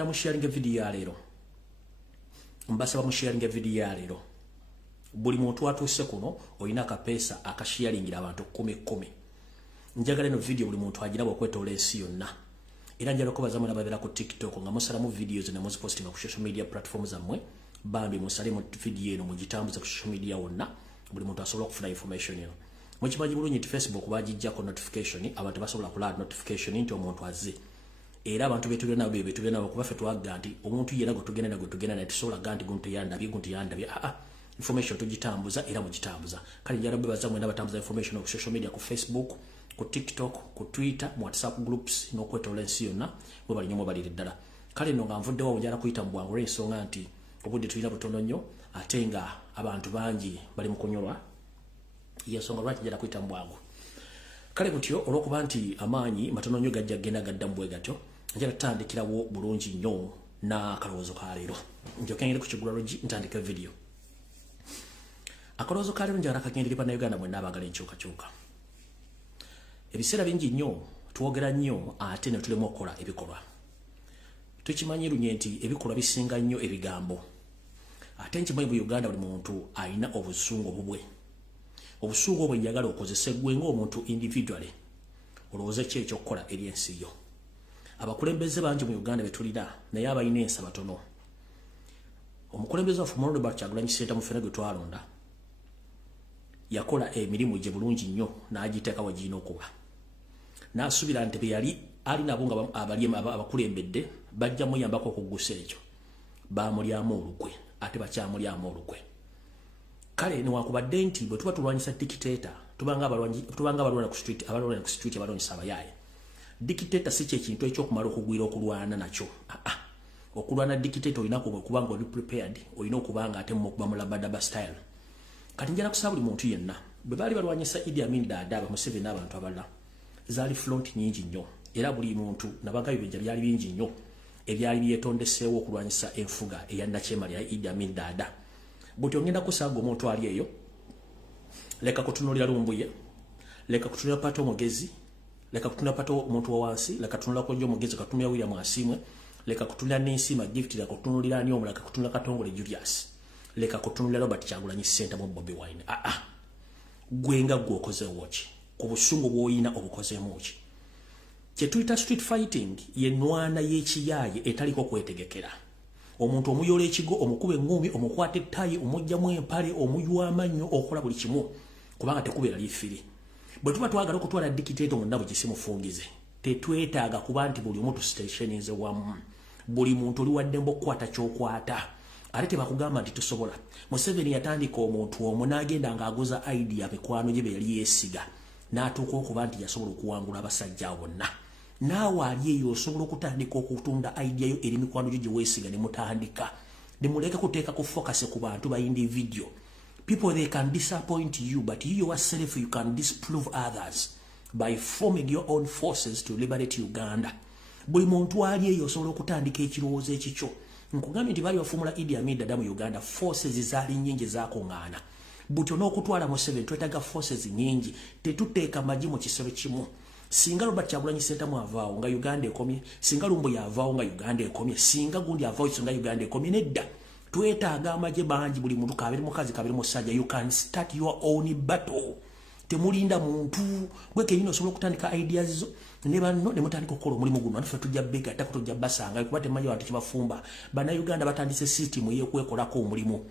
njagala mu sharing video ya leero. Mbasaba mu sharing video ya leero. Buli muntu atuuse kuno oyina akapesa akasharingira abantu 10. Njagala eno video buli muntu agiraba okwetoola ensi yonna. Era njagala kubaza mwana babera ku TikTok nga musalamu videos ne muzipostinga ku social media platforms zammwe. Bambi musale mu video eno mugitambuza ku social media wonna. Buli muntu asobola okufuna information eno. Mukimanyi bulungi nti Facebook bagijjako notification abantu basobola kulaba notification nti omuntu azze. Era abantu betulira nabo kuba ffe twaga nti omuntu yena go tugenda na tusobola ganti guntu yandabye information tugitambuza era mugitambuza. Kale njagala bebaza mwena batambuza information ku social media ku Facebook, ku TikTok, ku Twitter, mu WhatsApp groups n'okwetoola ensi yonna bwe bali nnyo baliri ddala. Kale nno nga nvuddewo njagala kuyita mu bwangu olw'ensonga nti obudde tulina butono nnyo ate nga abantu bangi bali mu kunyolwa. Yensonga lwaki njagala kuyita mu bwangu. Kale butyo olw'okuba nti amaanyi matono nnyo gajja genda gadda mu bwe gatyo njagala tutandikirawo bulungi nnyo n'akalowoozo ka leero. Njoke ngende ku Kigulalogi ntandika video. Akalowoozo ka leero njagala kagendere bannayuganda mwenna abaagala enkyukakyuka. Ebiseera bingi nnyo twogera nnyo ate ne tulema okukola ebikolwa. Tukimanyi lunye nti ebikolwa bisinga nnyo ebigambo. Ate nkimanyi mu Uganda buli muntu alina obusungu obubwe. Obusungu obwo njagala okozese gwe ng'omuntu individually olowooze ki ekyokukola eri ensi yo. Abakulembeze bangi mu Uganda betulina naye abalina ensa batono. Omukulembeze waffe Honorable Kyagulanyi Ssentamu mufena gwe twalonda yakola emirimu gye bulungi nnyo n'agiteeka wagirina okuba. N'asuubira nti be yali ali nabo nga abakulembedde bajja muyambako okuggusa ekyo. Baamulyamu olukwe ate bakyamulyamu olukwe. Kale newankubadde nti bwe tuba tulwanyisa dictator tubanga abalwana ku street abalwanyisa abayaaye. Dictator si kyekintu ekyokumala okugwira okulwana nakyo. Okulwana dictator olina kuba nga oli prepared, olina okuba nga ate mukuba mulabadaba style. Kati njala kusaba buli muntu yenna bwe baali balwanyisa Idi Amin Dada Museveni n'abantu abalala zaali front nyingi nnyo era buli muntu nabaga bibejja byali bingi nnyo ebyali byetondeseewo okulwanyisa enfuga eya Nakyemali ya Idi Amin Dada. Buti ongenda kusaaga omuntu ali eyo leka kutunulira Lumbuye, leka kutunulira Pato Omugezi, leka kutunulira Pato omuntu wa wansi, leka kutunulira Konjo Omugezi, katunulira William Asimwe, leka kutunulira Nensima Gift, leka kutunulira ani omulala, leka kutunulira Katongole Julius, leka kutunulira Robert Kyagulanyi Ssentamu Bobi Wine. Gwenga gwokoze woki ku busungu bw'oyina obukozeemu ki. Kye tuyita street fighting ye nwana y'ekiyaaye etaliko kwetegekera. Omuntu omuyola ekigo, omukube engumi, omukwata ettayi, omugjamu empale, omuywa amannyo, okola buli kimu kubanga tekubeera liifiri. Bwe tuba twagala okutwala dictator mu nnabo kisimufungize tetwetaaga kuba nti buli omuntu stationinze wamu. Buli muntu oli waddembe okukwata ky'okwata. Ate tebakugamba nti tusobola. Museveni yatandika omuntu omwo n'agenda ng'aguza idea mikwano gye be yali yeesiga n'atuuka okuba nti yasobola okuwangula abasajja bonna. Naawe ali eyo osobola okutandika okutunda idea yo eri mikwano gyo gye weesiga ne mutandika. Ne muleka kuteeka ku focus ku bantu ba individual. People, they can disappoint you, but you yourself, you can disprove others by forming your own forces to liberate Uganda. Buli muntu ali eyo osobola okutandika ekirowoozo ekikyo. Nkugambye nti bali bafumula Idi Amin Dada mu Uganda, forces zaali nnyingi zaakuŋŋaana. Buti n'okutwala Museveni twetaaga forces nnyingi, tetuteeka magi mu kisero kimu. Singa Robert Kyagulanyi Ssentamu avaawo nga Uganda ekomye, singa Lumbuye avaawo nga Uganda ekomye, singa gundi avaawo nga Uganda ekomye, nedda. Twetaaga amagye bangi, buli muntu kabiri mukazi kabiri musajja. You can start your own battle. Temulinda muntu gwe kenyino osobola okutandika ideas zo ne banno ne mutandika okukola omulimu guno. Ate tujja bega ate tujja basanga kuba temanyi abantu kibafumba. Bana Uganda batandise system y'okwekolako omulimu.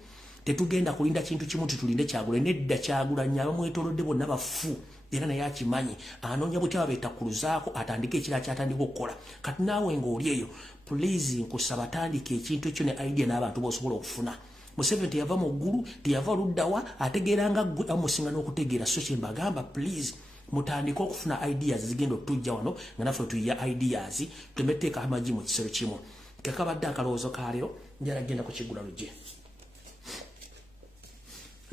Tetugenda kulinda kintu kimu tulinde Kyagulanyi, nedda Kyagulanyi abamwetolodde bonna bafu era naye akimanyi anoonya butya beetakuluzaako atandike ekira kyatandika okukola. Kati naawe ng'oli eyo, please nkusaba tandika ekintu ekyo ne idea n'abantu b'osobola okufuna. Museveni teyava mu ggulu, teyava luddawa, ategeera nga ggwe amusinga n'okutegeera. So kye mbagamba, please mutandika okufuna ideas zigenda okutujja wano nga naffe tuyiya ideas tumeteeka amagi mu kisero kimu. Kakabadde akalowoozo ka leero njala genda ku Kigulalogi.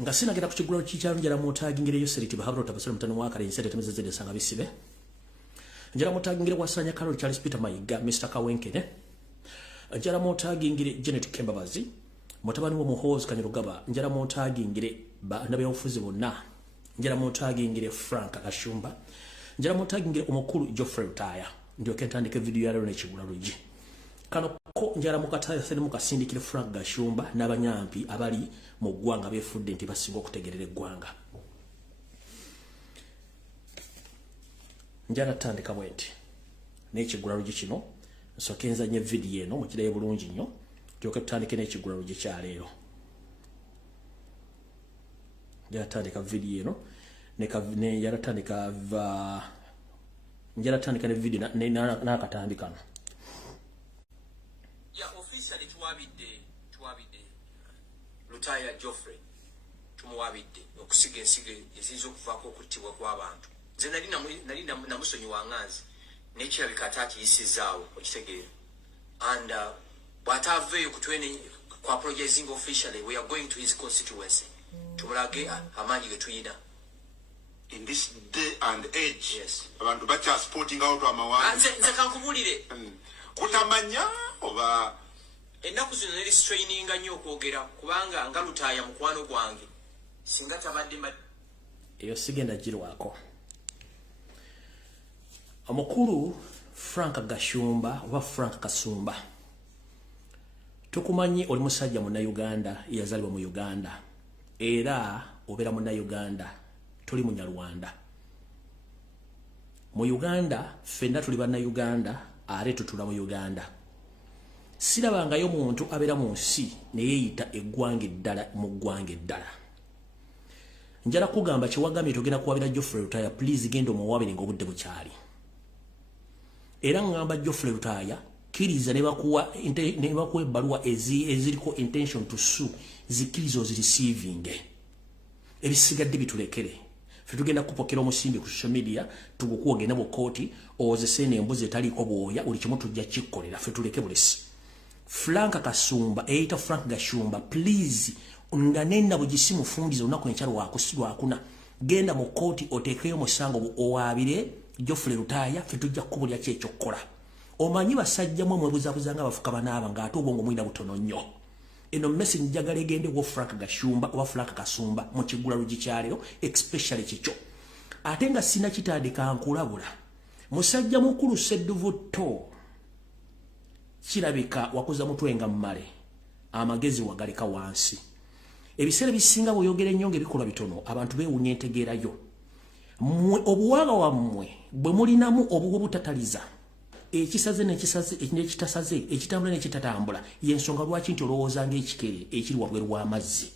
Nga sinagenda ku Kigulalogi kyalo njala mutaagingireyo seriti bahabula otabasole mutano wa kale nsete temeze zede sanga bisibe. Njala mutaagingire wasanya Carol Charles Peter Mayiga, Mr. Kawenkene. Njala mutaagingire Janet Kembabazi, mutabani wo Muhoozi Kanyarugaba. Njala mutaagingire n'abeofuzi bonna. Njala mutaagingire Frank Kashumba. Njala mutaagingire omukulu Geoffrey Rutaya. Ndio kentandike video ya lero ne Kigulalogi. kano ko njala mukatayasene mukasindikire Frank Gashumba n'abanyampi abali mu ggwanga befudde nti basinga okutegerera eggwanga. Njala tandika bwenti n'ekigulalugi kino nsooke nzanye vidiyo eno mukirabe bulungi nnyo tulyoke tutandike n'ekigulalugi kya leero. Njala tandika vidiyo eno njala tandika ne vidiyo n'akatambi kano. Ya officially tuwabidde Lutaya Geoffrey tumuwabidde okusiga ensige ezizo okuvaako okuttibwa kw'abantu. Nze nali namusonyiwa nganzi n'ekirabika ataakiyisizaawo okitegeera. And bw'ataaveeyo ku apologizing officially, we are going to his constituency. Tumulage amaanyi ge tuyina. In this day and age, yes. Abantu bacha sporting out amawanga. Nze kankubulire. Kutamanya oba ennaku zino neri straininga nnyo okwogera kubanga nga Lutaya mukwano gwange singa tabadde eyo sigenda girwako. Omukulu Frank Gashumba oba Frank Kasumba tukumanyi oli musajja Munnayuganda eyazalibwa mu Uganda era obeera Munnayuganda tuli Munyarwanda. Mu Uganda ffenna tuli Bannayuganda ate tutula mu Uganda. Sirabangayo muntu abeera mu nsi ne yeeyita eggwanga eddala mu ggwanga eddala. Njala kugamba kiwagamye togenda kuwabira Geoffrey Lutaya, please genda omuwabire ng'obudde bukyali. Era ngamba Geoffrey Lutaya kiriza ne bakuwa ebbaluwa eziriko intention to sue zikiriza ozireceiving. Ebisigadde bitulekere. Ffe tugenda kupokera omusimbi ku social media tugukuwogenda mu kooti ozesene embuzi etaliiko bwoya buli kimu tujja kikkolera ffe tuleke bulesi. Frank Kasumba eyita Frank Gashumba, please nga nenda bugisi mufungiza olunaku enkyalo wakuna genda mu kooti oteekeyo musango owabire Geoffrey Lutaya ffe tujja kukubulya ki ekyokkola. Omanyi basajjamu mwebuzabuzanga abafuka banaaba ng'ate obwongo mwina butono nnyo. Eno message njagala egende wo Frank Gashumba oba Frank Kasumba mu kigulalugi kya leero especially kikyo. Ate nga sina kitandika nkulabula musajja mukulu Sedduvutto kirabika wakuza mutwe nga mmale amagezi wagaleka wansi. Ebiseera bisinga bw'oyogera ennyo ng'ebikolwa bitono abantu beewunya entegeerayo. Obuwanga wammwe bwe mulinamu obuwo butataliza ekisaze n'ekitasaze ekitambula n'ekitatambula y'ensonga lwaki nti olowooza ng'ekikere ekiri wabweru w'amazzi.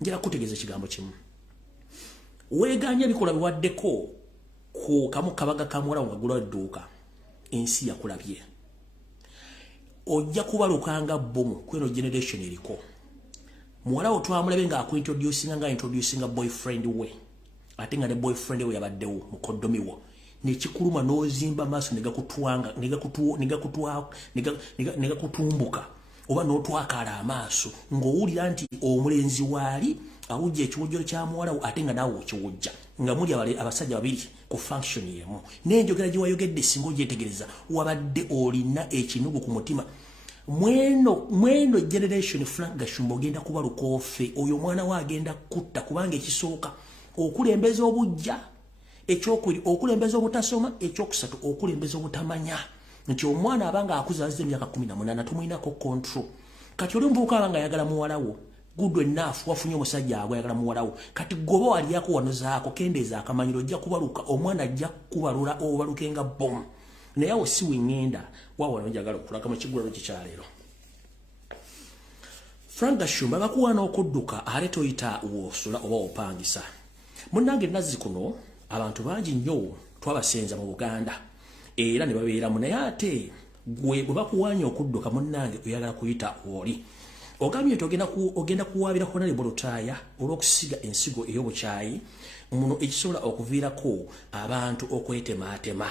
Njala kutegeeza ekigambo kimu. Weeganya ebikolwa biwaddeko ku kamu kabaga kamuwala wagula dduuka ensi yakulabye. Ojja kubalukanga bomu kweno generation eriko. Muwala wo twamulabe nga boyfriend we. Ate nga ne boyfriend we yabaddewo mukoddomi wo. Nekikuluma n'ozimba maaso negakutumbuka oba n'otwakala amaaso ng'owulira nti omulenzi waali awujja ekiwojjolo kya muwala wo ate nga naawe okiwujja nga muli abasajja babiri ku function yemu. N'enjogera gye wayogedde singa ogyetegereza wabadde olina ekinugu ku mutima. Mweno generation Frank Gashumba ogenda kubaluka ofe oyo omwana we agenda kutta kubanga ekisooka okulembeza obujja ekyokuli okulembeza obutasoma ekyokusatu okulembeza obutamanya nti omwana abanga akuza azze emyaka 18 tumulinako control. Kati oli mvubuka abanga ayagala muwala wo good enough wafunye omusajja ayagala muwala wo kati gobo aliyako wano zaako kendeeza akamanyiro ojja kubaluka omwana ajja kubalula obalukenga bom naye awo si wengenda waawala njagala okulaga mu kigulalo kya leero. Frank Gashumba bakuwaana okudduka ate toyita wosula oba opangisa. Munnange nazzi kuno abantu bangi nnyo twabasenza mu Buganda era ne babeeramu naye ate gwe bwe bakuwaanya okudduka munnange oyagala kuyita woli. Ogambye ogenda kuwaabira Honorable Lutaya olw'okusiga ensigo ey'obukyayi muno ekisobola okuviirako abantu okwetemaatema.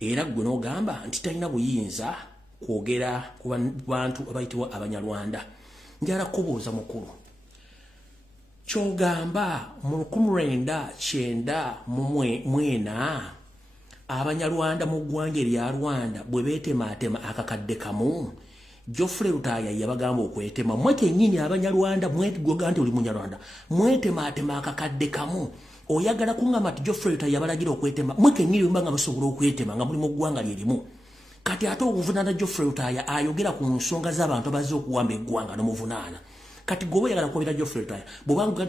Era gwe n'ogamba nti talina buyinza kwogera ku bantu abayitibwa Abanyarwanda. Njala kubuuza mukulu kyogamba mu 1994 Abanyarwanda mu ggwanga erya Rwanda bwe beetemaatema akakadde kamu Geoffrey Lutaya yabagamba okwetema mwe kennyini Abanyarwanda mwetgoga nti oli Munyarwanda mwetemaatema akakadde kamu oyagala kungamba nti Geoffrey Lutaya yabalagira okwetema mwe kennyini mbanga musobola okwetema nga muli mu ggwanga lyerimu kati ate okuvunaana Geoffrey Lutaya ayogera ku nsonga z'abantu abazze okuwamba eggwanga n'omuvunaana kati gwe oyagala kwogera Geoffrey Lutaya bw'obanga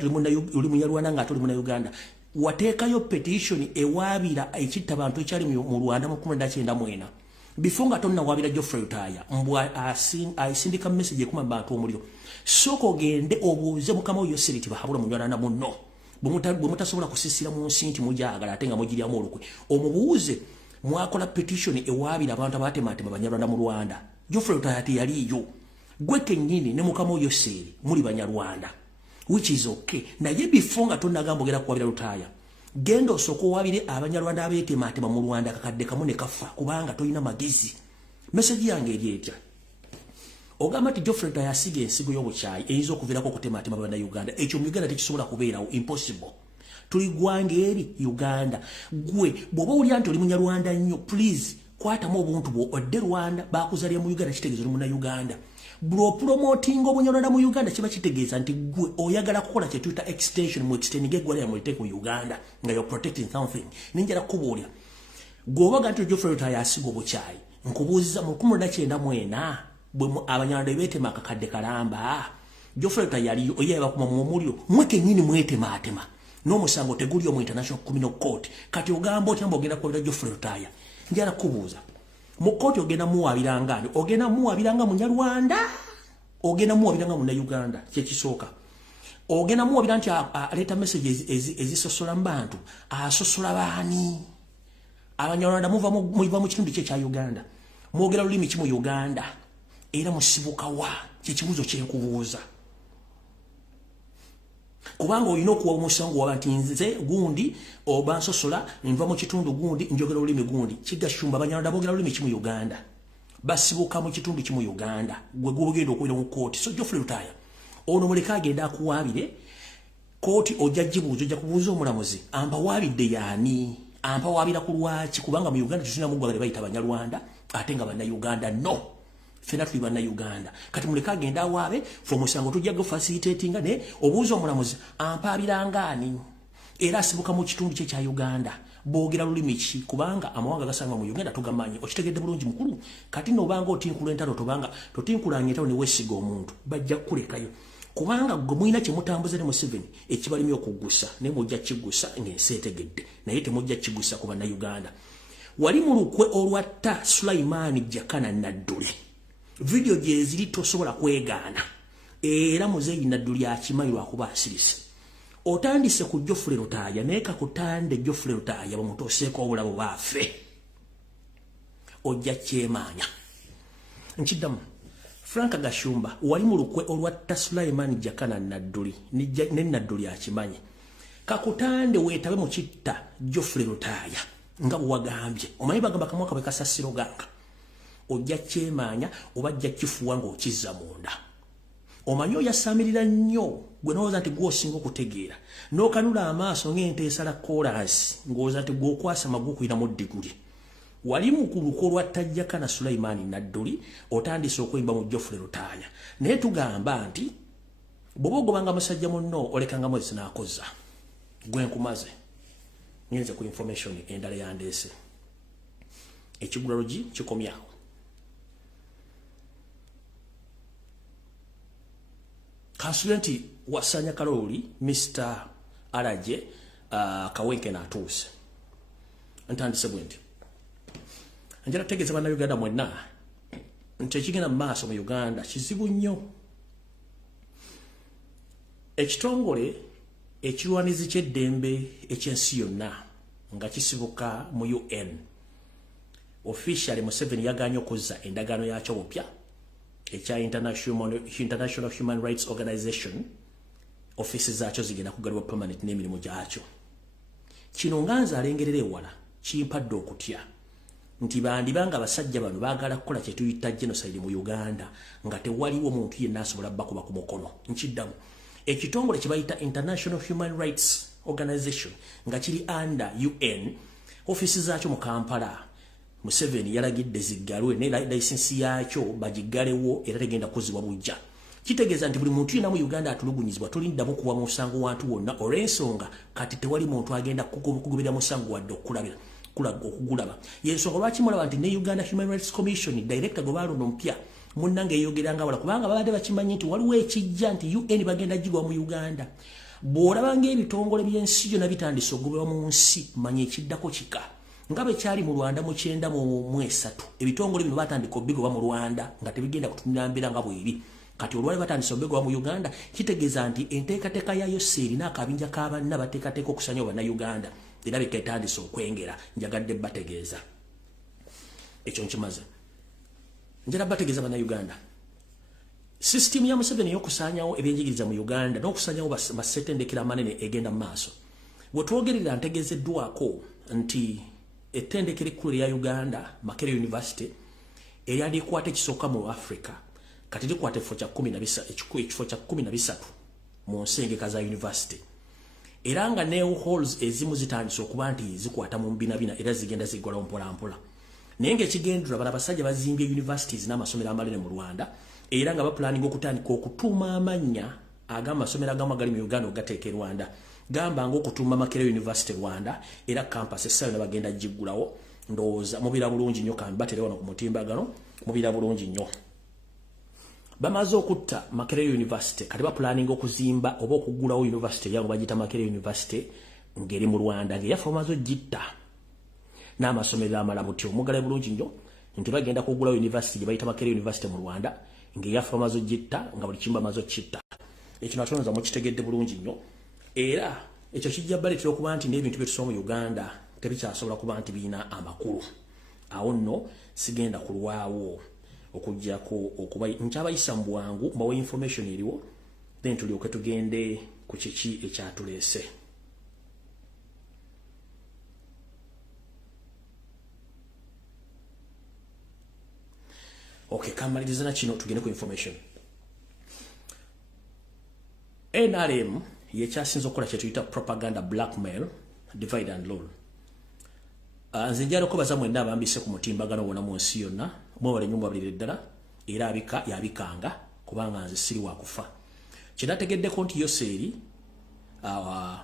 oli munyarwanda nga ate oli munnayuganda wateekayo petition ewaabira ekitta abantu ekyali mu Rwanda mu 1994 before nga tonnawaabira Geoffrey Lutaya mbwa asindika message ekuma bantu omuliro soko gende obuuze mukama oyo seriti bahabula munyarwanda munno bwe mutasobola kusisira mu nsi nti mujagala ate nga mugiryamu olukwe omubuuze mwakola petition ewaabira abantu abatematema banyarwanda mu Rwanda Geoffrey Lutaya yaliyo gwe kennyini ne mukama oyo seri muli banyarwanda which is okay naye before nga tonnagamba ogera kuwabira Lutaya genda osoko wabire abanyarwanda abetematema mu Rwanda kakadde kamu ne kafa kubanga toyina magezi message yange eryetya ogamba ti Geoffrey Lutaya asige ensigo y'obukyayi eyinza okuviirako okutematema bannayuganda ekyo mu Uganda tekisobola kubeerawo impossible tuli ggwanga eri Uganda gwe bw'oba olya nti oli munyarwanda nnyo please kwatamu obuntu bwo odde Rwanda bakuzalya mu Uganda kitegeeza oli munnayuganda bro promoting obunyarwanda mu Uganda kiba kitegeeza nti gwe oyagala kukola kye tuyita extension mu extending eggwala ya mulite mu Uganda nga you're protecting something ninjala kubuulya gwobaga nti Geoffrey Lutaya asiga obukyayi nkubuuziza mu 1994 bwe abanyarwanda beetema akakadde kalamba Geoffrey Lutaya yaliyo oyeba kuma mu muliro mweke nyini mwetematema n'omusango tegulyo mu International Criminal Court kati ogamba otyamba ogenda kwabira Geoffrey Lutaya njala kubuuza mu kooti ogenda muwabiranga ani ogenda muwabiranga munyarwanda ogenda muwabiranga munnayuganda kyekisooka ogenda muwabira nti aleeta messages ezisosola mu bantu asosola baani abanyarwanda muva mu kitundu kye kya Uganda mwogera lulimi ki mu Uganda era musibuka wa kyekibuuzo kyenkubuuza kubanga olina okuwa omusango wabanti nze gundi oba nsosola nva mu kitundu gundi njogera olulimi gundi kigashumba abanyarwanda boogera olulimi ki mu Uganda basibuka mu kitundu ki mu Uganda gwe gubagenda okwira mu kooti so Geoffrey Lutaya ono muleka agenda akuwaabire kooti ojja gibuuza ojja kubuuza omulamuzi amba waabidde yaani ampa waabira ku lwaki kubanga mu Uganda tusina mugwa bali bayita abanyarwanda ate nga bannayuganda no fena tuli bannayuganda kati muleka agenda awaabe fo musango tujja gufacilitating ne obuuza omulamuzi ampa abirangaani era asibuka mu kitundu kye kya Uganda boogera lulimi ki kubanga amawanga gasanga mu Uganda tugamanyi okitegedde bulungi mukulu kati nobanga otinkula entalo tobanga totinkulanya entalo ne wesiga omuntu bajja kulekayo kubanga gwe mwina kye mutambuze ne mu 7 ekibalimi okugusa ne mujja kigusa ng'ensi etegedde naye temujja kigusa ku bannayuganda wali mu lukwe olwatta Sulaiman Jakana Nadduli video gye ziri tosobola kwegaana era muzeeyi Nadduli akimanyi lwakuba asirise otandise ku Geoffrey Lutaya naye kakutande Geoffrey Lutaya bamutoseeko obulabo baffe ojja kyemaanya nkiddamu Frank Gashumba wali mu lukwe olwatta Sulaiman Jakana Nadduli ne Nadduli akimanyi kakutande weetabe mu kitta Geoffrey Lutaya nga bwagambye omanyi bagamba kamwaka bwe kasasiro ganga ojja kyemaanya oba jja kifuwa ng'okizza munda omanyi oyasamirira nnyo gwe n'olowooza nti gw'osinga okutegeera n'okanula amaaso ng'ente esala kolansi ng'olowooza nti gw'okwasa magwu okuyinamu diguli wali mu kuluko olwatta Jakana Sulaiman Nadduli otandise okwemba mu Geoffrey Lutaya naye tugamba nti bw'oba ogobanga musajja munno olekanga mwezi n'akozza gwe nkumaze ngenze ku information endala yandeese ekigulalogi kikomyawo kansule nti wasanya kaloli Mr. Araje kawenke n'atuuse ntandise bwe nti njala kutegeeza bannayuganda mwenna nti ekigenda mu maaso mu Uganda kizibu nnyo ekitongole ekirwanizi ky'eddembe eky'ensi yonna nga kisibuka mu UN officially Museveni yaganye okuzza endagaano yakyo bupya ekya International Human Rights Organization offices zaakyo zigenda kugalibwa permanent n'emirimu gyakyo kino nga nze alengerera ewala kimpadde okutya nti bandibanga abasajja bano baagala kukola kye tuyita genocide mu Uganda nga tewaliwo muntu yenna asobola bakuba ku mukono nkiddamu ekitongole kye bayita International Human Rights Organization nga kiri under UN offices zaakyo mu Kampala Museveni yalagidde ziggalwe ne license yaakyo bagigalewo era tegenda kuzibwa bujja kitegeeza nti buli muntu yenna mu Uganda atulugunyizibwa tulinddamu kuwa musango wantu wonna olw'ensonga kati tewali muntu agenda kugobera musango wadde okulabira okugulaba yensonga lwaki mulaba nti ne Uganda Human Rights Commission director gobalono mpya munnange yogeranga wala kubanga babadde bakimanyi nti waliwo ekijja nti UN bagenda jigwa mu Uganda bw'olabanga ebitongole by'ensi byonna bitandise okugobebwa mu nsi manya ekiddako kika nga bwe kyali mu Rwanda mu 1993 ebitongole bino batandika obigoba mu Rwanda nga tebigenda kutumira mbeera nga bweri kati olwali batandise obigoba mu Uganda kitegeeza nti enteekateeka yayo seeri n'akabinja k'abanna bateekateeka okusanya Bannayuganda era biketandise okwengera njagadde bategeeza ekyo nkimaze njala bategeeza Bannayuganda system ya Museveni y'okusaanyawo ebyenjigiriza mu Uganda n'okusaanyawo basetendekera amanene egenda mu maaso bwetwogerera ntegeezeddwako nti ettendekero ekkulu lya Uganda Makerere University eryalikwata ekisooka mu Africa kati likwata ekifo kya 13 mu nsengeka za university era nga ne halls ezimu zitandise okuba nti zikwata mu mbinabina era zigenda ziggalawo mpolampola naye ng'ekigendera bala basajja bazimbye universities n'amasomero amanene mu Rwanda era nga bapulaninga okutandika okutuuma amannya ag'amasomero agamu agali mu Uganda ogateeka e Rwanda gamba ng'okutuuma Makerere University Rwanda era campus essaayo ne bagenda giggulawo ndowooza mubira bulungi nnyo kambi batere wano ku mutimbagano mubira bulungi nnyo bamaze okutta Makerere University kati bapulaninga okuzimba oba okuggulawo university yango bagita Makerere University ngeri mu Rwanda ng'eyaffe bamaze ogitta n'amasomero amala butyo mugala bulungi nnyo nti bagenda kuggulawo university gye bayita Makerere University mu Rwanda ng'eyaffe bamaze ogitta nga buli kimu bamaze okitta ekyo natonza mukitegedde bulungi nnyo era ekyo kijja baleetera okuba nti n'ebintu bye tusoma mu Uganda tebikyasobola kuba nti birina amakulu awo nno sigenda kulwawo okujjako okuba nkyabayisa mu bwangu mbawe information eriwo then tulyoke tugende ku kiki ekyatuleese okay kamaliriza na kino tugende ku information NRM yekyasinza okukola kye tuyita propaganda blackmail divide and rule nze njala okubaza mwenna abambise ku mutimbagano wonna mu nsi yonna mwewale nnyo mwabalire ddala era yabikanga kubanga nze siri wakufa kyenategeddeko nti yoseeri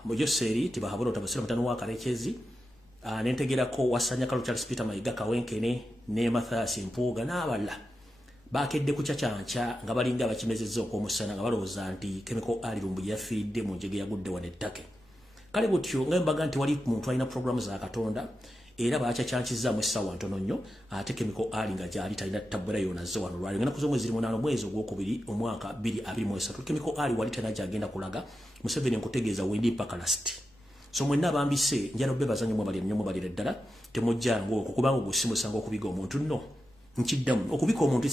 mu yoseeri tibahabula otabasira mutano wa kalekezi nentegerako wasanya kalo Charles Peter Mayiga Kawenkene ne Mathias Mpuuga n'abalala bakedde ku kyakyanca nga balinga bakimezezza okw'omusana nga balowooza nti chemical ali Lumbuye yafiiridde mu njege yagudde wane ettake kale butyo nga mbaga nti wali muntu alina programu za Katonda era bakyakyankizaamu essaawa ntono nnyo ate chemical ali nga gyali talina tabula yonazze wano lwali ngenda kuza omwezi 8 mwezi ogwokubiri omwaka 2023 chemical ali wali talina gyagenda kulaga Museveni nkutegeeza wendi paka last so mwenna abambise njala bebaza nnyo mwebalire ddala temujjangu okwo kubanga ogusimusanga okubiga omuntu nno nkiddamu okubika omuntu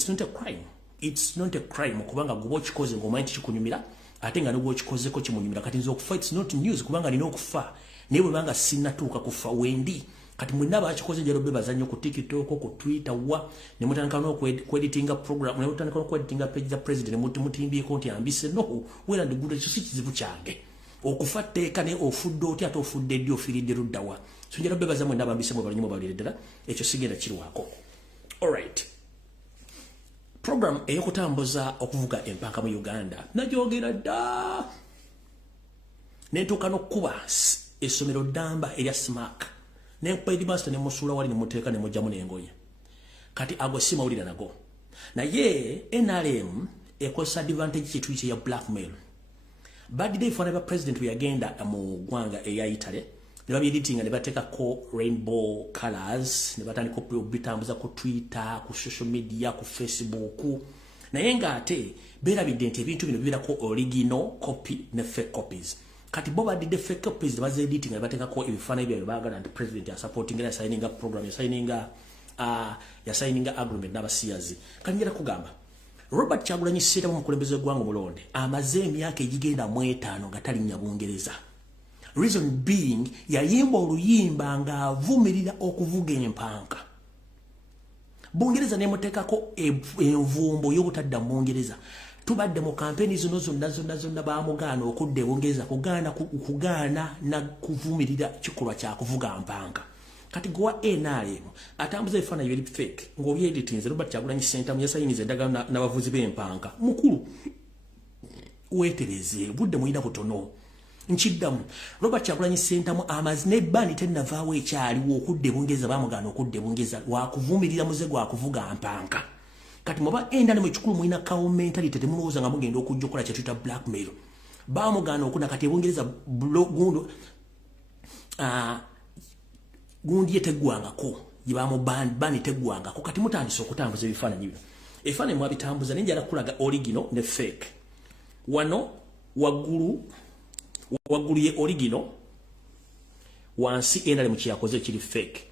it's not a crime kubanga gwe okikoze ng'omanyi nti kikunyumira ate nga nibwe okikozeko kimunyumira kati nze okufa it's not news kubanga nina okufa naye bwe banga sinnatuuka kufa wendi kati mwenna bakikoze njalo bebaza nnyo ku TikTok ku Twitter ne mutandika n'okweditinga program ne mutandika n'okweditinga page za president mutimbyeko nti ambise no wera ndigudde ekyo si kizibu kyange okufa tteeka ne ofudde otya ate ofudde ddi ofiiridde luddawa so njalo bebaza mwenna abambise mwebalanye mwebalire ddala ekyo sigenda kirwako alright program eyokutambuza okuvuga empanka mu Uganda najogera dda nentuuka n'okkuba essomero ddamba erya smack nempa headmaster ne musuula wali ne muteeka ne mujjamu n'engoye kati ago si mawulira nago naye NRM ekozesa advantage kyetuyite ya blackmail badde ifaana ba president bwe yagenda mu ggwanga eya Italy ne babyeditinga ne bateekako rainbow colors ne batandika okubitambuza ku Twitter ku social media ku Facebook naye ng'ate beerabidde nti ebintu bino bibeerako original copy ne fake copies kati bo badde fake copies ne bazeeditinga ne bateekako ebifaananyi byabwe baagala nti president asupportinga yasayininga program yasayininga agreement n'abasiyazi kati njala kugamba Robert Kyagulanyi Ssentamu omukulembeze w'eggwanga omulonde amaze emyaka egigenda mu 5 nga talinnya Bungereza reason being yayimba oluyimba ng'avumirira okuvuga empanka Bungereza nemuteekako envumbo y'obutadda mu Bungereza tubadde mu kampeni zino zonna baamugaana okudda Bungereza kugaana na kuvumirira kikolwa kya kuvuga mpanka kati gwa NRM atambuza ebifaananyi biri fake ng'obyeditinze Robert Kyagulanyi Ssentamu yasayiniza eddagala n'abavuzi b'empanka mukulu weetereze budde mulina butono nchiddamu Robert Kyagulanyi Ssentamu amazi ne bani tennavaawo ekyaliwo okudde bungeza bamugana okudde bungeza wakuvumirira muze gwa kuvuga mpanka kati muba enda ne mu kikulu muina mentality temulowooza nga mugenda okujja okola kye tuyita blackmail bamugana okuna kati ebungereza gundo gundi yetegwangako yibamu bani tegwangako kati mutandise okutambuza ebifaananyi bino ebifaananyi mwabitambuza naye njala kulaga original ne fake wano waggulu ye original wansi endale mu kyakoze kiri fake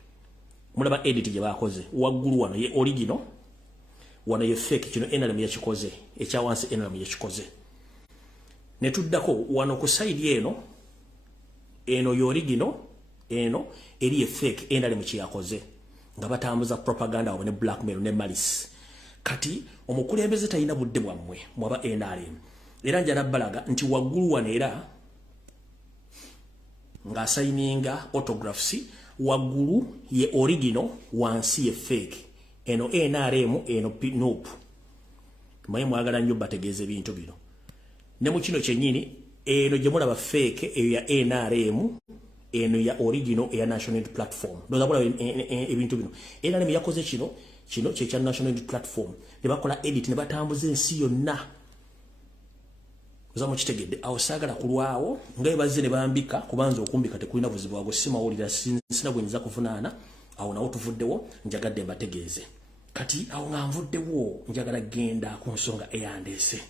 mulaba edit gye bakoze waggulu wano ye original wano ye fake kino endale mu yakikoze ekya wansi endale mu yakikoze ne tuddako wano ku side eno ye original eno eri ye fake endale mu kyakoze nga batambuza propaganda wabone blackmail ne malice kati omukulembeze talina budde bwammwe mwaba NRM era njala balaga nti waggulu wano era nga signinga autographs waggulu ye original wansi ye fake eno NRM eno nope maye mwagala nnyo bategeeze bintu bino ne mu kino kyennyini eno gye mulaba fake eyo ya NRM eno ya original ya national platform doza bula ebintu bino NRM yakoze kino kye national platform ne bakola edit ne batambuza ensi yonna Uzamu kitegedde awo saagala kulwawo nga bazze ne bambika kubanza okumbika tekulina buzibu bwago simawulira sina bwenyiza kuvunaana awo nawo tuvuddewo njagadde mbategeeze kati awo nga nvuddewo njagala genda ku nsonga eyandese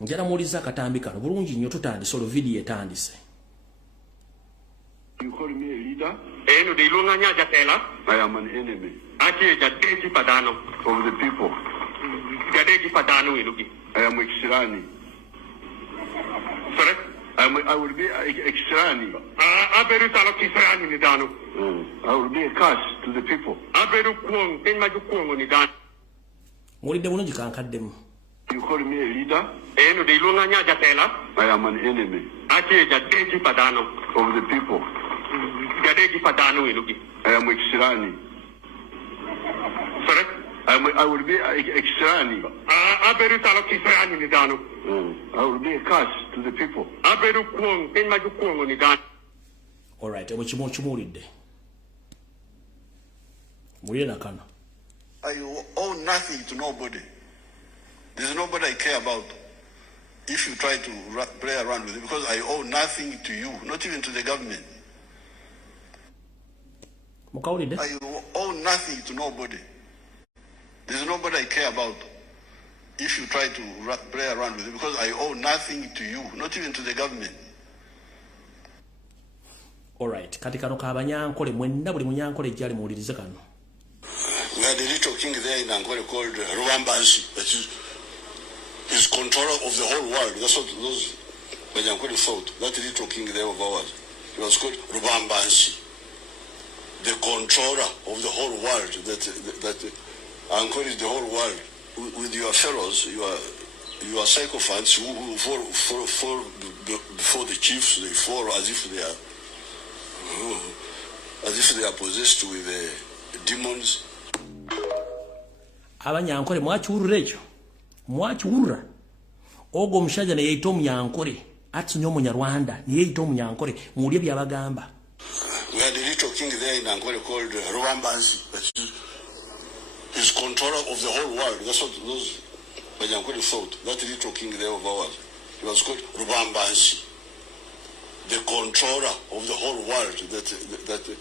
njala muliza akatambi kano bulungi nnyo tutandise olwo vidiyo etandise You call me a leader? Eno de ilunganya jatela. I am an enemy Ati jadeji padano. of the people. Jadeji padano ilugi. I am Extrani. Sorry? I will be Extrani. Aberu salo kisrani ni dano. I will be a curse to the people. Aberu kuong tenmaju kuong ni dano. mulidde bulungi kankaddemu You call me a leader? Eno de ilunganya jatela. I am an enemy Ati jadeji padano. of the people. Jadeji padano ilugi. I am Extrani. Sorry? I will be Extrani. Aberu salo kisrani ni dano. I will be a curse to the people. Aberu kuong tenmaju kuong ni dano. alright ebo kimu kimulidde mulire nakana I owe nothing to nobody. There's nobody I care about. If you try to play around with it, because I owe nothing to you, not even to the government. mukawulidde I owe nothing to nobody. There's nobody I care about. If you try to play around with it, because I owe nothing to you, not even to the government. alright kati kano kabanyankole mwenna buli munyankole ejjali muwulirize kano We had a little king there in Angola called Ruambansi, that is controller of the whole world. That's what those Banyankole thought. That little king there of ours. He was called Ruambansi, the controller of the whole world. That Angola is the whole world. With your fellows, your sycophants who fall before the chiefs, they fall as if they are possessed with demons. abanyankole mwakiwulira ekyo mwakiwulira ogwo omusajja ne yeyita omunyankole ati nnyo omunyarwanda ne yeyita omunyankole muwulire byabagamba We had a little king there in Angola called Ruambansi, that is controller of the whole world. That's what those Banyankole thought. That little king there of ours. He was called Ruambansi, the controller of the whole world. That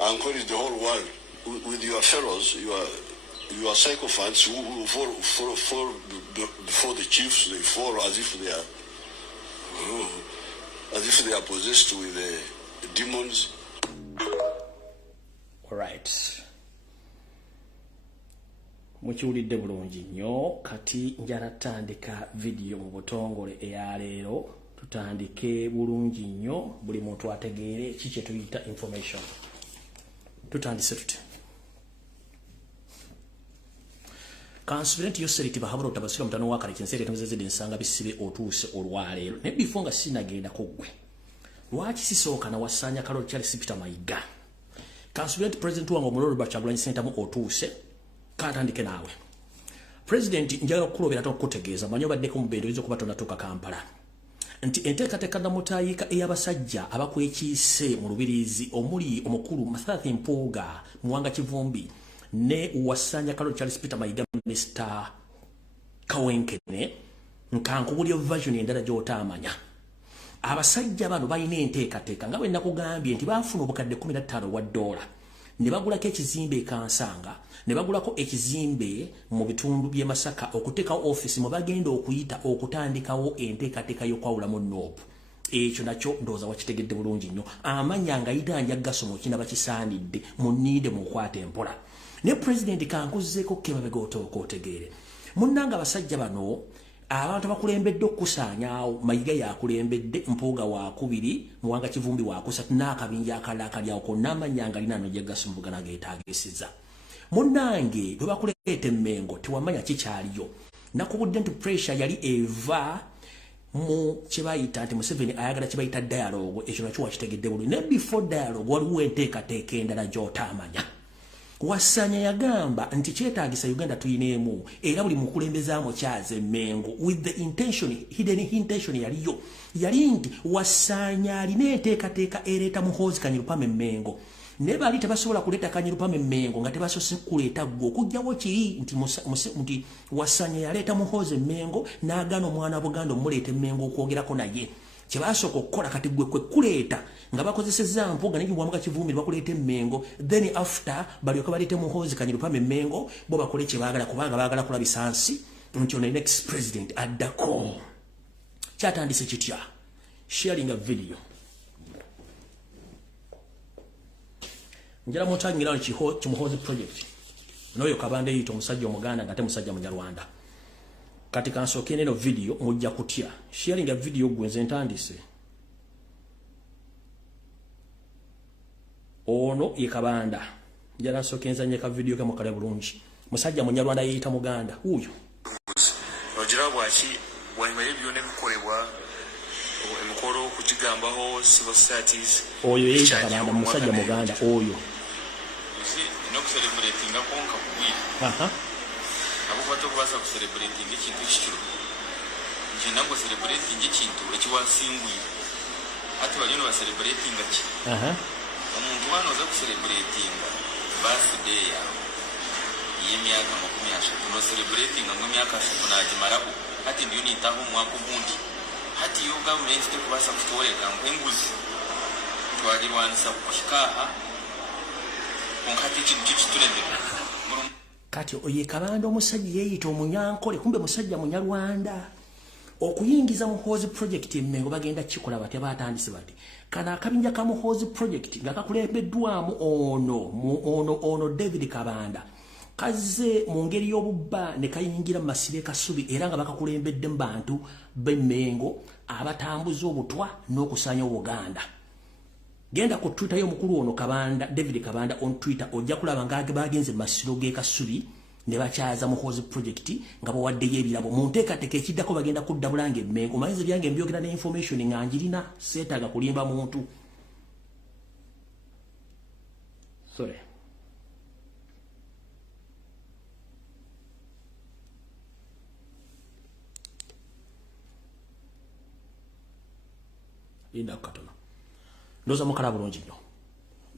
Angola is the whole world. With your fellows, your sycophants who fall before the chiefs, they fall as if they are possessed with demons. alright mukiwulidde bulungi nnyo kati njala tandika vidiyo mu butongole eyaleero tutandike bulungi nnyo buli muntu ategeere kiki tuyita information tutandise tute kansubire nti yoseriti bahabula otabasira mutano wakale kinseere temuzezedde nsanga bisibe otuuse olwaleero naye bifo nga sinagendako ggwe lwaki sisooka nawasanya Kaloli Charles Peter Mayiga kansubire nti president wange omulolo Kyagulanyi Ssentamu otuuse katandike naawe president njagala okukulobera tokutegeeza manyi obaddeko mu bendo oyinza okuba tonatuuka Kampala nti enteekateeka namutaayika ey'abasajja abakwekiise mu lubirizi omuli omukulu Mathathi Mpuuga Muwanga Kivumbi ne Wasanya Kalolo Charles Peter Mayiga Mr. Kawenkene nkankubulyo version endala gy'otaamanya. Abasajja bano balina enteekateeka nga bwe nakugambye nti baafuna obukadde 15 wa $. Ne bagulako ekizimbe ekansanga, ne bagulako ekizimbe mu bitundu by'e Masaka okuteekawo office mwe bagenda okuyita okutandikawo enteekateeka y'okwawulamu Noopu. Ekyo nakyo ndowooza wakitegedde bulungi nnyo. Amannya ngayitanja gasomo kina bakisaanidde munniide mu kwata empola. Ne President kankuzzeeko kemabega otegeere. Munnanga abasajja bano abantu bakulembedde okusaanyaawo Mayiga yakulembedde, Mpuuga wakubiri, Muwanga Kivumbi wakusatu n'akabinja akalala akalyawo konna amannya ngalina ano gyegasumbuga nageetaagisiza. Munnange bwe bakuleeta emmengo tewamanya kikyaliyo. Nakubudde nti pressure yali eva mu kyebayita nti Museveni ayagala kyebayita dialogue. Ekyo nakyo wakitegedde bulungi. Ne before dialogue waliwo enteekateeka endala gy'otaamanya. Wasanya yagamba nti kyetaagisa Uganda tuyineemu era buli mukulembeze amukyaze Mengo with the intention, hidden intention yaliyo. Yali nti Wasanya alina enteekateeka ereeta Muhoozi Kanyirupame Mengo. Ne bali tebasobola kuleeta Kanyirupame Mengo nga tebasoose kuleeta gwe. Okugyawo kiri nti Wasanya yaleeta Muhoozi Mengo n'agaana omwana wa Buganda omuleete Mengo okwogerako naye. Kyebasooka okukola kati gwe kwe kuleeta nga bakozesezza Mpuuga ne Muwanga Kivumbi bakuleeta Mengo, then after balyoka baleete Muhoozi Kanyirupame Mengo bo bakole kyebaagala kubanga baagala kulabisa nsi nti ono next president addako. Kyatandise kitya? Sharing a video. Njala mutangira Kimuhoozi project. N'oyo Kabande yito omusajja Omuganda nga te musajja Munyarwanda. Kati kansooke neno video mujja kutya. Sharing a video gwenze ntandise. Ono ye Kabanda. Njala nsooke nzanye ka video ke mukale bulungi. Musajja Munyarwanda yeyita Muganda. Huyo. Ogira bwaki bwanyuma byone bikolebwa emikolo kukigambaho civil societies. Oyo yeyita Kabanda musajja Muganda oyo. No celebrating akonka kubi. Aha. Abufato kubasa ku celebrating ekintu kikiro. Njina ko celebrating ekintu ekiwasinguye. Ati balino ba celebrating ati. Aha. Omuntu wano za ku celebrating birthday ya yemyaka 30 no celebrating mu myaka 30 najimarako ati ndiyo nitaho mwako bundi. Ati yo government te kubasa kutoleka nkwenguzi. Twagirwanisa kushikaha. Kati oye Kabanda omusajja yeyita omunyankole kumbe musajja Munyarwanda. Okuyingiza Muhoozi project Mengo bagenda kikola bati batandise bati. Kana akabinja ka Muhoozi project nga kakulembeddwamu ono David Kabanda. Kaze mu ngeri y'obubba ne kayingira mu masire kasubi era nga bakakulembedde mu bantu b'Emmengo abatambuza obutwa n'okusaanya Uganda. Genda ku Twitter y'omukulu ono Kabanda, David Kabanda on Twitter ojja kulaba ngage bagenze masiro ge kasubi ne bakyaza Muhoozi project nga bawaddeyo ebirabo mu nteekateeka ekiddako bagenda kuddabulanga Emmengo. Omanyize byange mbyogera ne information nga njirina seetaaga kulimba muntu. Sorry. Linda katono. Ndoza mukala bulungi nnyo.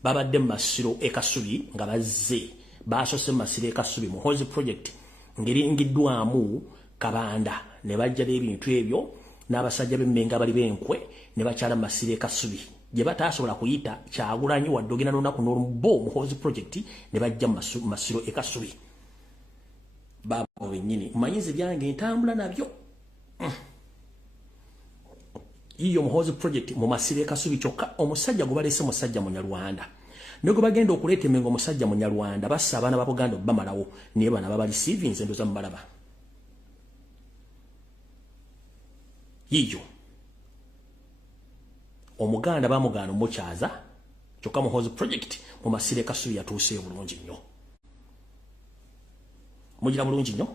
Babadde masiro ekasubi nga bazze baasose masiro ekasubi Muhoozi project ngeringiddwamu Kabanda ne bajja n'ebintu ebyo n'abasajja b'Emmengo bali b'enkwe ne bakyala masiro ekasubi gye bataasobola kuyita Kyagulanyi wadde ogenda n'olunaku n'olubo Muhoozi project ne bajja masiro ekasubi. Babo bennyini mmanyize byange ntambula nabyo. Iyo Muhoozi project mu masire kasubi kyokka omusajja gubalese musajja Munyarwanda. Nego bagenda okuleeta Emmengo musajja Munyarwanda bassa abaana ba Buganda bamalawo niye bana baba receiving endo za mbalaba. Iyo Omuganda bamugana omukyaza kyokka Muhoozi project mu masire kasubi yatuuse bulungi nnyo. Mugira bulungi nnyo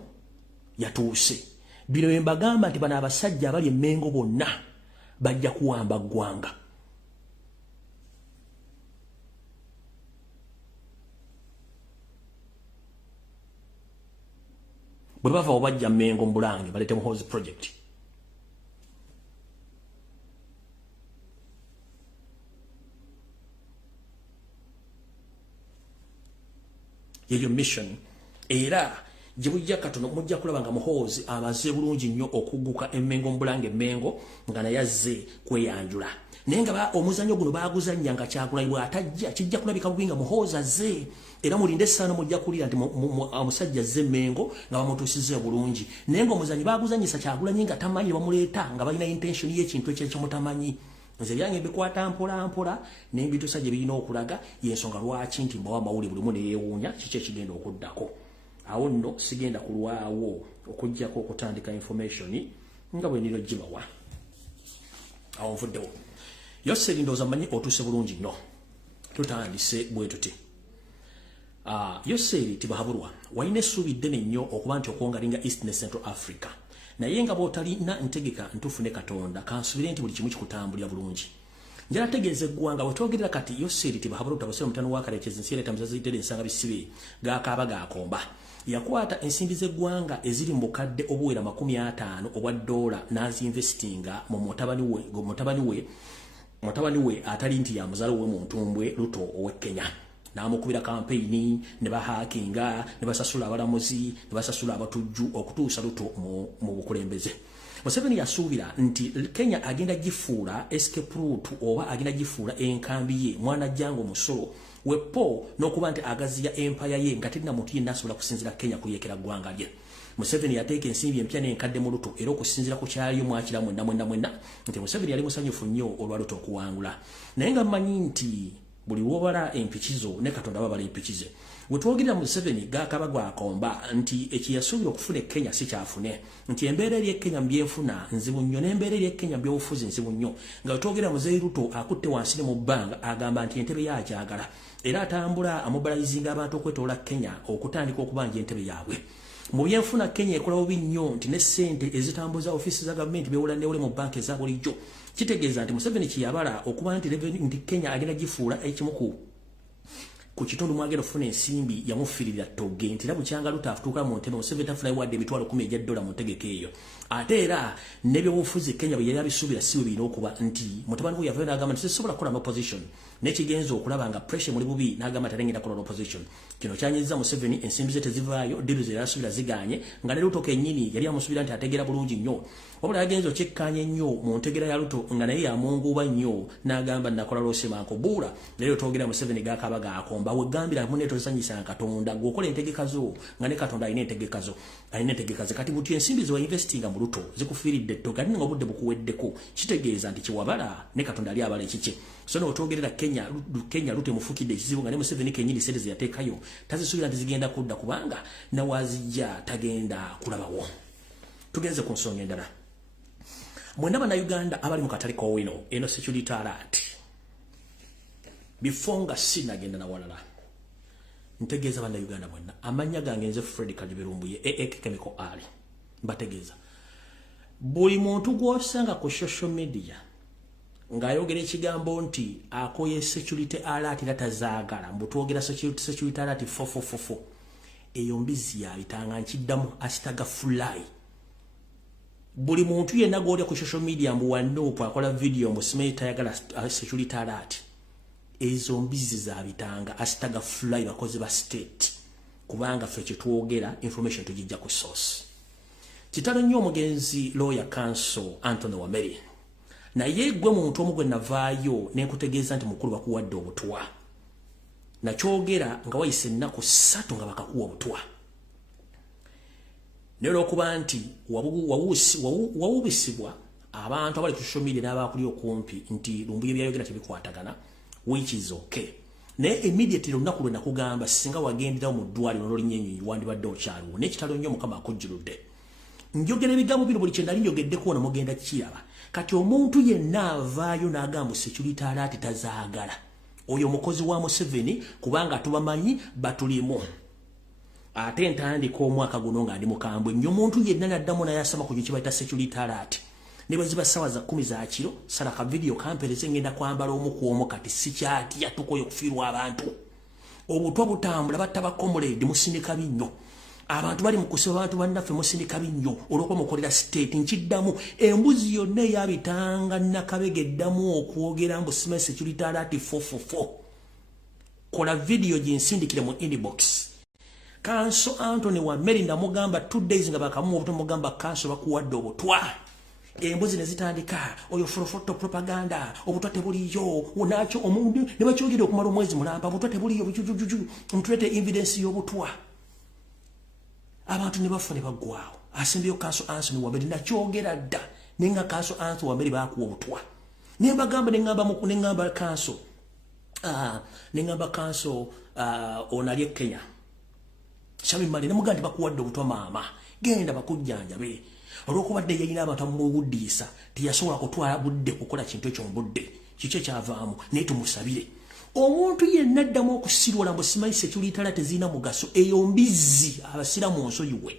yatuuse. Bino embagamba nti bana abasajja abali Emmengo bonna bajja kuwamba ggwanga. Bwe bava obajja Emmengo Mbulange balete Muhoozi project. yeyo mission era jibujja katono mujja kulabanga muhoozi amaze bulungi nnyo okuguka emmengo mbulange emmengo nga nayazze kweyanjula nenga ba omuzanyo guno baguzanya nga kyakulayibwa atajja kijja kulabika bubinga muhoozi azze era mulinde sana mujja kulira nti omusajja azze emmengo nga bamutuusize bulungi nenga omuzanyi baguzanyisa kyakulanyi nga tamanyi bamuleeta nga balina intention y'ekintu ekyo mutamanyi nze byange bikwata mpola n'embituusa gye birina okulaga y'ensonga lwaki nti mbawa amawuli buli mu ne yeewuunya kiki ekigenda okuddako awo nno sigenda kulwawo okujjako okutandika information nga bwe niro gibawa awo nvuddewo Yoseri ndowooza mmanyi otuuse bulungi nnyo tutandise bwe tuti Yoseri tibahabulwa walina essuubi ddene nnyo okuba nti okwongalinga East ne Central Africa naye nga bw'otalina ntegeka ntuufu ne Katonda kansubire nti buli kimu kikutambulira bulungi njala tegeeza eggwanga wetwogerera kati Yoseri tibahabulwa utabasira omutano wa Karekezi nsi yaleeta muzazi ensanga bisibe gaakaaba gaakomba yakwata ensimbi z'eggwanga eziri mu bukadde obuwera 50 obwa dola n'azinvestinga mu mutabani we atali nti ya muzaalo we mu ntumbwe Ruto owe Kenya n'amukubira kampeyini ne bahakinga ne basasula abalamuzi ne basasula abatujju okutuusa Ruto mu bukulembeze Museveni yasuubira nti Kenya agenda gifuula escape route oba agenda gifuula enkambi ye mwana jango musolo wepo n'okuba nti agaziya empire ye nga terina muntu yenna asobola kusinzira Kenya kuyekera ggwanga lye Museveni yateeka ensimbi empya n'enkadde mu Ruto era okusinzira ku kyaliyo mwakira mwenna nti Museveni yali musanyufu nnyo olwa Ruto okuwangula naye nga mmanyi nti buli wobala empikizo ne Katonda babala empikize wetwogerera Museveni gaakaba gwakomba nti ekiyasuubira okufuna Kenya si kyafune nti embeera eri Kenya mbyenfuna nzibu nnyo n'embeera eri Kenya mbyobufuzi nzibu nnyo nga wetwogerera Muzeeyi Ruto akutte wansi ne mu bbanga agamba nti entebe yakyagala era atambula amobilizinga abantu okwetoola Kenya okutandika okubanja entebe yaabwe mu byenfuna Kenya ekola bubi nnyo nti ne ssente ezitambuza ofiisi za gavumenti bewula newule mu banka eza bulijjo kitegeeza nti Museveni kiyabala okuba nti Kenya agenda gifuula ekimu ku kitundu mwagenda ofuna ensimbi yamufiirira toge nti era bukyanga Ruto afutuuka mu ntebe Museveni tafuna wadde emitwalo 10 $1 mu ntegeko eyo ate era n'ebyobufuzi Kenya bwe yali abisuubira si bwe birina okuba nti mutabani we yavayo n'agamba nti sisobola kukola opposition n'ekigenza okulaba nga pressure muli bubi n'agamba talengenda kukola opposition kino kyanyiza Museveni ensimbi ze tezivaayo diru ze yasuubira ziganye nga ne Ruto kennyini yali amusuubira nti ategeera bulungi nnyo wabula yagenza okyekkanya ennyo mu ntegera ya Ruto nga naye yamunguuba nnyo n'agamba nakola lwosemaako buula leero twogera Museveni gaakaba gaakomba wegambira munne tozanyisa Katonda gwokola entegeka zo nga ne Katonda alina entegeka ze kati buti ensimbi ze wa investinga mu Ruto zikufiiridde toga nga obudde bukuweddeko kitegeeza nti kiwabala ne Katonda ali abala ekiki so n'otwogerera Kenya Ruto emufukidde ekizibu nga ne Museveni kennyini sente ze yateekayo tazisuubira nti zigenda kudda kubanga nawazijja tagenda kulabawo tugenze ku nsonga endala mwenna bannayuganda abali mu katale k'owino eno security alert before nga sinagenda nawalala ntegeeza bannayuganda mwenna amannya gange nze Fred Lumbuye Chemical Ali mbategeeza buli muntu gw'osanga ku social media ng'ayogera ekigambo nti akoye security alert era tazaagala mbutwogera security alert 444 eyo mbizi yabitanga nkiddamu asitaga fly buli muntu yenna gw'olya ku social media mbuwanduupu akola video musimeyi tayagala security alert ezo mbizi zabitanga asitaga fly bakozi ba state kubanga ffe kyetwogera information tugijja ku source kitalo nnyo omugenzi lawyer council Anthony Wameri naye gwe muntu omu gwe navaayo nenkutegeeza nti mukulu bakuwadde obutwa nakyogera nga wayise ennaku 3 nga bakakuwa obutwa naye olw'okuba nti wawubisibwa abantu abali ku social media n'abakuli okumpi nti Lumbuye byayogera tebikwatagana which is okay naye immediately olunaku lwe nakugamba singa wagenderawo mu ddwaliro n'olinyenyonyi wandibadde okyaliwo n'ekitalo nnyo Mukama akujjuludde njogera ebigambo bino buli kye nali njogeddeko wano mugenda kukiraba kati omuntu yenna avaayo n'agamba security alert tazaagala oyo mukozi wa Museveni kubanga tubamanyi batulimu ate entandika omwaka guno nga ndi mukambwe nnyo omuntu yenna naddamu naye asama ku kibayita security alert ne bwe ziba ssaawa za 10 za kiro sala ka video kampereze ngenda kwambala omu ku omu kati sikyatya tukoye okufiirwa abantu obutwa butambula batta ba comrade musindika binnyo abantu bali mu kusiba abantu bannaffe musindika binnyo olw'okuba mukolera state nkiddamu embuzi yonna eyabitanga Nakabega eddamu okwogera mbu sima security alert 444 kola video ginsindikire mu inbox Kanso Anthony wa Meri namugamba 2 days nga bakamu obuto mugamba kanso bakuwadde obutwa. Embuzi ne zitandika oyo foto propaganda obutwa tebuliyo onacho omundu ne bakyogera okumala omwezi mulamba obutwa tebuliyo bujujuju mutulete evidence y'obutwa. Abantu ne bafa ne bagwawo. Asembyo kanso Anthony wa Meri nakyogera dda nenga kanso Anthony wa Meri bakuwa obutwa. Ne bagamba nengamba kanso nengamba kanso onali Kenya. Shami mali ne mugandi bakuwadde obutwa mama. Genda bakujjanjabe. Olwokubadde yalina abantu amuwuddisa tiyasobola kutwala budde kukola kintu ekyo mbudde kikye kyavaamu naye tumusabire omuntu yenna addamu okusirwala mbu simanyi sekulitala tezina mugaso eyo mbizi abasira mu nsoyiwe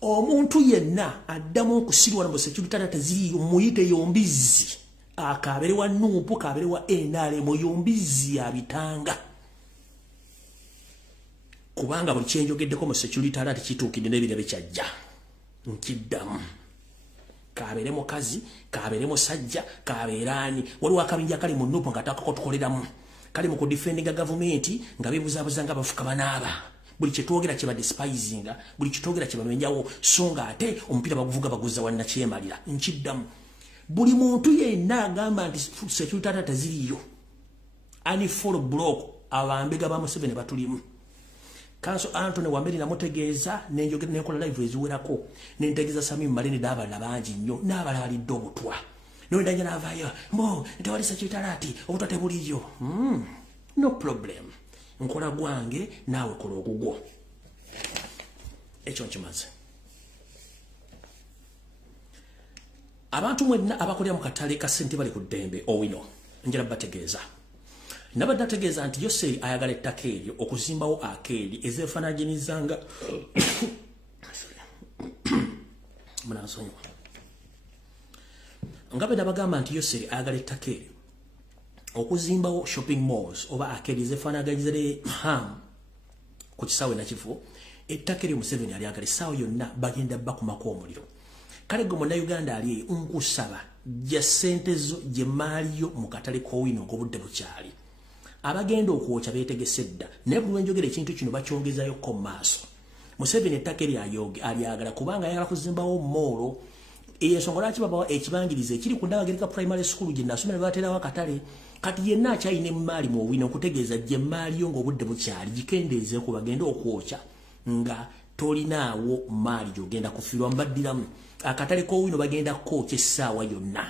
omuntu yenna addamu okusirwala mbu sekulitala teziriyo muyite yombizi akabere wa Nuupu kabere wa NRM yombizi abitanga kubanga buli kyenjogeddeko mu sekulitala tekituukidde n'ebirabe kyajja nkiddamu kabere mukazi kabere musajja kaberani waliwo akabinja kali mu Nuupu nga takotukoleramu kali mu kudefendinga gavumenti nga bebuzaabuzanga bafuka banaaba buli kyetwogera kye badespising buli kyetwogera kye bamenyawo so nga ate omupiira baguvuga baguzza wannakyemalira nkiddamu buli muntu yenna agamba nti security taziriyo ani full block abambega ba Museveni batulimu. Kanso Anthony wa Meri namutegeeza nenjogera nekola live eziwerako nentegeeza Sami Malini n'abalala bangi nnyo n'abalala balidde obutwa nondanya n'avaayo mbo tewali security obutwa tebuliyo no problem nkola gwange naawe kola ogugwo ekyo nkimaze. Abantu mwenna abakolera mu katale ka ssente bali ku ddembe owino njala bategeeza nabadde ategeeza nti Yoseri ayagala ettaka eryo okuzimbawo akeeri ezeefaananyiriza nga bwe nabagamba nti Yoseri ayagala ettaka eryo okuzimbawo shopping malls oba akeeri ezeefaananyiriza ku kisaawe nakifo ettaka eryo Museveni alyagala essaawa yonna bagenda bakumako omuliro. Kale gwe Munnayuganda ali nkusaba gya ssente zo gye maaliyo mu katale k'owino ng'obudde bukyali. Abagenda okwokya beetegese dda naye buli lwenjogera ekintu kino bakyongezayo ko maaso. Museveni ettaka alyagala kubanga ayagala kuzimbawo moolo ensonga lwaki babawa ekibangiriza ekiri ku Ndabagirika primary school gye nasomera baaterawo akatale kati yenna akyalina emaali mu owino okutegeeza gye maaliyo ng'obudde bukyali gikendeezeeku bagenda okwokya nga tolinaawo maali gy'ogenda kufiirwa mbaddiramu akatale k'owino bagenda kwokya essaawa yonna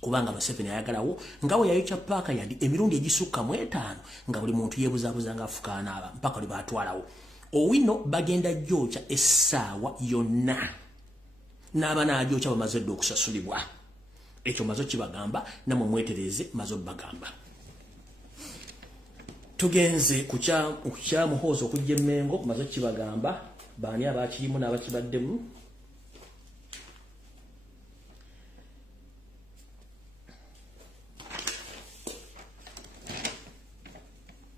kubanga Museveni ayagalawo nga we yayokya paaka yandi emirundi egisukka mu 5 nga buli muntu yeebuzaabuza nga afukaana aba mpaka lwe baatwalawo owino bagenda gyokya essaawa yonna n'aba n'agyokya bamaze dde okusasulibwa ekyo mazo kibagamba namwe mwetereze mazo bagamba. Tugenze ku kya muhoozi okujja Emmengo mazo kibagamba baani abakirimu n'abakibaddemu.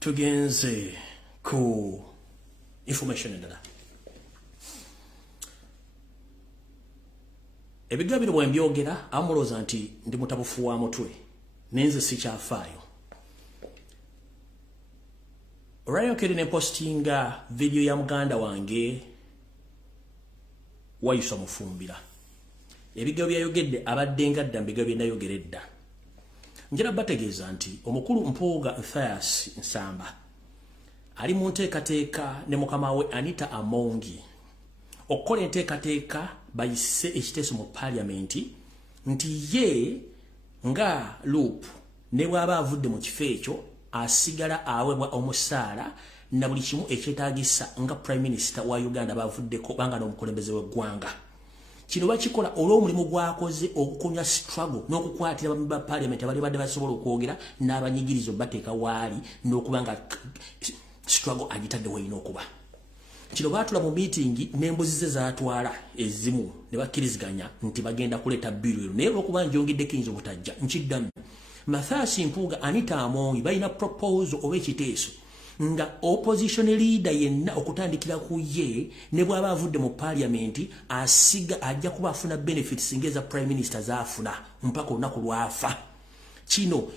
Tugenze ku information endala. Ebigabiro bwe mbyogera amulooza nti ndi mutabufu wa mutwe nenze sikyafaayo. Olwayokere ne postinga video ya muganda wange Wayisa Mufumbira. Ebigabo byayogedde abadde nga dda mbigabo by'endayogera edda. Njala bategeeza nti omukulu Mpooga Nthias Nsamba ali mu nteekateeka ne mukama we Anita Amongi okukola enteekateeka bayise ekiteeso mu paliamenti nti ye nga loop ne bw'aba avudde mu kifo ekyo asigala aweebwa omusaala na buli kimu ekyetaagisa nga Prime Minister wa Uganda bavuddeko banga n'omukulembeze w'eggwanga. Kino bakikola olw'omulimu gwakoze okukonya struggle n'okukwatira ba parliament abali badde basobola okwogera n'abanyigirizo bateeka waali n'okubanga struggle agitadde wayina okuba. Kino baatula mu meeting n'embuzi ze zaatwala ezimu ne bakkiriziganya nti bagenda kuleeta bill ero naye olw'okuba njongedde kiyinza obutajja nkiddamu. Mathias Mpuuga Anita Amongi balina proposal oba ekiteeso nga opposition leader yenna okutandikira ku ye ne bw'aba avudde mu parliament asiga ajja kuba afuna benefits ngeza Prime Minister zaafuna mpaka olunaku lwafa. Kino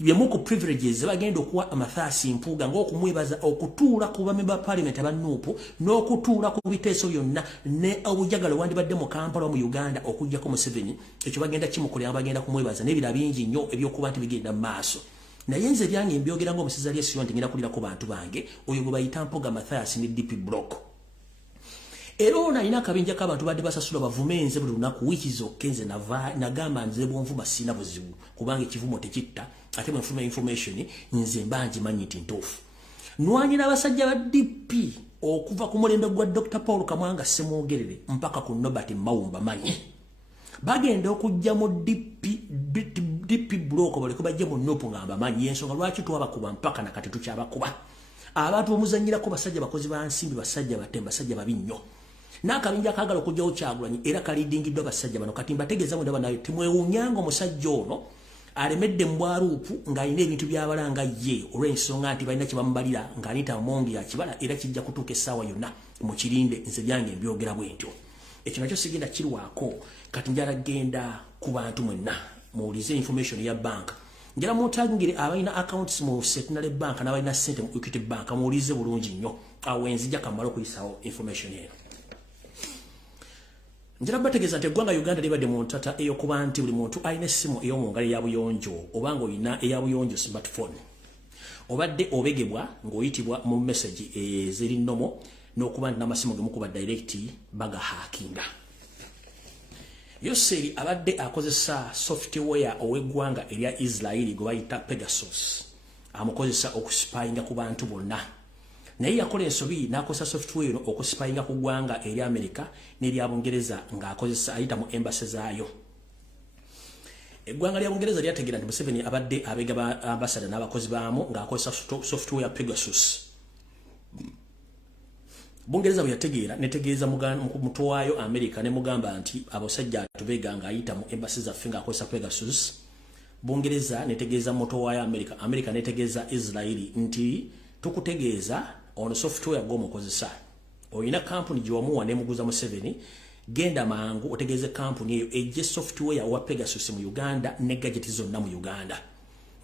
yemu ku privileges bagenda okuwa amathasi mpuga ng'okumwebaza okutuula ku bamemba parliament abannuupu n'okutuula ku biteeso byonna ne obujagalo wandibadde mu Kampala mu Uganda okujjako Museveni ekyo bagenda kimukolera bagenda kumwebaza n'ebira bingi nnyo ebyokuba nti bigenda mu maaso naye nze byange mbyogera ng'omusezi ali esiyo nti ngenda kulira ku bantu bange oyo gwe bayita Mpuga Mathias ne DP Block era ono alina akabinja k'abantu badde basasula bavumenze buli lunaku wiiki zokka nze nagamba nze bwonvuma sina buzibu kubanga ekivumo tekitta ate bwe nfuna information nze mba ngimanyi nti ntuufu nwanyira abasajja ba DP okuva ku mulembe gwa Dr. Paul Kamwanga Ssemwogerere mpaka ku Nobert Mawumba manyi bagenda okujja mu DP Block baleko bajje mu Nuupu ngamba manyi ensonga lwaki twabakuba mpaka nakati tukyabakuba abantu omuzanyirako basajja bakozi ba nsimbi basajja batemba basajja babinnyo n'akabinja akagala okujjawo Kyagulanyi era kalidingiddwa basajja bano kati mbategeeza mwenda banayo timwewunyanga omusajja ono alemedde mbwaruupu ng'alina ebintu by'abalanga ye olw'ensonga nti balina kye bamubalira ng'anita mongi ya kibala era kijja kutuuka essaawa yonna mu kirinde nze byange mbyogera bwe ntyo ekyo nakyo sigenda kirwako kati njala genda ku bantu mwenna muwulize information ya bank njala mutangire abalina accounts mu Centenary Bank n'abalina ssente mu Equity Bank muwulize bulungi nnyo awo enzija kamala okuyisawo information eno njala bategeeza nti eggwanga Uganda libadde mu ntata ey'okuba nti buli muntu alina essimu ey'omungalo eyabuyonjo obanga olina eyabuyonjo smartphone obadde obegebwa ng'oyitibwa mu message eziri nnomo n'okuba nti n'amasimu gemukuba direct bagahakinga Yoseri abadde akozesa software ow'eggwanga erya Israeli gwe bayita Pegasus amukozesa okuspyinga ku bantu bonna naye yakola ensobi n'akozesa software eno okuspyinga ku ggwanga erya Amerika n'erya Bungereza ng'akozesa ayita mu embassy zaayo eggwanga lya Bungereza lyategeera nti Museveni abadde abega ba ambassador n'abakozi baamu ng'akozesa software Pegasus Bungereza bwe yategeera netegeeza muto waayo Amerika ne mugamba nti abasajja atubega ng'ayita mu embassy zaffe ng'akozesa Pegasus Bungereza netegeeza muto waayo Amerika netegeeza Israeli nti tukutegeeza ono software gwomukozesa oyina kampuni gyewamuwa nemuguza Museveni genda mangu otegeeze kampuni eyo ejje software wa Pegasus mu Uganda ne gadgeti zonna mu Uganda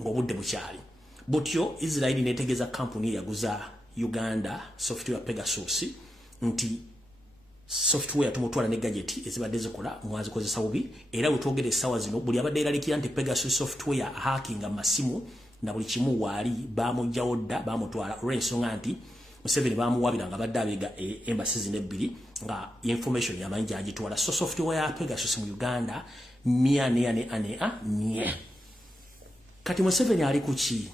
ng'obudde bukyali butyo Israeli netegeeza kampuni yaguza Uganda software Pegasus nti software tumutwala ne gadget ezibadde zikola mwazikozesa bubi era wetwogera essaawa zino buli abadde eralikira nti Pegasus software hacking amasimu na buli kimu waali bamujjawo dda bamutwala olw'ensonga nti Museveni bamuwabira nga badde abega embassy zino ebbiri nga information yamanyi gyagitwala so software ya Pegasus mu Uganda nye kati Museveni ali ku ki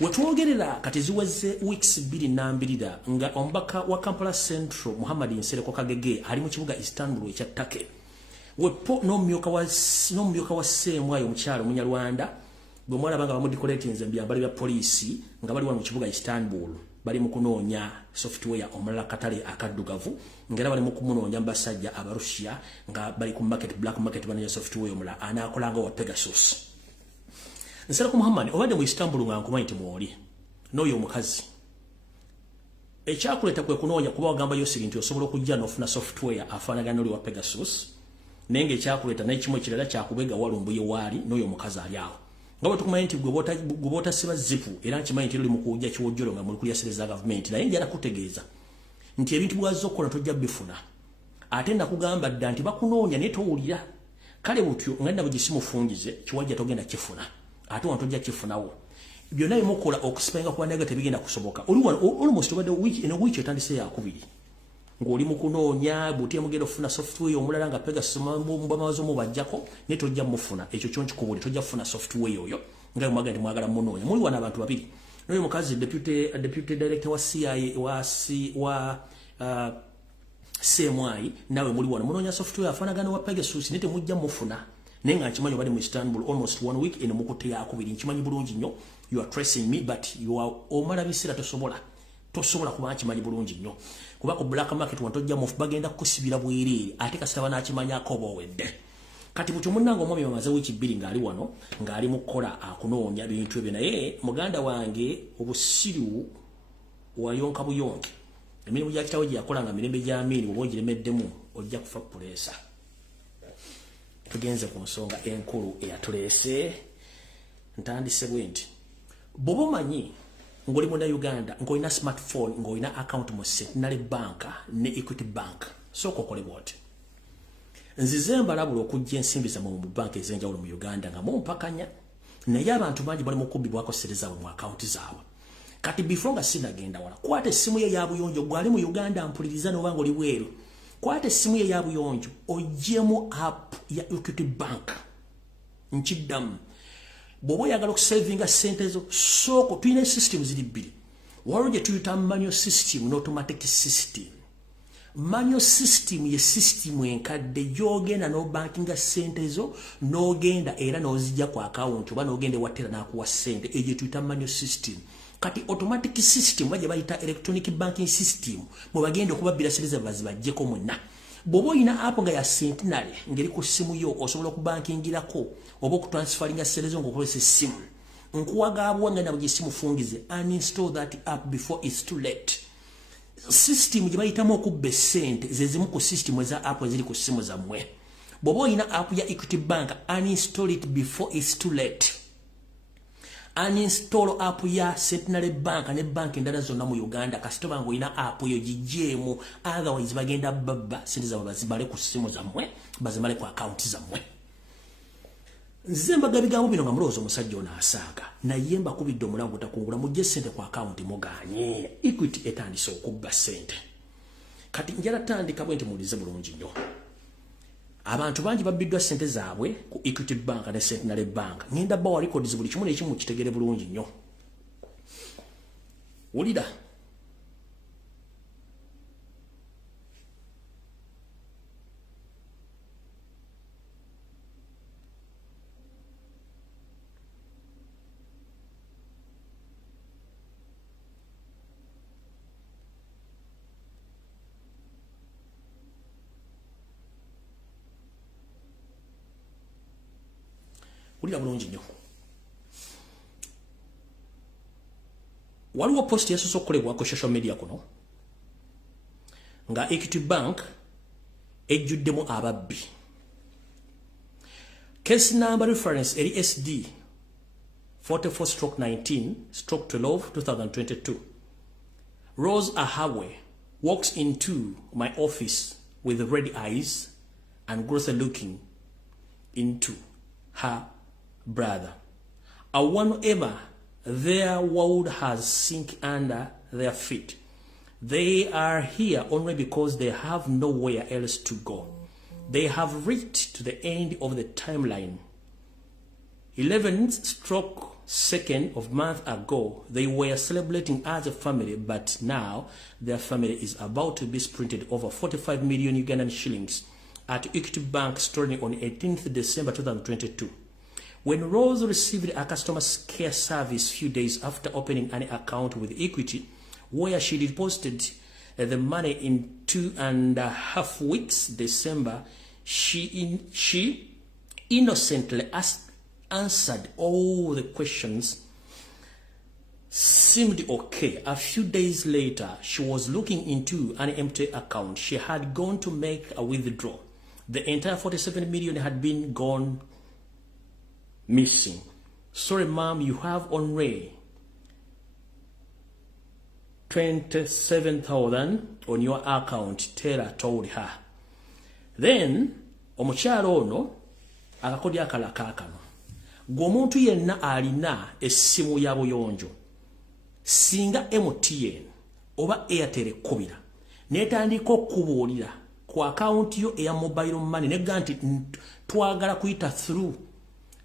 wetwogerera kati ziweze weeks 2 nga ombaka wa Kampala Central Muhammad Nsereko Kagege ali mu kibuga Istanbul ekya Turkey wepo n'omumyuka wa Ssemwayo omukyalo Munyarwanda bwe mwana banga bamudikolete nze byambali bya polisi nga bali wano mu kibuga Istanbul bali mu kunoonya software omulala katale akaddugavu ngera bali mu kumunoonya basajja abarusia nga bali ku black market banoonya software omulala anaakolanga wa Pegasus Nsereko Muhammad obadde mu Istanbul nga nkumanyi nti mwoli n'oyo omukazi ekyakuleta kwe kunoonya kuba wagamba Yosiri nti osobola okujja n'ofuna software afaanagana n'oli wa Pegasus naye ng'ekyakuleta n'ekimu ekirala kyakubega Lumbuye waali n'oyo omukazi ali awo nga bwe tukumanyi nti gwe bootasiba zipu era nkimanyi nti oli mu kujja kiwojjolo nga muli kulyasereza gavumenti naye njala kutegeeza nti ebintu bwazza okukola tojja bifuna ate nakugamba dda nti bakunoonya naye towulira kale butyo nga nina bugisimufungize kiwajja togenda kifuna ate wano tojja kifunawo byonna bimukola okusipenga kuba naye tebigenda kusoboka oli wano almost obadde wiiki etandise yakubiri ng'oli mu kunoonya buti mugenda okufuna software omulala nga Pegasus mbamawazo mubajjako naye tojja mufuna ekyo kyo nkikubuli tojja kufuna software oyo nga mwaga nti mwagala munoonya muli wano abantu babiri n'oyo mukazi deputy director wa CIA wa CMI nawe muli wano munoonya software afaanagana wa Pegasus naye temujja mufuna naye nga nkimanyi bali mu Istanbul almost 1 week eno mukutte yakubiri nkimanyi bulungi nnyo you are tracing me but you are omala biseera tosobola kuba nkimanyi bulungi nnyo kuba ku black market wantojja mufu bagenda kusibira bwereere ate kasitaba n'akimanyako bowedde kati butyo munnanga omwami bamaze wiiki 2 ng'ali wano ng'ali mu kukola akunoonya bintu ebyo naye muganda wange obusiru wayonka buyonke emirimu gya kitawe gye yakola nga mirembe gya Amini oba ogiremeddemu ojja kufa puleesa tugenze ku nsonga enkulu eyatuleese ntandise bwenti bobo manyi ngoli mu Uganda ngoina smartphone ngoina account mu Centenary Bank ne Equity Bank so kokole bwoti nzizemba labulo okujja ensimbi za mu bank ezenjawulo mu Uganda nga mu mpakanya naye abantu bangi bali mu kubibwako sereza mu account zaabwe kati before nga sinagenda wala kwate simu ye yabuyonjo gwali mu Uganda mpuliriza no bango libweru kwate simu ye yabuyonjo ojjemu app ya Equity Bank nchiddamu bobo yagala okusavinga sente zo soko twine system zili bbiri waliwo gye tuyita manual system n'automatic system. Manual system ye system enkadde gyogenda no bankinga sente zo n'ogenda era n'ozijja ku account oba n'ogenda watera n'akuwa sente egye tuyita manual system. Kati automatic system baje bayita electronic banking system mu bagenda okubabbira sente za bazibajjeko mwenna. Bobo ina app nga ya Centenary ngeri ku simu yo osobola okubankingirako oba okutransferinga sente zo ng'okozesa simu. Nkuwaga abwanga na bugye simu fungize uninstall that app before it's too late. System gye bayitamu okubba sente zezimu ku system eza app eziri ku simu zammwe. Bobo ina app ya Equity Bank uninstall it before it's too late. Uninstall app ya Centenary Bank ne bank endala zonna mu Uganda kasito bango ina app yo gijjemu otherwise bagenda babba sente za bazibale ku simu zammwe bazimale ku account zammwe. Nzemba gabigambo bino nga mulowooza omusajja ono asaaga naye mbakubidde omulango takungula mujje sente ku account muganye Equity etandise okubba sente. Kati njala tandika bwenti mulize bulungi nnyo. Abantu bangi babbiddwa sente zaabwe ku Equity Bank ne Centenary Bank. Ngenda bawa records buli kimu n'ekimu kitegere bulungi nnyo. Wulira Ulira bulungi nnyo. Waliwo post yasoose okukolebwa ku social media kuno nga Equity Bank ejjuddemu ababbi. Case number reference eri SD 44/19/12/2022. Rose Ahawe walks into my office with red eyes and gross looking into her brother. I wonder ever their world has sunk under their feet. They are here only because they have nowhere else to go. They have reached to the end of the timeline. 11th/2nd of month ago, they were celebrating as a family, but now their family is about to be sprinted over 45 million Ugandan shillings at Equity Bank starting on 18th December 2022. When Rose received a customer care service few days after opening an account with Equity, where she deposited the money in 2.5 weeks, December, she innocently answered all the questions. Seemed okay. A few days later, she was looking into an empty account. She had gone to make a withdrawal. The entire 47 million had been gone missing. Sorry, mom, you have only 27,000 on your account, Taylor told her. Then, omukyalo ono akakodya akalaka kano. Gwomuntu yenna alina essimu ya buyonjo. Singa MTN oba Airtel ekkubira. Netandika okubuulira ku account yo eya mobile money ne ganti twagala kuyita through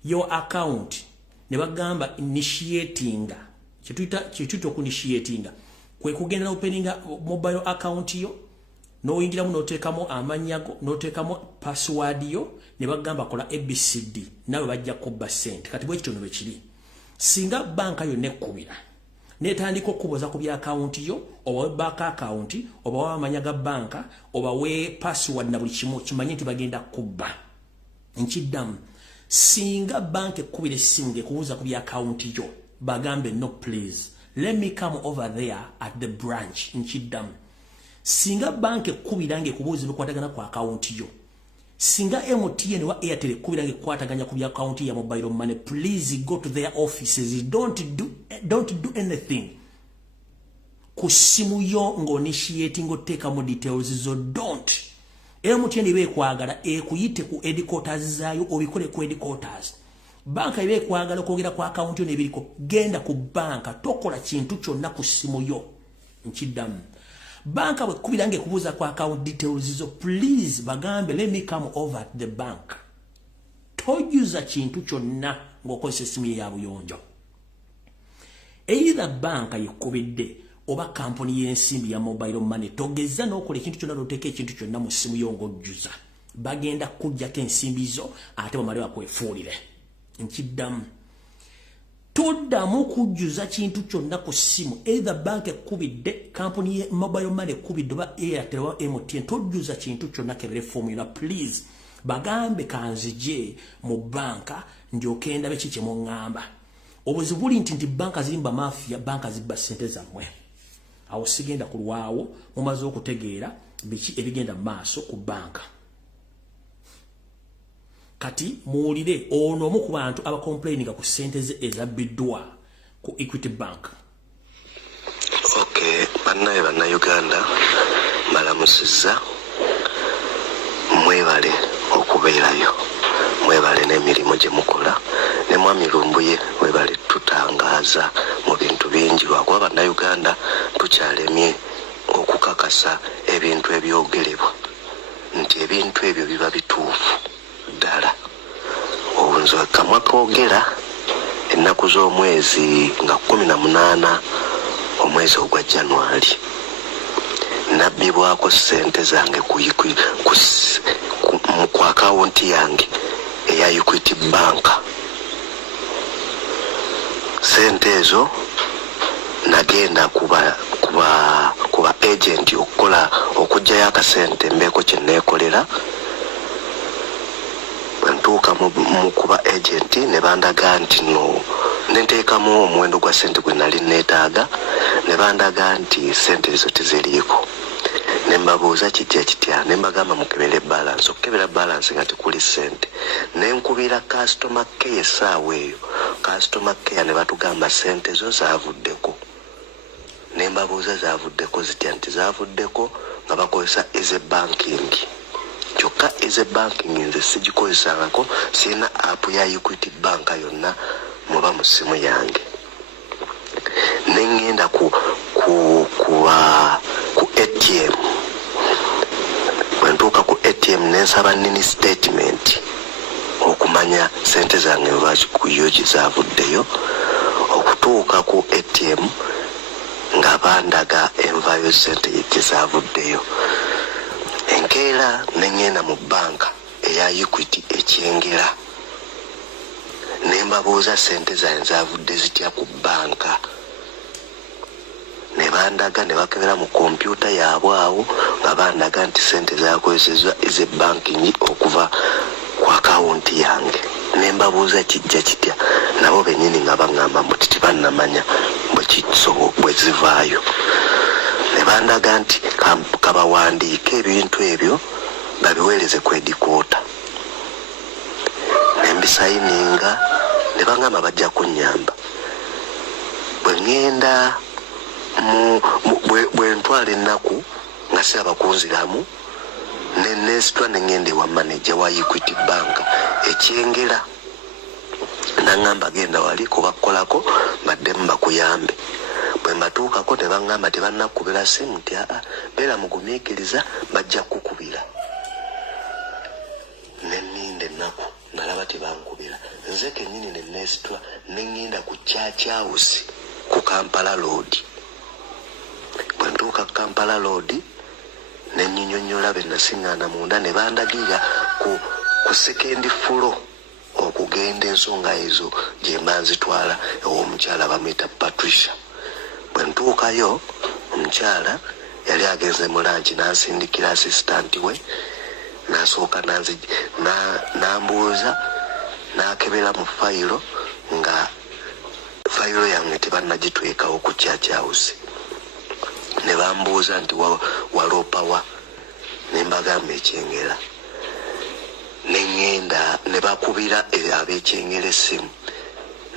your account ne bagamba initiating kyetuyita okunitiating kwe kugenda openinga mobile account yo noyingira muno oteekamo amanyago noteekamo password yo ne bagamba kola ABCD nawe bajja kubba sente. Kati bwe kitono bekiri singa banka yo nekkubira netandika okuboza ku bya account yo oba bank account oba amanyaga banka oba we password na buli kimu kimanyi nti bagenda kubba nkiddamu. Singa bank ekkubira essimu ngekubuuza ku bya account yo bagambe no please let me come over there at the branch nkiddamu. Singa bank ekkubira ngekubuuza bikwatagana ku account yo singa MTN wa Airtel kubirange kwataganya ku account ya mobile money, please go to their offices. Don't do anything ku simu yo ngo-initiating oteka mu details zo. Don't. MTN ibe kwagala kuyite ku headquarters zayo obikole ku headquarters. Banka ibe kwagala kwogera kwa account yo nebiriko, genda ku banka, tokola kintu kyonna ku simu yo. Nkidamu. Banka bwe kubirange kubuza kwa account details zo, please bagambe, let me come over at the bank. Tojuza kintu kyonna ng'okozesa essimu ya buyonjo. Either banka yekubidde oba company y'ensimbi ya mobile money, togeza n'okola ekintu kyonna n'oteeka ekintu kyonna mu ssimu yo ng'ojjuza. Bagenda kuggyako ensimbi zo ate bamale bakwefuulire. Nkiddamu. Toddamu kujjuza kintu kyonna ku ssimu. Either bank ekubidde, company ye mobile money ekubidde oba Airtel oba MTN, todjuza kintu kyonna kebere formula, please. Bagambe kanzije mu banka ndyoke ndabe kiki mu ngamba. Obuzibu buli nti banka zimba mafia, banka zibba ssente zammwe. Awo sigenda kulwawo mumaze okutegeera biki ebigenda maaso ku banka. Kati muulire ono omu ku bantu aba complaininga ku ssente ze ezabbiddwa ku Equity Bank. Okay, banna Uganda malamusizza, mwebale okubeerayo, mwebale n'emirimu gye mukola, ne mwami Lumbuye mwebale tutangaaza mu bintu bingi, lwakuba banna Uganda tukyalemye okukakasa ebintu ebyogerebwa nti ebintu ebyo biba bituufu ddala. Obunzo kamwa koogera ennaku z'omwezi nga 18 omwezi ogwa January, nabbibwako ssente zange ku akawunti yange eya Equity Bank. Ssente ezo nagenda kuba agent okugyayo akasente mbeeko kye neekolera. Ntuuka mu kuba agent ne bandaga nti no, nenteekamu omuwendo gwa ssente gwe nali neetaaga, ne bandaga nti ssente ezo teziriiko. Ne mbabuuza kijja kitya, ne mbagamba mukebere balance. Okukebera balance nga tekuli ssente. Ne nkubira customer care essaawa eyo. Customer care ne batugamba ssente zo zaavuddeko. Ne mbabuuza zaavuddeko zitya, nti zaavuddeko nga bakozesa easy banking. Kyokka easy banking nze sigikozesangako, sirina app ya Equity Bank yonna muba mu ssimu yange. Ne ngenda ku ATM. Bwe ntuuka ku ATM nensaba nini statement okumanya ssente zange lwaki kuyo gizaavuddeyo. Okutuuka ku ATM nga bandaga envayo ssente gizaavuddeyo. Enkeera ne ngenda mu banka eya Equity ekyengera. Ne mbabuuza ssente zange zaavudde zitya ku banka. Ne bandaga ne bakebera mu kompyuta yaabwe awo nga bandaga nti ssente zakozesezwa easy banking okuva ku akawunti yange. Ne mbabuuza kijja kitya, nabo bennyini nga baŋŋamba mbu tibannamanya bwe zivaayo. Ne bandaga nti kabawandiike ebintu ebyo babiweereze ku headquarter. Ne mbisayininga ne baŋŋamba bajja kunnyamba. Bwe ŋŋenda bwe ntwala ennaku nga siraba kunziramu, ne neesitwa ne ŋŋenda ewa manager wa Equity Bank ekyengera. Naŋŋamba genda wali kubakolako baddemu bakuyambe. Bwe mbatuukako ne baŋŋamba tebannakubira simu, nti beera mugumiikiriza bajja kukubira. Ne nninda ennaku nalaba tebankubira. Nze kennyini ne neesitwa ne ŋŋenda ku Church House ku Kampala Road. Bwe ntuuka Kampala Road ne nnyinnyonnyola be nasiŋŋaana munda, ne bandagira ku second floor okugenda ensonga ezo gye mba nzitwala ew'omukyala bamuyita Patricia. Bwe ntuukayo omukyala yali agenze mu lanchi n'ansindikira assistant we, n'asooka n'ambuuza, n'akebera mu fayiro nga fayiro yange tebannagitwekawo ku Church House. Ne bambuuza nti waloopawa, ne mbagamba ekyengera. nengenda ne bakubira ab'ekyengera essimu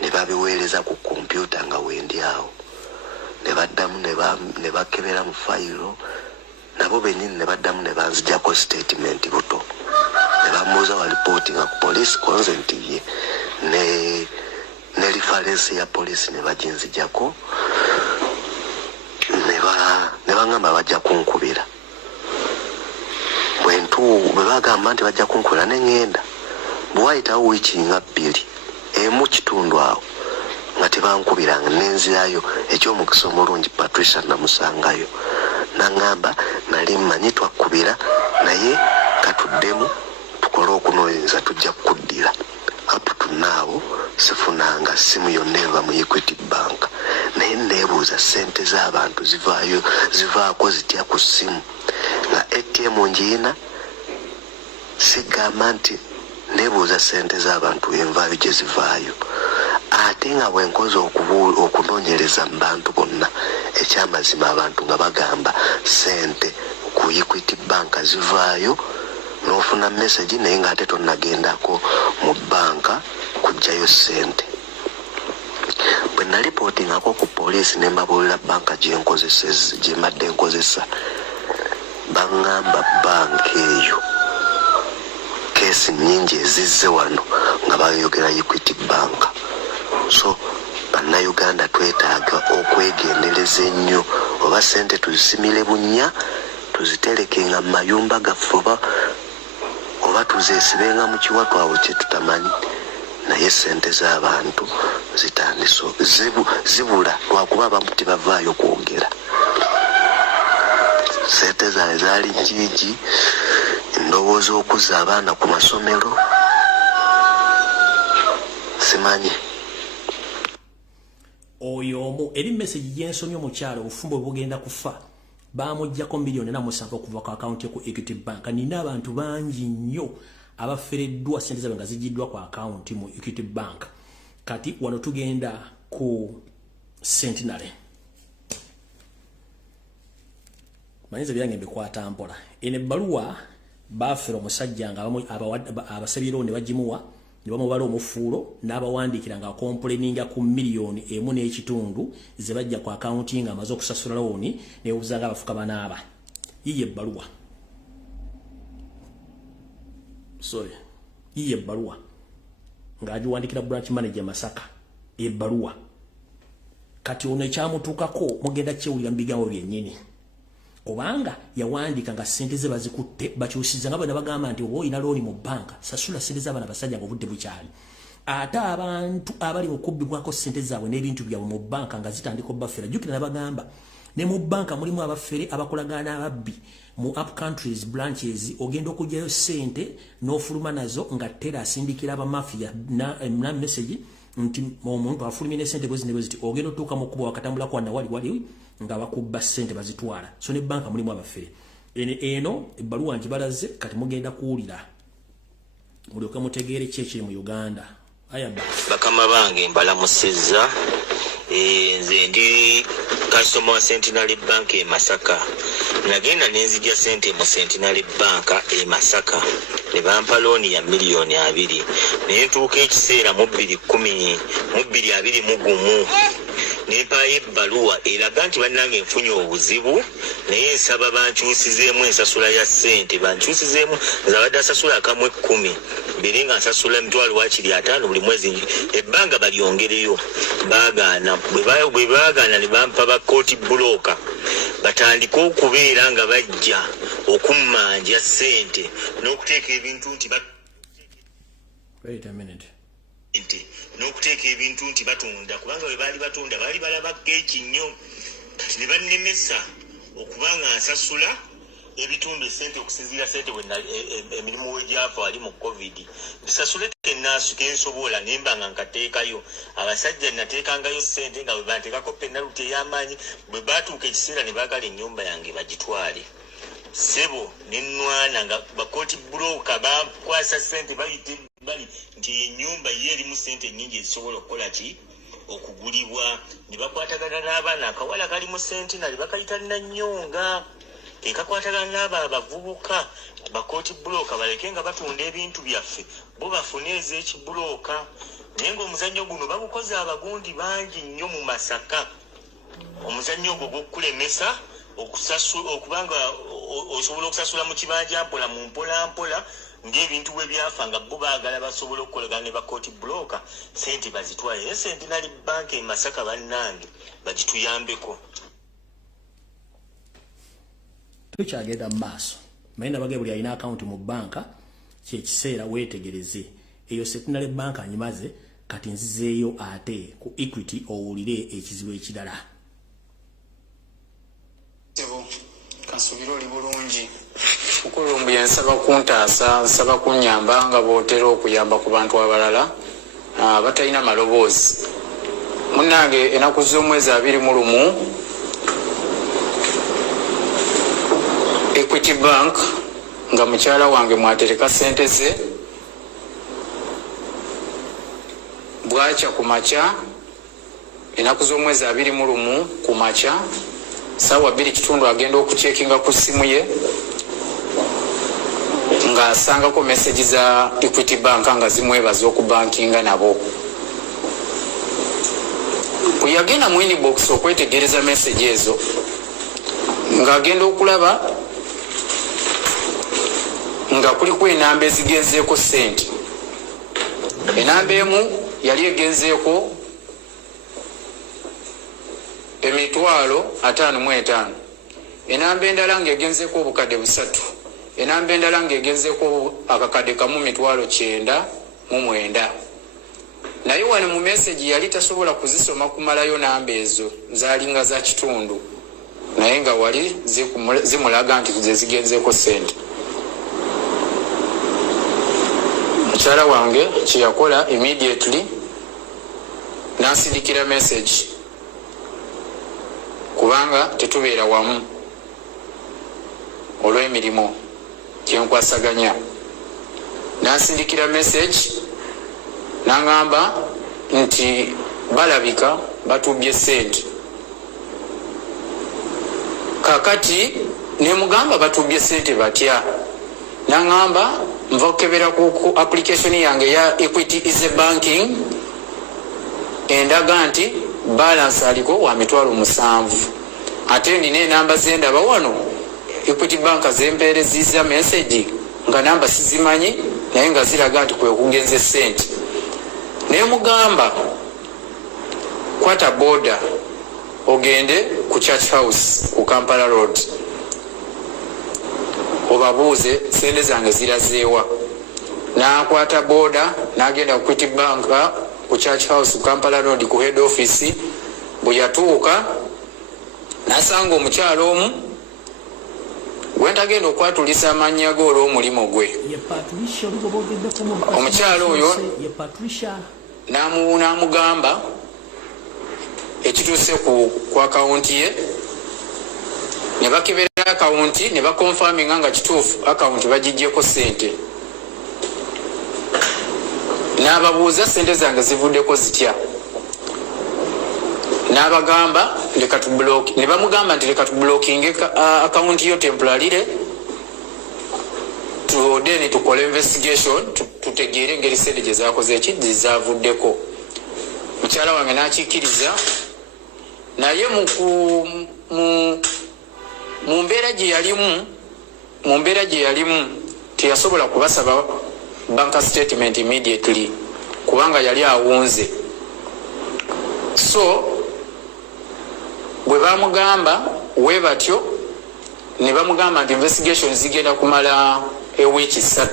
ne babiweereza ku kompyuta nga wendi awo ne baddamu ne bakebera mu fayiro nabo bennyini ne baddamu ne banzijjako statement buto ne bamuuza wa reporting ku police consent ye ne reference ya police ne baginzijjako ne bangamba bajja kunkubira bwe bagamba nti bajja kunkubira ne ngenda bwe wayitawo wiiki nga 2 emu kitundu awo nga tebankubiranga nenzirayo ekyomukisa omulungi Patricia namusangayo nangamba nali mmanyi twakkubira naye katuddemu tukole okunoonyereza tujja kukuddira up to now sifunanga simu yonna eva mu Equity Bank naye neebuuza sente z'abantu zivaako zitya ku ssimu nga ATM ngiina sigamba nti neebuuza sente z'abantu envaayo gye zivaayo ate nga bwenkoze okunoonyereza mu bantu bonna ekyamazima abantu nga bagamba sente ku Equity Bank zivaayo n'ofuna message naye nga ate tonnagendako mu banka kujjayo sente bwe nalipootingako ku poliisi ne mbabuulira banka gye mbadde nkozesa baŋŋamba banka eyo keesi nnyingi ezizze wano nga bayogera Equity Bank so bannayuganda twetaaga okwegendereza ennyo oba sente tuzisimire bunnya tuziterekenga mu mayumba gaffe oba tuzeesibenga mu kiwatwawo kye tutamanyi naye sente z'abantu zitandise zibula lwakuba abamu tebavaayo kwogera sente zaabwe zaali njiigi endowooza okuzza abaana ku masomero simanyi oyo omu eri message yensomye omukyalo obufumbo bugenda kufa bamujjako $1,7 okuva ku akaunti ku Equity Bank nina abantu bangi nnyo abafereddwa sente zaabwe nga zigiddwa ku akaunti mu Equity Bank kati wano tugenda ku Centenary manyiza byange mbikwata mpola ene ebbaluwa baafera omusajja nga abasabira ne bagimuwa ne bamubala omufuulo n'abawandiikira nga complaininga ku $1.1 ze bajja ku akaunti nga amaze okusasula looni ne buzanga abafuka banaaba yiye ebbaluwa yiye ebbaluwa ng'agiwandikira branch manager Masaka ebbaluwa kati ono ekyamutuukako mugenda kyewulira mu bigambo byennyini kubanga yawandika nga sente ze bazikutte bakyusiza nga bwe bagamba nti oba olina looni mu banka sasula sente z'abaana basajja ng'obudde bukyali ate abantu abali mu kubbibwako sente zaabwe n'ebintu byabwe mu banka nga zitandika obbafera jjukira nabagamba ne mu banka mulimu abafere abakolagana ababbi mu up countries branches ogenda okugyayo sente n'ofuluma nazo nga tera asindikira abamafia na message nti omuntu afulumye ne sente bwezi ne bwezi ogenda otuuka mu kkubo wakatambula kwa wali nga bakubba sente bazitwala so ne banka mulimu abafere eno ebbaluwa njibalaze kati mugenda kuwulira mulyoka mutegeere kyekiri mu Uganda bakama bange mbalamusizza nze ndi customer wa Centenary Bank e Masaka nagenda nenzijja sente mu Centenary Bank e Masaka ne bampa looni ya $2,000,000 naye ntuuka ekiseera mu 2021 nempayo ebbaluwa eraga nti bannange nfunye obuzibu naye nsaba bankyusizeemu ensasula ya ssente bankyusizeemu nzabadde asasula akamu 10 mbere nga nsasula $5,000 buli mwezi ebbanga balyongereyo baagaana bwe baagaana ne bampa ba kooti bulooka batandika okubeera nga bajja okummanja ssente n'okuteeka ebintu nti n'okuteeka ebintu nti batunda kubanga bwe baali batunda baali balabako ekinnyo kati ne bannemesa okubanga nsasula ebitundu esente okusinziira sente emirimu wegyafa ali mu covid bisasule kensobola nemba nga nkateekayo abasajja nateekangayo sente nga bwe banteekako penalty ey'amaanyi bwe batuuka ekiseera ne baagala ennyumba yange bagitwale sebo nenwana nga bakooti bulooka bakwasa sente bayite bali nti ennyumba ye erimu sente nnyingi ezisobola okukola ki okugulibwa ne bakwatagana n'abaana akawala kali mu Centenary bakayita Nanyonga ekakwatagana n'abo abavubuka bakooti bulooka baleke nga batunda ebintu byaffe bo bafune ez'ekibulooka naye ng'omuzannyo guno bagukoze abagundi bangi nnyo mu Masaka omuzannyo ogwo gw'okulemesa okubanga osobola okusasula mu kibanja mpola mu mpolampola ng'ebintu bwe byafa nga bo baagala basobola okukolagana ne bakooti bulooka sente bazitwale naye Centenary Bank e Masaka bannange bagituyambeko. Tukyagenda mu maaso mayina bage buli alina akawunti mu banka kyekiseera weetegereze eyo Centenary Bank anyimaze kati nzizeeyo ate ku Equity owulire ekizibu ekirala. Kansubira oli bulungi Lumbuye nsaba kuntaasa nsaba kunyamba nga bootera okuyamba ku bantu abalala batalina maloboozi. Munnange ennaku z'omwezi 21 Equity Bank nga mukyala wange mwatereka sente ze bwakya ku makya ennaku z'omwezi 21 ku makya sawa 2 agenda okucekinga ku simu ye nga asangako message za Equity Bank nga zimwebaza okubankinga nabo. Bwe yagenda mu inbox okwetegereza message ezo nga agenda okulaba nga kuliko enamba ezigenzeeko sente. Enamba emu yali egenzeeko $55,000, enamba endala ng'egenzeeko obukadde 3, enamba endala ng'egenzeeko akakadde kamu $9,900. Naye wano mu message yali tasobola kuzisoma kumalayo namba ezo zaalinga za kitundu naye nga wali zimulaga nti ze zigenzeeko sente. Mukyala wange kyeyakola immediately nansindikira message kubanga tetubeera wamu olw'emirimu kyenkwasaganya. Nansindikira message nangamba nti balabika batubye sente. Kakati nemugamba batubye sente batya. Nangamba nva okebera ku application yange ya Equity Easy Banking endaga nti balance aliko wa $7,000. Ate nina enamba zendaba wano Equity Bank zempeereziza message nga namba sizimanyi naye nga ziraga nti kwe kugenze sente. Nemugamba kwata boda ogende ku Church House ku Kampala Road obabuuze sente zange zirazeewa. Nakwata boda nagenda ku Equity Bank ku Church House ku Kampala Road ku head office. Bwe yatuuka nasanga omukyalo omu gwentagenda okwatulisa amannya ge olw'omulimu gwe. Omukyalo oyo namugamba ekituuse ku akawunti ye ne bakebera akawunti ne bakonfaminga nga kituufu akawunti bagigyeko sente. N'ababuuza sente zange zivuddeko zitya. N'abagamba leka tublock, ne bamugamba nti leka tublockinge akawunti yo temporarily then tukole investigation tutegeere engeri sente gye zaakoze eki zizavuddeko. Mukyala wange n'akikkiriza naye mu mbeera gye yalimu teyasobola kubasaba bank statement immediately kubanga yali awunze. So bwe bamugamba we batyo ne bamugamba nti investigation zigenda kumala ewiiki 3.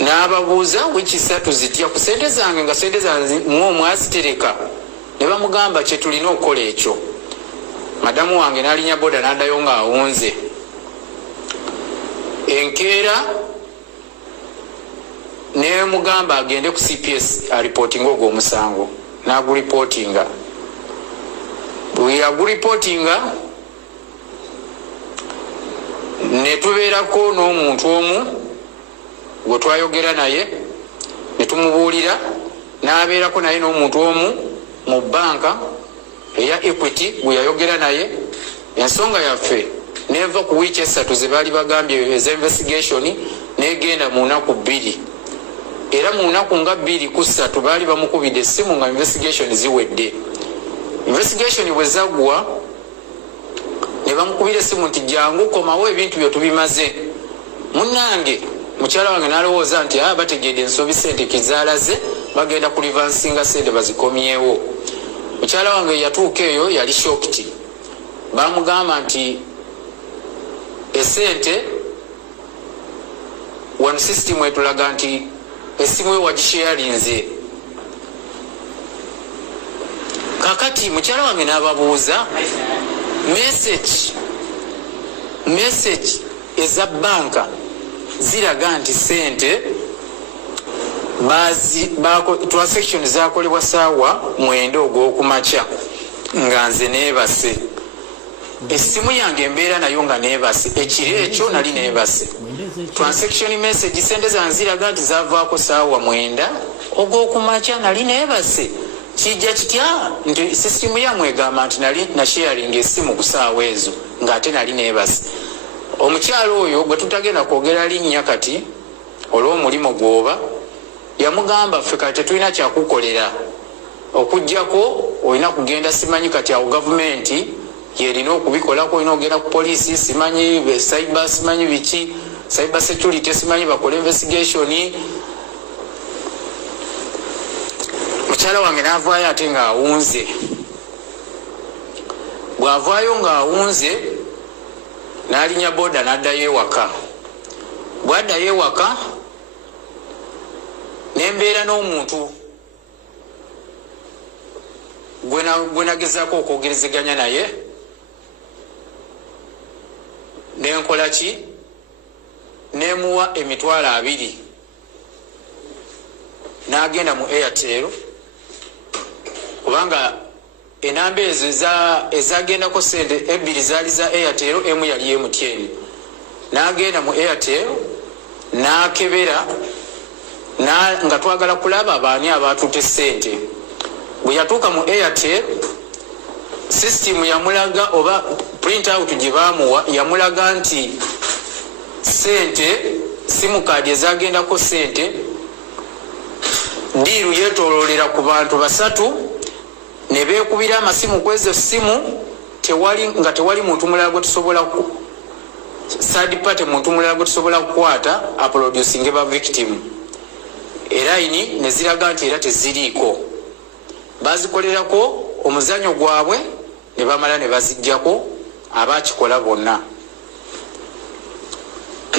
N'ababuuza wiiki 3 zitya ku sente zange nga sente zange mwazitereka. Ne bamugamba kye tulina okukola ekyo. Madamu wange n'alinya boda n'addayo nga awunze. Enkeera ne mugamba agende ku CPS aripotinga ogwo omusango. N'aguripotinga. Bwe yaguripotinga ne tubeerako n'omuntu omu gwe twayogera naye ne tumubuulira n'abeerako naye n'omuntu omu mu banka eya Equity gwe yayogera naye ensonga yaffe neva ku wiiki esatu ze baali bagambye eza investigation negenda mu nnaku 2 era mu nnaku nga 2 ku 3 baali bamukubidde essimu nga investigation ziwedde. Investigation bwe zaggwa ne bamukubira essimu nti jangu komawo ebintu byo tubimaze. Munnange mukyala wange n'alowooza nti bategedde ensobi sente kizaalaze bagenda ku livansinga sente bazikomyewo. Mukyala wange yatuuka eyo yali shocked. Bamugamba nti esente wano system etulaga nti essimu we wagisharinze. Kakati mukyala wange n'ababuuza message eza banka ziraga nti sente transaction zakolebwa saawa 9 ogw'okumakya nga nze neebase. Essimu yange embeera nayo nga neebase, ekiro ekyo nali neebase. Transaction message sente zanziraga nti zavaako saawa 9 ogw'okumakya nali neebase. Kijja kitya nti system yamwe egamba nti nali na sharing essimu ku saawa ezo ng'ate nali neebase. Omukyalo oyo gwe tutagenda kwogera linnya kati olw'omulimu gwoba yamugamba ffe kati tetulina kyakukolera okuggyako olina kugenda simanyi kati awo gavumenti yerina okubikolako, olina okugenda ku poliisi simanyi cyber simanyi biki cyber security simanyi bakole investigation. Mukyala wange n'avaayo ate ng'awunze. Bw'avaayo ng'awunze n'alinya boda n'addayo ewaka. Bw'addayo ewaka n'embeera n'omuntu gwe nagezaako okwogerezeganya naye n'enkola ki n'emuwa $20,000 n'agenda mu Airtel kubanga enamba ezo ezagendako sente 2 zaali za Airtel, emu yali MTN. N'agenda mu Airtel n'akebera nga twagala kulaba abaani abaatutte sente. Bwe yatuuka mu Airtel system yamulaga oba print out gye baamuwa yamulaga nti sente simu kaadi ezagendako sente diiru yeetooloolera ku bantu 3 ne beekubira amasimu ku ezo simu tewali muntu mulala gwe tusobola third party muntu mulala gwe tusobola kukwata aproducing ba victim. Era ini ne ziraga nti era teziriiko. Bazikolerako omuzanyo gwabwe ne bamala ne baziggyako abakikola bonna.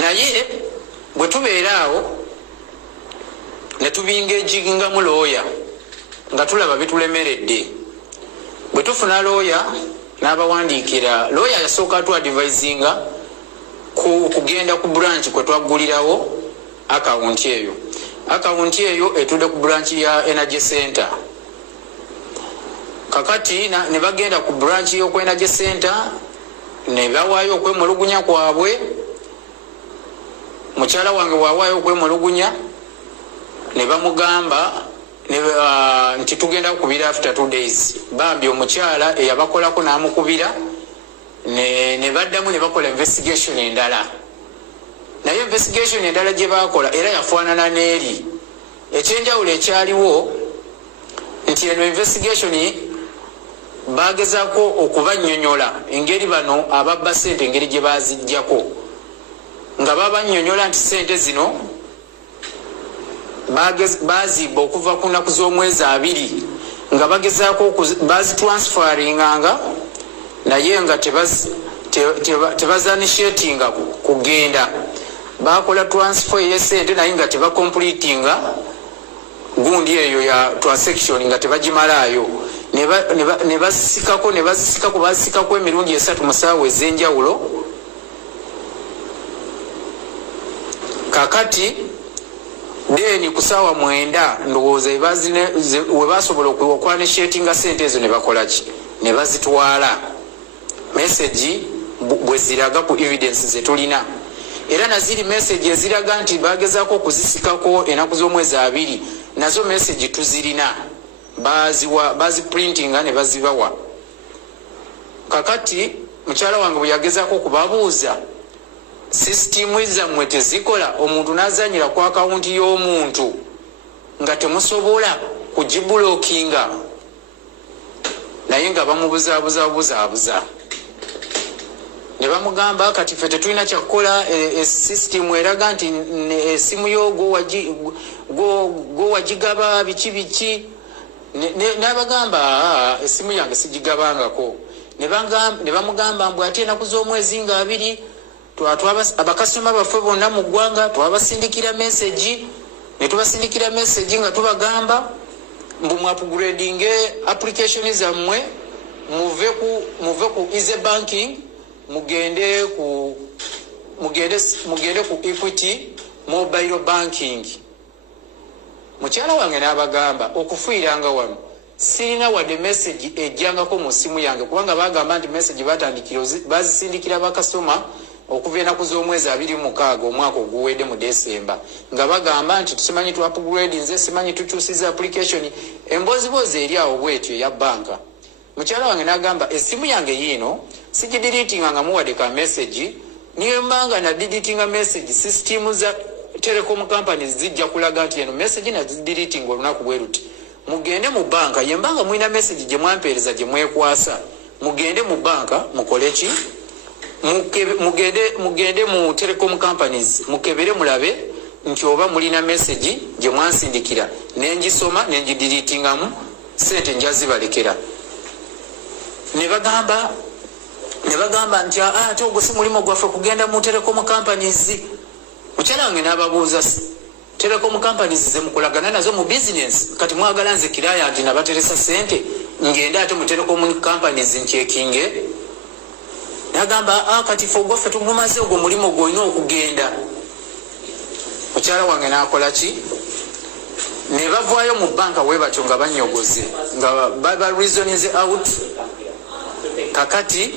Naye bwe tubeera awo ne tubinga ejiginga mu looya nga tulaba bitulemeredde. Bwe tufuna looya n'abawandiikira, looya yasooka atwadvisinga kugenda ku branch kwe twaggulirawo akawunti eyo. Akawunti eyo etudde ku branch ya Energy Center. Kakati ne bagenda ku branch y'oku Energy Center ne bawaayo okwemulugunya kwabwe. Mukyala wange waawaayo okwemulugunya ne bamugamba nti tugenda kukubira after 2 days. Bambi omukyala eyabakolako n'amukubira ne baddamu ne bakola investigation endala. Naye investigation endala gye baakola era yafaanana n'eri. Ekyenjawulo ekyaliwo nti eno investigation bagezaako okubannyonnyola engeri bano ababba sente engeri gye baziggyako, nga babannyonnyola nti sente zino bazibba okuva ku nnaku z'omwezi 2 nga bagezaako bazitransferinganga naye nga tebazanishetinga kugenda. Bakola transfer y'esente naye nga tebacompletinga gundi eyo ya transaction nga tebagimalaayo. Ne bazisikako emirundi 3 mu ssaawa ez'enjawulo. Kakati deni ku ssaawa 9 ndowooza we basobola okwanishetinga sente ezo ne bakola ki? Ne bazitwala. Message bwe ziraga ku evidence ze tulina. Era naziri message eziraga nti bagezaako okuzisikako enaku z'omwezi 2 nazo message tuzirina. Bazi printinga ne bazibawa kakati mukyala wange bwe yagezaako okubabuuza sisitimu zammwe tezikola omuntu n'azanyira ku akawunti y'omuntu nga temusobola kugibulookinga naye nga bamubuzaabuza ne bamugamba kati ffe tetulina kyakukola sisitimu eraga nti esimu yo gwo wagigaba biki n'abagamba esimu yange sigigabangako ne bamugamba mbwe ate enaku z'omwezi nga 2 abakasitoma baffe bonna mu ggwanga twabasindikira meseji ne tubasindikira meseji nga tubagamba mbu mwapugradinge application zammwe muve ku easy banking mugende ku Equity mobile banking. Mukyala wange n'abagamba okufiiranga wano sirina wadde message ejjangako mu simu yange kubanga bagamba nti message bazisindikira bakasoma okuva enaku z'omwezi 26 omwaka oguwedde mu December nga bagamba nti tusimanyi tu upgrade nze simanyi tukyusiza application embozibozi eri awo bwetyo ya banka. Mukyala wange n'agamba esimu yange yino sigideletinga nga muwadde ka message niyo mbanga na deletinga message system za telecom companies zijja kulaga nti eno message na deleting olunaku bwe ruti mugende mu banka yembanga muina message gye mwampeereza gye mwekwasa mugende mu banka mukoleki mugende mu telecom companies mukebere mulabe nti oba mulina message gye mwansindikira nengisoma nenjideletingamu sente njazibalekera ne bagamba nti ate ogwo si mulimo gwaffe kugenda mu telecom companies. Mukyala wange n'ababuuza telecom companies zemukolagana nazo mu business kati mwagala nze kiraya nti nabateresa sente ngenda ate mu telecom companies nchekinge. Nagamba kati ffe ogwaffe tumumaze ogwo mulimo gwolina okugenda. Mukyala wange n'akola ki ne bavaayo mu banka we batyo nga banyogoze nga baba reasons out kakati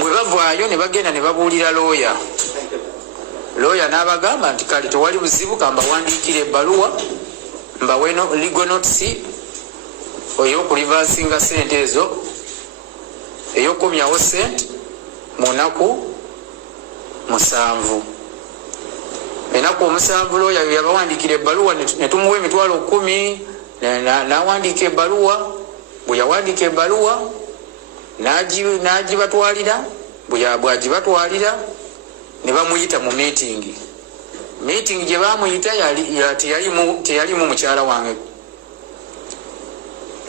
bwe bavaayo ne bagenda ne babuulira looya n'abagamba nti kale tewali buzibu kamba wandiikira ebbaluwa mbawe legal notice ey'okulivansinga sente ezo ey'okukomyawo sente mu nnaku 7. Ennaku 7 looya yabawandiikira ebbaluwa ne tumuwa emitwalo 10 n'awandiika ebbaluwa bwe yawandiika ebbaluwa n'agibatwalira bwagibatwalira ne bamuyita mu meeting gye bamuyita teyalimu mukyala wange.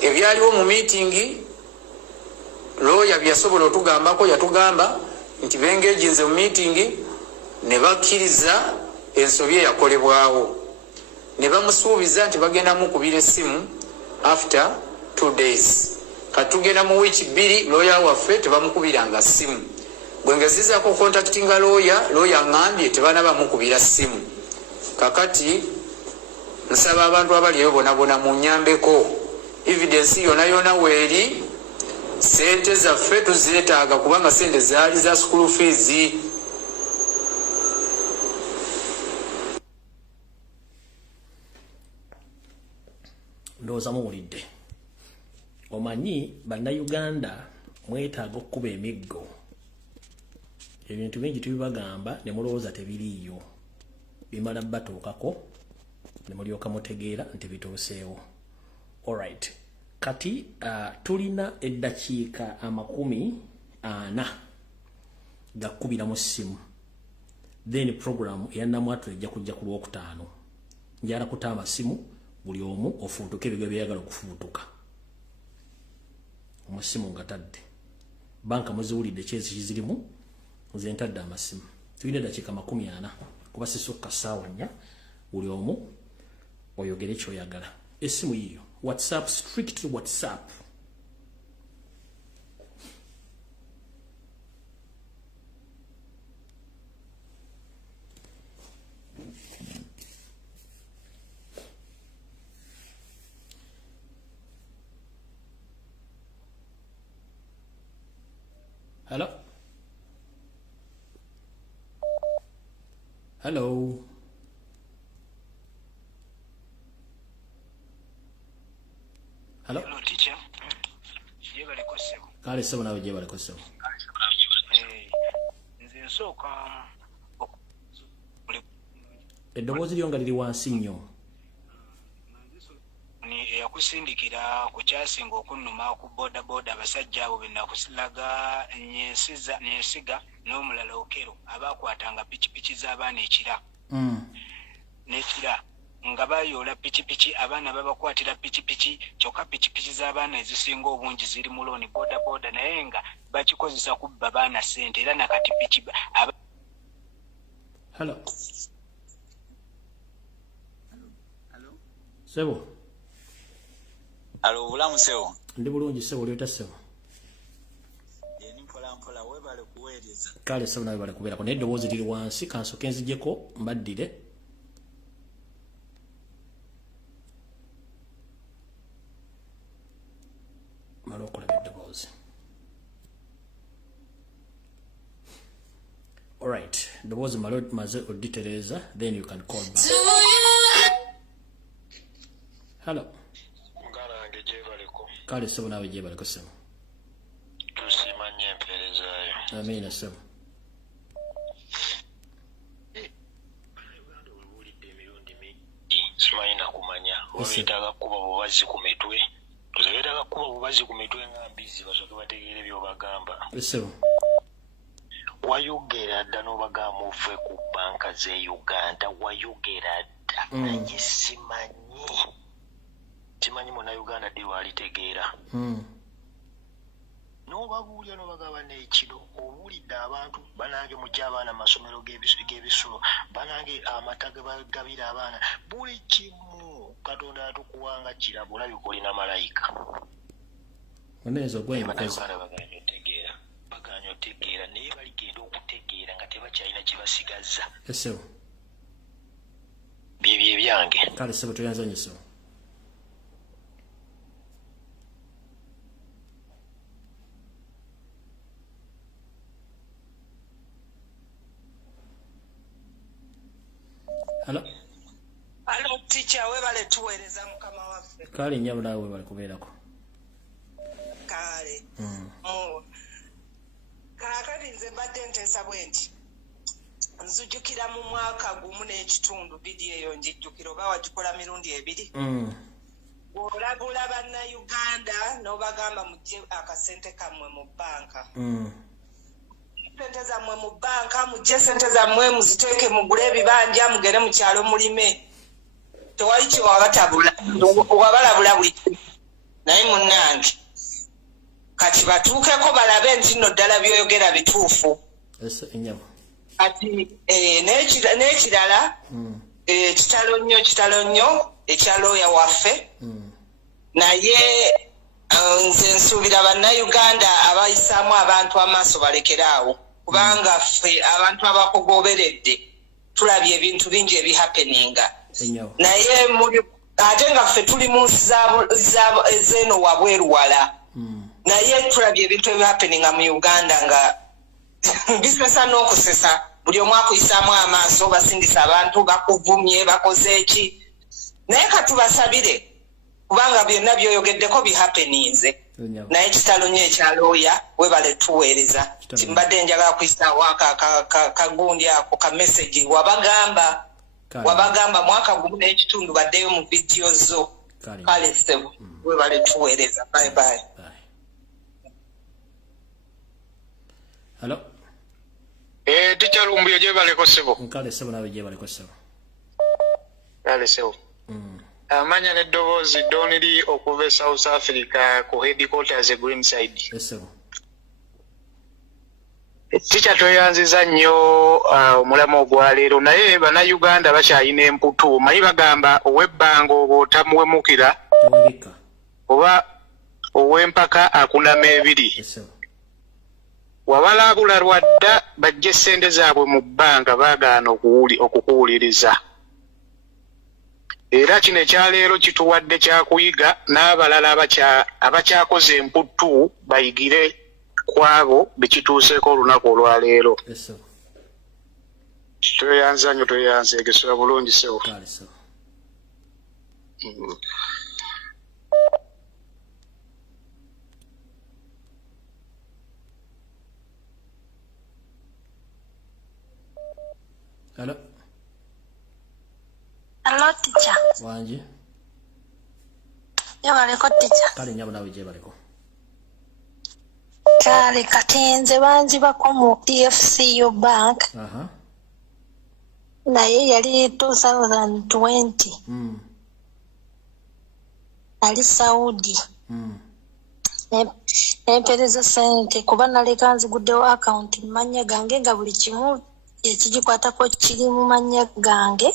Ebyaliwo mu meeting looya byasobola otugambako yatugamba nti bengeginze mu meeting ne bakkiriza ensobi eyakolebwawo ne bamusuubiza nti bagenda mukubira essimu after 2 days. Katugenda mu week 2 lawyer waffe tebamukubiranga ssimu. Bwengezizaako contactinga lawyer ngambye tebana bamukubira ssimu. Kakati nsaba abantu abaliyo bonabona mu nyambeko evidence yona weeri sente zaffe tuzeetaaga kubanga sente zaali za school fees. Ndowooza muwulidde. Omanyi bannayuganda mwetaaga okkuba emiggo. Ebintu bingi tubibagamba ne mulowooza tebiriiyo. Bimala batuukako ne mulyoka mutegeera nti bituuseewo. Alright. Kati tulina eddakiika 40 gakkubira mu ssimu. Then program ya Namwatu ejja kujja ku Lwokutaano. Njala kutama simu buli omu ofuutuke ebigwe byagala okufuutuka. Omusimu ngatadde. Banka muziwulidde kyezi kizirimu nze ntadde amasimu. Tulina eddakiika 40 kuba sisukka ssaawa 4 buli omu oyogere ky'oyagala. Essimu yiyo WhatsApp, strictly WhatsApp. Hello? Hello? Hello? Hello, Kale sebo nawe je baliko sebo. Nze nsooka eddoboozi lyonga liri wansi nnyo. Yakusindikira ku kyasinga okunnuma ku bodaboda abasajja abo benakusilaga nyesiga n'omulala okero abakwatanga pikipiki z'abaana ekira n'ekira nga bayoola pikipiki abaana babakwatira pikipiki kyokka pikipiki z'abaana ezisinga obungi ziri mu looni bodaboda naye nga bakikozesa kubba baana ssente era nakati Hello. Sebo. Alo bulamu sebo. Ndi bulungi sebo lyota sebo. Yeni mpola webale kuweereza. Kale sebo nawe bale kubeera ko n'eddoboozi liri wansi kansoke nzijjeko mbaddire. Malo okulaba eddoboozi. Alright, eddoboozi malo maze oditereza, then you can call back. Hello. Kale sebo nawe je baliko sebo. Tusimanye empeerezaayo. Amina sebo. Simanyi nakumanya. Weetaaga kuba bubazi ku mitwe. Weetaaga kuba bubazi ku mitwe nga mbizi basooke bategeere by'obagamba. Sebo. Wayogera dda n'obagamba muve ku banka z'e Uganda. Wayogera dda. Naye simanyi muna Uganda ddi lwalitegeera. N'obabuulya n'obagamba n'ekiro obuulidde abantu banange mujja abaana amasomero g'ebisulo banange amata ge bagabira abaana buli kimu Katonda atukuwanga kirabo olabika olina malayika. Oneezo gwe mukozi. Baganya otegeera naye baligenda okutegeera nga tebakyalina kye basigaza. Esebo. Byebyo ebyange. Kale sebo toyanzanyiso. Hello. Hello teacher, webale tuweereza mukama waffe. Kale nnyabo nawe webale kubeerako. Kale. Kaakati nze mbadde nteesa bwenti. Nzijukira mu mwaka gumu n'ekitundu vidiyo eyo njijjukira oba wagikola mirundi ebiri. Olabula bannayuganda n'obagamba mujje akasente kammwe mu bbanka. Sente zammwe mu bbanka mujje sente zammwe muziteeke mugule ebibanja mugere mu kyalo mulime. Tewali kyewabatabula wabalabula buli naye munnange kati batuukeko balabe nti nno ddala byoyogera bituufu. Kati n'ekirala kitalo nnyo ekyalo Ewaffe naye nze nsuubira bannayuganda abayisaamu abantu amaaso balekeraawo kubanga ffe abantu abakugoberedde tulabye ebintu bingi ebihappeninga naye ate nga ffe tuli mu nsi ezeeno wabweru wala naye tulabye ebintu ebihappeninga mu Uganda nga bisesa n'okusesa buli omu akuyisaamu amaaso basindisa abantu bakuvumye bakoze eki naye katubasabire kubanga byonna byoyogeddeko bihappeninze naye ekitalo nnyo ekyalooya webale tuweereza timbadde njagala kuyisaawo kagundi ako ka message wabagamba mwaka gumu n'ekitundu baddeyo mu vidiyo zo kale sebo webale tuweereza bye bye. Hello. Teacher Lumbuye je baleko sebo. Kale sebo nawe je baleko sebo. Kale sebo. Amanya n'eddoboozi doniri okuva South Africa ku headquarters e Greenside. Esebo. Teacher tweyanziza nnyo omulamu ogwaleero naye bannayuganda bakyalina emputu manyi bagamba ow'ebbanga oba otamuwemukira oba ow'empaka akunama ebiri. Wabalabula lwadda bajje ssente zaabwe mu bbanga baagaana okukuwuliriza. Era kino ekyaleero kituwadde kyakuyiga n'abalala abakyakoze emputtu bayigire kwabo bekituuseeko olunaku olwaleero. Tweyanza nnyo tweyanza egesera bulungi sebo. Hello. Hello, teacher. Wanji. Yabaleko teacher. Kale nyabo nawe je baleko. Kale katenze banzi bako mu PFCU bank. Naye yali 2020. Ali Saudi. Nempereza sente kuba naleka nziguddewo account manya gange nga buli kimu ekigikwatako kiri mu manya gange.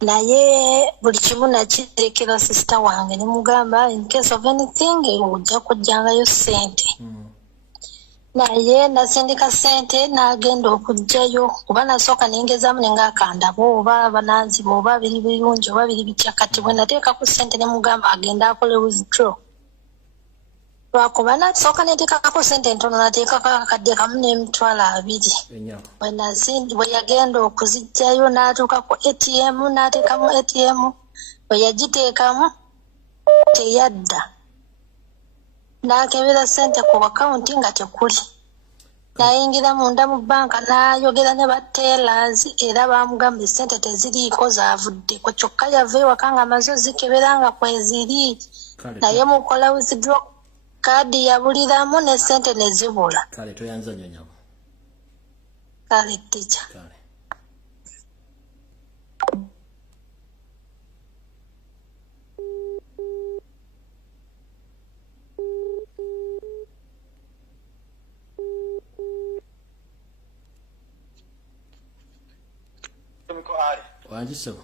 Naye buli kimu nakirekera sister wange nemugamba in case of anything ojja kujjangayo sente. Naye nasindika sente nagenda okujjayo kuba nasooka nengezaamu nengaakandaba oba bananziba oba biri birungi oba biri bitya kati bwe nateekako sente nemugamba agenda akole withdraw. Lwakuba nasooka neteekako sente ntono nateekako akadde kamu n'emitwalo 2. Bwe yagenda okuzijjayo n'atuuka ku ATM n'ateekamu ATM bwe yagiteekamu teyadda. N'akebera sente ku account nga tekuli. Nayingira munda mu banka n'ayogera ne batellers era bamugamba sente teziriiko zaavudde ko kyokka yava ewaka nga amaze zikebera nga kweziri. Naye mukola withdraw kadi yabuliramu ne sente ne zibula. Kale toyanza nyonyabo. Kale teacher. Kale. Wanji so.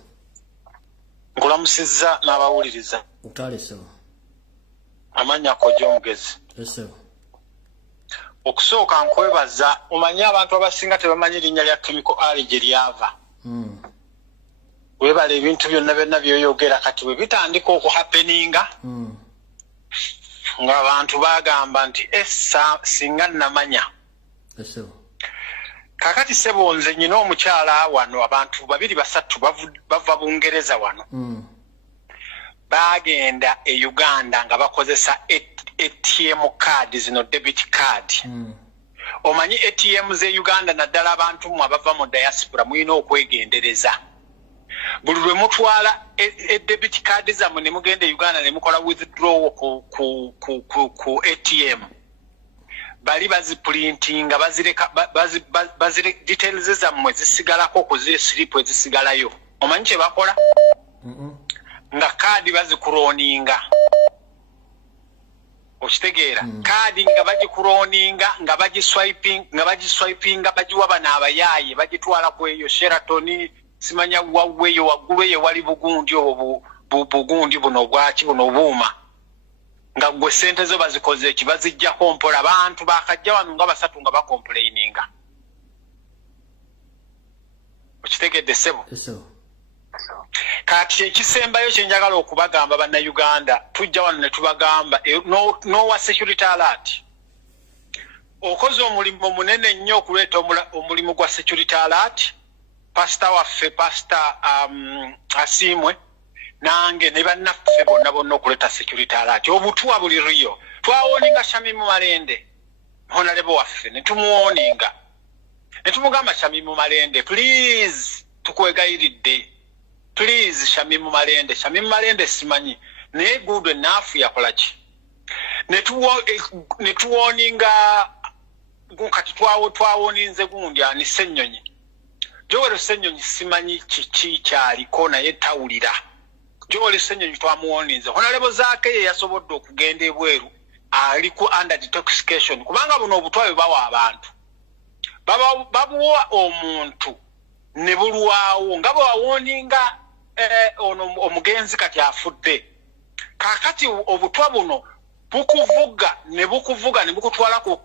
Nkulamusizza n'abawuliriza. Nkale so. Amanya kojja omugezi. Eso. Okusooka nkwebaza omanye abantu abasinga tebamanyi linnya lya chemical ali gye lyava. Webala ebintu byonna byonna byoyogera kati bwe bitandika okuhappeninga. Ng'abantu bagamba nti essa singa namanya. Eso. Kakati sebo nze nyina omukyala wano abantu 2-3 bava Bungereza wano. Bagenda e Uganda nga bakozesa ATM card zino debit card. Omanyi ATM ze Uganda naddala abantu mu abava mu diaspora muyina okwegendereza. Buli lwe mutwala debit card zammwe ne mugenda e Uganda ne mukola withdraw ku ATM. Bali baziprintinga bazire details zammwe zisigalako ku zi slip ezisigalayo. Omanyi kye bakola? Nga kadi bazikuroninga. Okitegeera? Kadi nga bagikuroninga nga bagiswipinga bagiwa bana abayaaye bagitwala ku eyo Sheraton simanya waweyo waggulu eyo wali bugundi obwo bugundi buno bwaki buno buuma. Nga gwe sente zo bazikoze ekibazijja kompola abantu bakajja wano nga 3 nga bakomplaininga. Okitegedde sebo? Eso. Kati ekisembayo kyenjagala okubagamba banna Uganda tujja wano ne tubagamba no wa security alert. Okoze omulimu munene nnyo okuleeta omulimu gwa security alert. Pastor waffe Pastor Asimwe nange ne bannaffe bonna okuleeta security alert. Obutwa buli riyo. Twawoninga Shamimu Malende. Honalebo waffe ne tumuwoninga. Ne tumugamba Shamimu Malende, please tukwegayiridde. Please Shamimu Malende simanyi. Ne good enough yakola ki. Ne tuwoninga kati twawoninze gundi ani Ssennyonyi. Joel Ssennyonyi simanyi kiki kyaliko naye tawulira. Joel Ssennyonyi twamuwoninze. Honalebo zaake ye yasobodde okugenda ebweru ali ku under detoxification kubanga buno obutwayo bawa abantu. Babuwa omuntu ne bulwawo nga bawoninga omugenzi kati afudde. Kakati obutwa buno bukuvuga ne bukutwala ku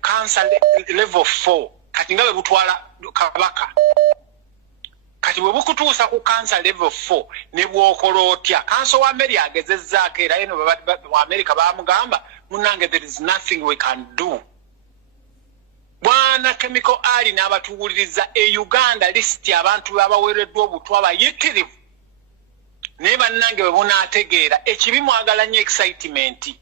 cancer level 4 kati nga butwala kabaka. Kati bwe bukutuusa ku cancer level 4 ne bwokolotya kanso wa America agezezzaako era eno wa America bamugamba munange there is nothing we can do. Bwana chemical ali n'abatuwuliriza Uganda list abantu abawereddwa obutwa abayitirivu. Ne bannange bwe bunaategeera ekibi mwagala nnyo excitement.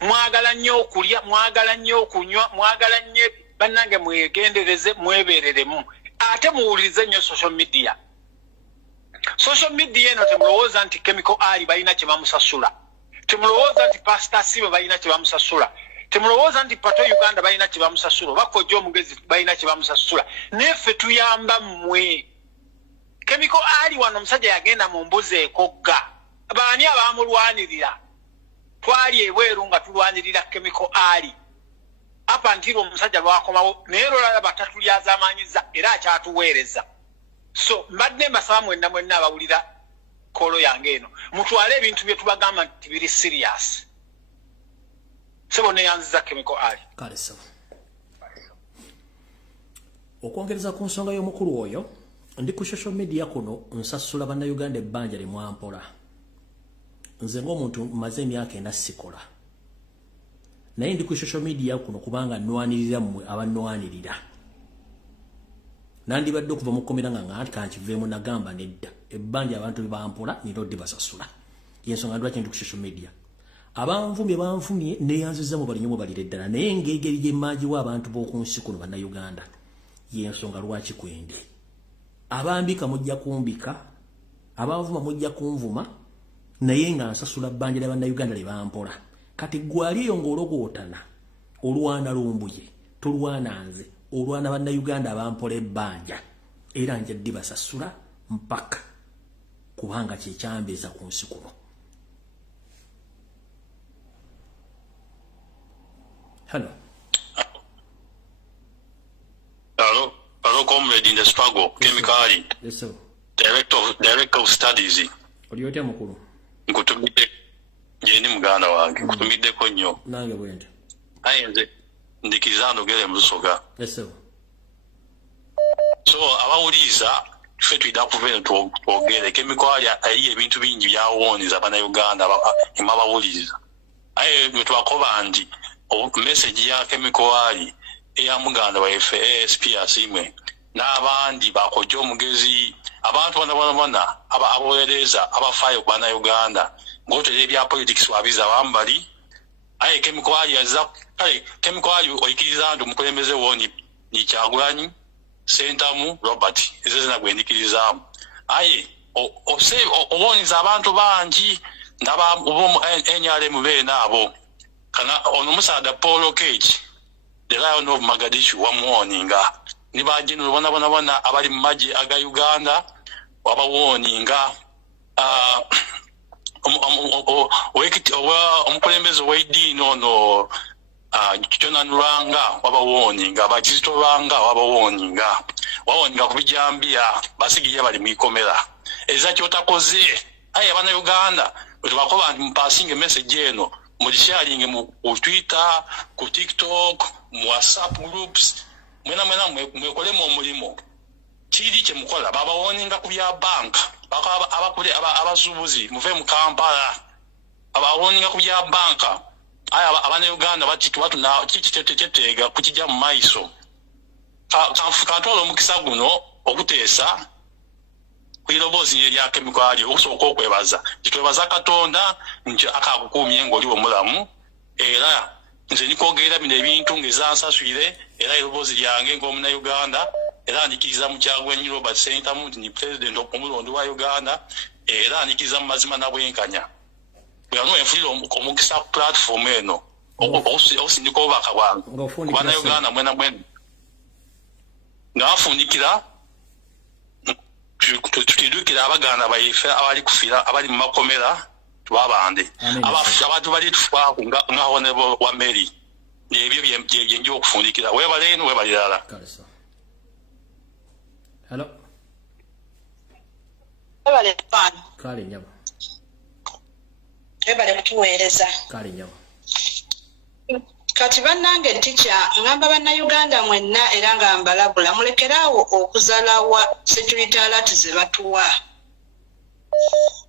Mwagala nnyo okulya, mwagala nnyo okunywa, mwagala nnyo bannange mwegendereze mwebereremu. ate muwulirize nnyo social media. Social media eno temulowooza nti Chemical Ali balina kye bamusasula. Temulowooza nti Pastor Sibo balina kye bamusasula. Temulowooza nti Pato Uganda balina kye bamusasula. Bakojja omugezi balina kye bamusasula. Neffe tuyamba mmwe. Chemical Ali wano omusajja yagenda mu mbuzi ekogga. Baani abamulwanirira? Twali ebweru nga tulwanirira Chemical Ali. Apa ntiro omusajja lwakomawo naye lwalaba batatu lyazaamanyiza era akyatuweereza. So mbadde mbasaba mwenna abawulira kolo yange eno mutwale ebintu bye tubagamba nti biri serious. Sebo neyanziza Chemical Ali. Kale sawa. Okwongereza ku nsonga y'omukulu oyo ndi ku social media kuno nsasula bannayuganda ebbanja limwampola. Nze ng'omuntu mmaze emyaka ena sikola. Naye ndi ku social media kuno kubanga nnwanirira mmwe abannwanirira. Nandibadde okuva mu kkomera nga kankiveemu nagamba nedda. Ebbanja abantu bampola nirode basasula. Yensonga lwaki ndi ku social media. Abanvumye banvumye neyanziza mu balinyomo balire ddala. Naye ng'engeri gy'emmaagi w'abantu b'oku nsi kuno bannayuganda. Yensonga lwaki kwende. Abambika mujja kumbika. Abanvuma mujja kunvuma. Naye nga nsasula bbanja lya bannayuganda lye bampola. Kati gwali eyo ng'ologootana. Olwana Lumbuye. Tulwana nze. Olwana bannayuganda abampola ebbanja. Era njadde basasula mpaka. Kubanga kyekyambeeza ku nsi kuno. Hello. Hello, comrade in the struggle. Chemical Ali. Yes, sir. Director of studies. Oliyote mukulu. Nkutumide jeni muganda wange. Nkutumide ko nnyo. Nange bwende. Ayenze ndikiriza ndogere mu Lusoga. Yes, sir. So abawuliza ffe tuyida kubeera twogere Chemical Ali ayiye ebintu bingi byawoniza bannayuganda emabawuliza. Aye bwe twakoba nti message ya Chemical Ali eya muganda waffe ASP asimwe n'abandi bakojja omugezi abantu bana abaweereza abafaayo ku bannayuganda ng'otera ebya politics wabiza bambali. Aye Chemical Ali yazza Chemical Ali oyikiriza nti omukulembeze woni ni Kyagulanyi Sentamu Robert ezezina gwendikirizamu. Aye owoniza abantu bangi naba NRM beena abo kana ono musaada Paul Cage the Lion of Mogadishu wamuwoninga nibagino bona abali mu magye aga Uganda wabawoninga omukulembeze w'eddiini ono Jonan Lwanga wabawoninga abakizito Lwanga wabawoninga wawoninga kubijambia basigiye bali mu ikomera eza kyotakoze. Aye bannayuganda tubakoba nti mpasinge message eno mulisharinge mu Twitter, ku TikTok, mu WhatsApp groups. Mwena mwekolemu omulimo. Kiri kye mukola babawoninga ku bya bank. Abakule abasubuzi muve mu Kampala. Abawoninga ku bya bank. Aya abannayuganda batu na kiteteega kukijja mu maiso. Kantwala omukisa guno okuteesa kwirobozi erya Chemical Ali okusooka okwebaza. Kitwebaza Katonda nti akakukumye ng'oli omulamu era nze nikwogera bino ebintu ng'ezansaswire era erobozi lyange ng'omunnayuganda era ndikiriza mu Kyagulanyi Robert Sentamu nti ni president omulondi wa Uganda era ndikiriza mu mazima na bwenkanya. Bwe wano enfulira omukisa ku platform eno okusindika obubaka bwange ku bannayuganda mwena ng'afundikira tutidukira abaganda bayiffe abali kufira abali mu makomera twabande abantu bali tufaako nga honorable wa Mary nebyo byenje okufundikira webale webalirala. Hello. Webale pan. Kale nyabo. Webale mutuweereza. Kale nyabo. Kati bannange ntikya ngamba bannayuganda mwenna era nga mbalabula mulekerawo okuzalawa security alert ze batuwa.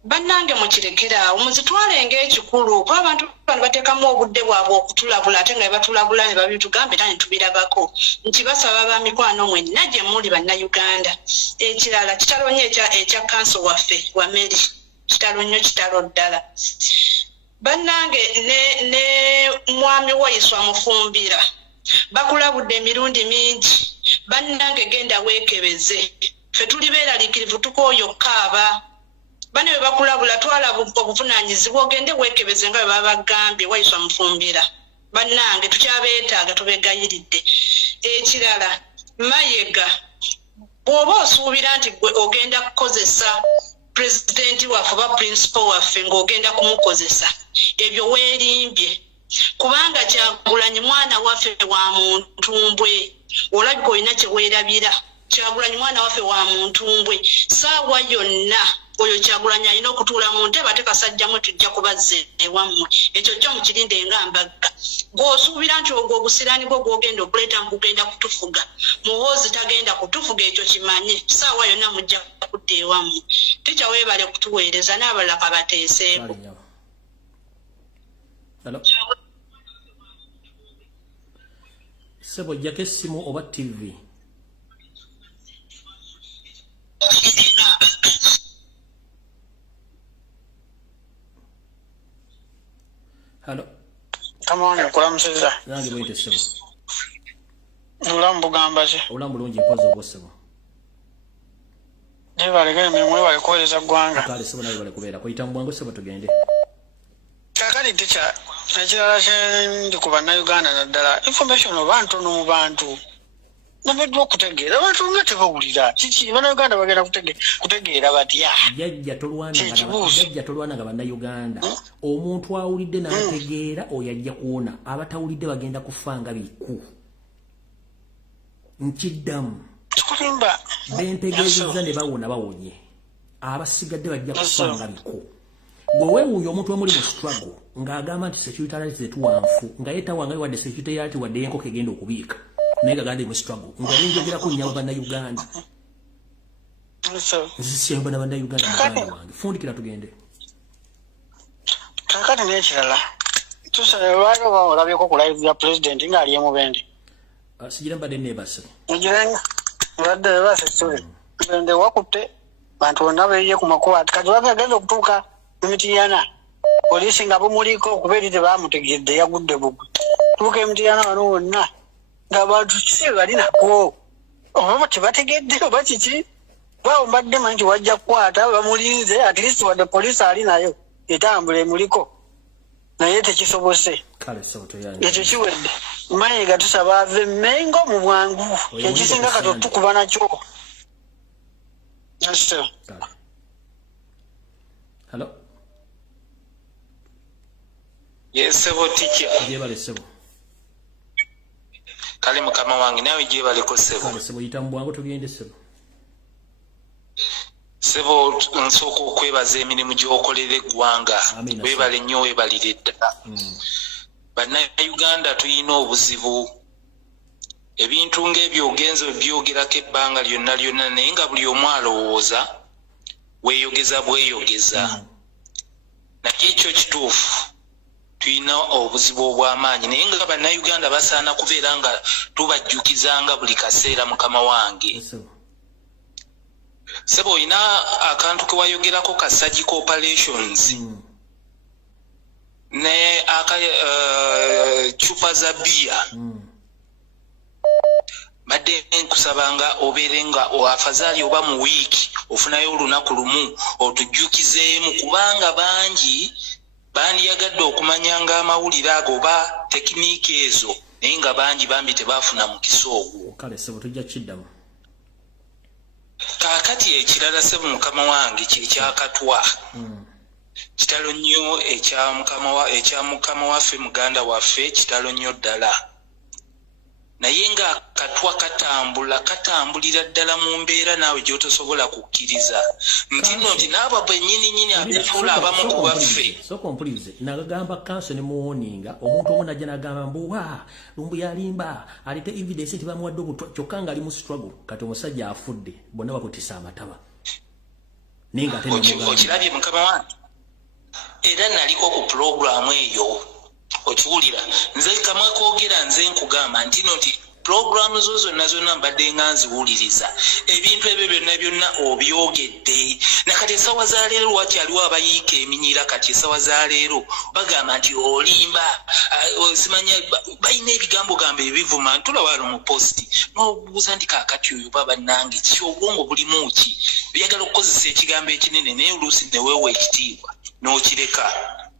Bannange mukirekerawo muzitwale ng'ekikulu kuba abantu bano bateekamu obudde bwabwe okutulabula ate nga batulabula ne babitugambe era ne tubirabako nti basaba ba mikwano mwenna gye muli bannayuganda. Ekirala kitalo nnyo ekya kanso waffe wa Mary kitalo nnyo kitalo ddala. Bannange ne mwami waiswa mufumbira bakulabudde emirundi mingi bannange genda weekebeze ffe tuli beeraliikirivu tukooyo kaaba bane bwe bakulabula twala obuvunaanyizibwa ogende weekebeze nga bwe babagambye wayiswa mufumbira bannange tukyabeetaaga tubegayiridde ekirala Mayiga bw'oba osuubira nti gwe ogenda kukozesa pulezidenti waffe oba principal waffe ng'ogenda kumukozesa ebyo weerimbye kubanga Kyagulanyi mwana waffe wa Muntumbwe olabika olina kye weerabira Kyagulanyi mwana waffe wa Muntumbwe saawa yonna oyo Kyagulanyi alina okutuula mu ntebe ate kasajjamu tujja kubazza ewammwe ekyo kyo mukirinde ngambagga gw'osuubira nti ogwo ogusiraani gwo gwogenda okuleeta mu kugenda kutufuga muhoozi tagenda kutufuga ekyo kimanye saawa yonna mujja kudda ewammwe tikya weebale kutuweereza n'abalala kabateeseeko. Sebo jjako essimu oba TV. Hello. Come on, kulamusiza. Nange bwite Sebo. Ulamu bugamba ki? Ulamu bulungi mpozi ogwo Sebo. Nebalekere emirimu ebale kuweereza ggwanga. Kale Sebo nawe bale kubeera kuyita mu bwangu Sebo tugende. Kakati tikya ekirala kyendi ku bannayuganda naddala information oba ntono mu bantu nabeddwa okutegeera abantu nga tebawulira kiki bannayuganda bagenda kutegeera batya jjajja tolwana nga bannayuganda omuntu awulidde n'ategeera oyo ajja kuwona abatawulidde bagenda kufanga biku nkiddamu tukulimba bentegeezezza ne bawona bawonye abasigadde bajja kufanga biku bwe weewuunya omuntu omuli mu struggle ng'agamba nti security alert zetuwanfu nga ye tawangayo wadde security alert wadde enkoko egenda okubiika naye gaganda mu struggle nga benjogerako nnyabo bannayuganda nzisiyamba na bannayuganda muganda wange fundikira tugende kakati n'ekirala lwaki oba olabyeko ku live ya president ng'ali emubende sigira mbadde neebase egirenga mbadde ebase story bende wakutte bantu bonna beeye ku makuba kati bagagenda okutuuka Emitiyana polisi nga bumuliko okubeera tebamutegedde yagudde bugwe tuuka Emitiyana wano wonna ng'abantu kisi balinako oba tebategedde oba kiki baawo mbadde manyi wajja kukwata bamulinze at least wadde polisi ali nayo etambula emuliko naye tekisobose ekyo kiwedde Mayiga tusaba ave Mengo mu bwangu ekisinga kati tukuba nakyo. Hello. Yes, Sebo teacher. Jebale Sebo. Kale mukama wange nawe jebale ko Sebo. Kale Sebo yitambwango tugende Sebo. Sebo nsoko okwebaza emirimu gy'okolera eggwanga. Webale nnyo webalire ddala. Bannayuganda tuyina obuzibu. Ebintu ng'ebyo ogenza byogerako ebbanga lyonna naye nga buli omu alowooza weeyogeza bweyogeza. Naye ekyo kituufu. Tuyina obuzibu obw'amaanyi naye nga bannayuganda basaana kubeera nga tubajjukizanga buli kaseera mukama wange. Sebo oyina akantu ke wayogerako ka surgical operations ne chupa za bia badde nkusabanga obeere nga afazali oba mu wiiki ofunayo olunaku lumu otujjukizeemu kubanga bangi bandiyagadde okumanya nga amawulire ago oba tekiniiki ezo naye nga bangi bambi tebaafuna mukisa ogwo. Kale Sebo tujja kiddamu. Kaakati ekirala Sebo mukama wange kiri kyakatwa. Kitalo nnyo ekya mukama waffe muganda waffe kitalo nnyo ddala. Naye nga katwa katambulira ddala mu mbeera naawe gy'otosobola kukkiriza. Ntino nti n'abo bennyini abefuula abamu ku baffe. Soko mpulize nagagamba kanso ne muwoninga omuntu omu najja n'agamba mbuwa Lumbuye alimba alete evidence nti bamuwadde obutwa kyokka nga ali mu struggle kati omusajja afudde bonna bakutisa amataba. Ninga ate okirabye mukama wange era naliko ku programu eyo okiwulira nze kamwe koogera nze nkugamba nti programu zo zonna mbadde nga nziwuliriza ebintu ebyo byonna obyogedde nakati esawa za leero wakyaliwo abayiika eminyira kati esawa za leero bagamba nti olimba osimanya balina ebigambo gamba ebivuma ntulawaalo mu posti n'obuuza nti kaakati oyo baba nange ki obwongo bulimu ki byagala okukozesa ekigambo ekinene naye oluusi neweewa ekitiibwa n'okireka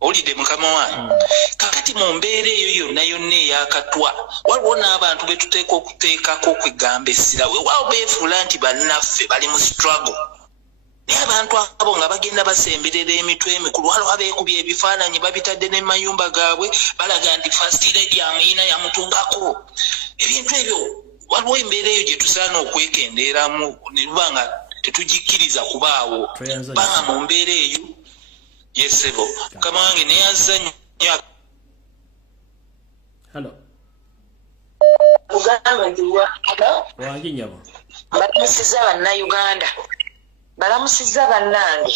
olidde mukama wange kakati mu mbeera eyo yonna eyakatwa waliwo n'abantu betuteeka okuteekako okwegamba essira weewaawo beefuula nti bannaffe bali mu struggle naye abantu abo nga bagenda basemberera emitwe emikulu waliwo abeekubya ebifaananyi babitadde ne mayumba gaabwe balaga nti first lady amuyina yamutungako ebintu ebyo waliwo embeera eyo gye tusaana okwekendeeramu ne luba nga tetugikkiriza kubaawo banga mu mbeera eyo yesebo kama wange neyaza nnyo hello uganda ndiwa wangi nyabo balamusiza bannayuganda balamusiza bannange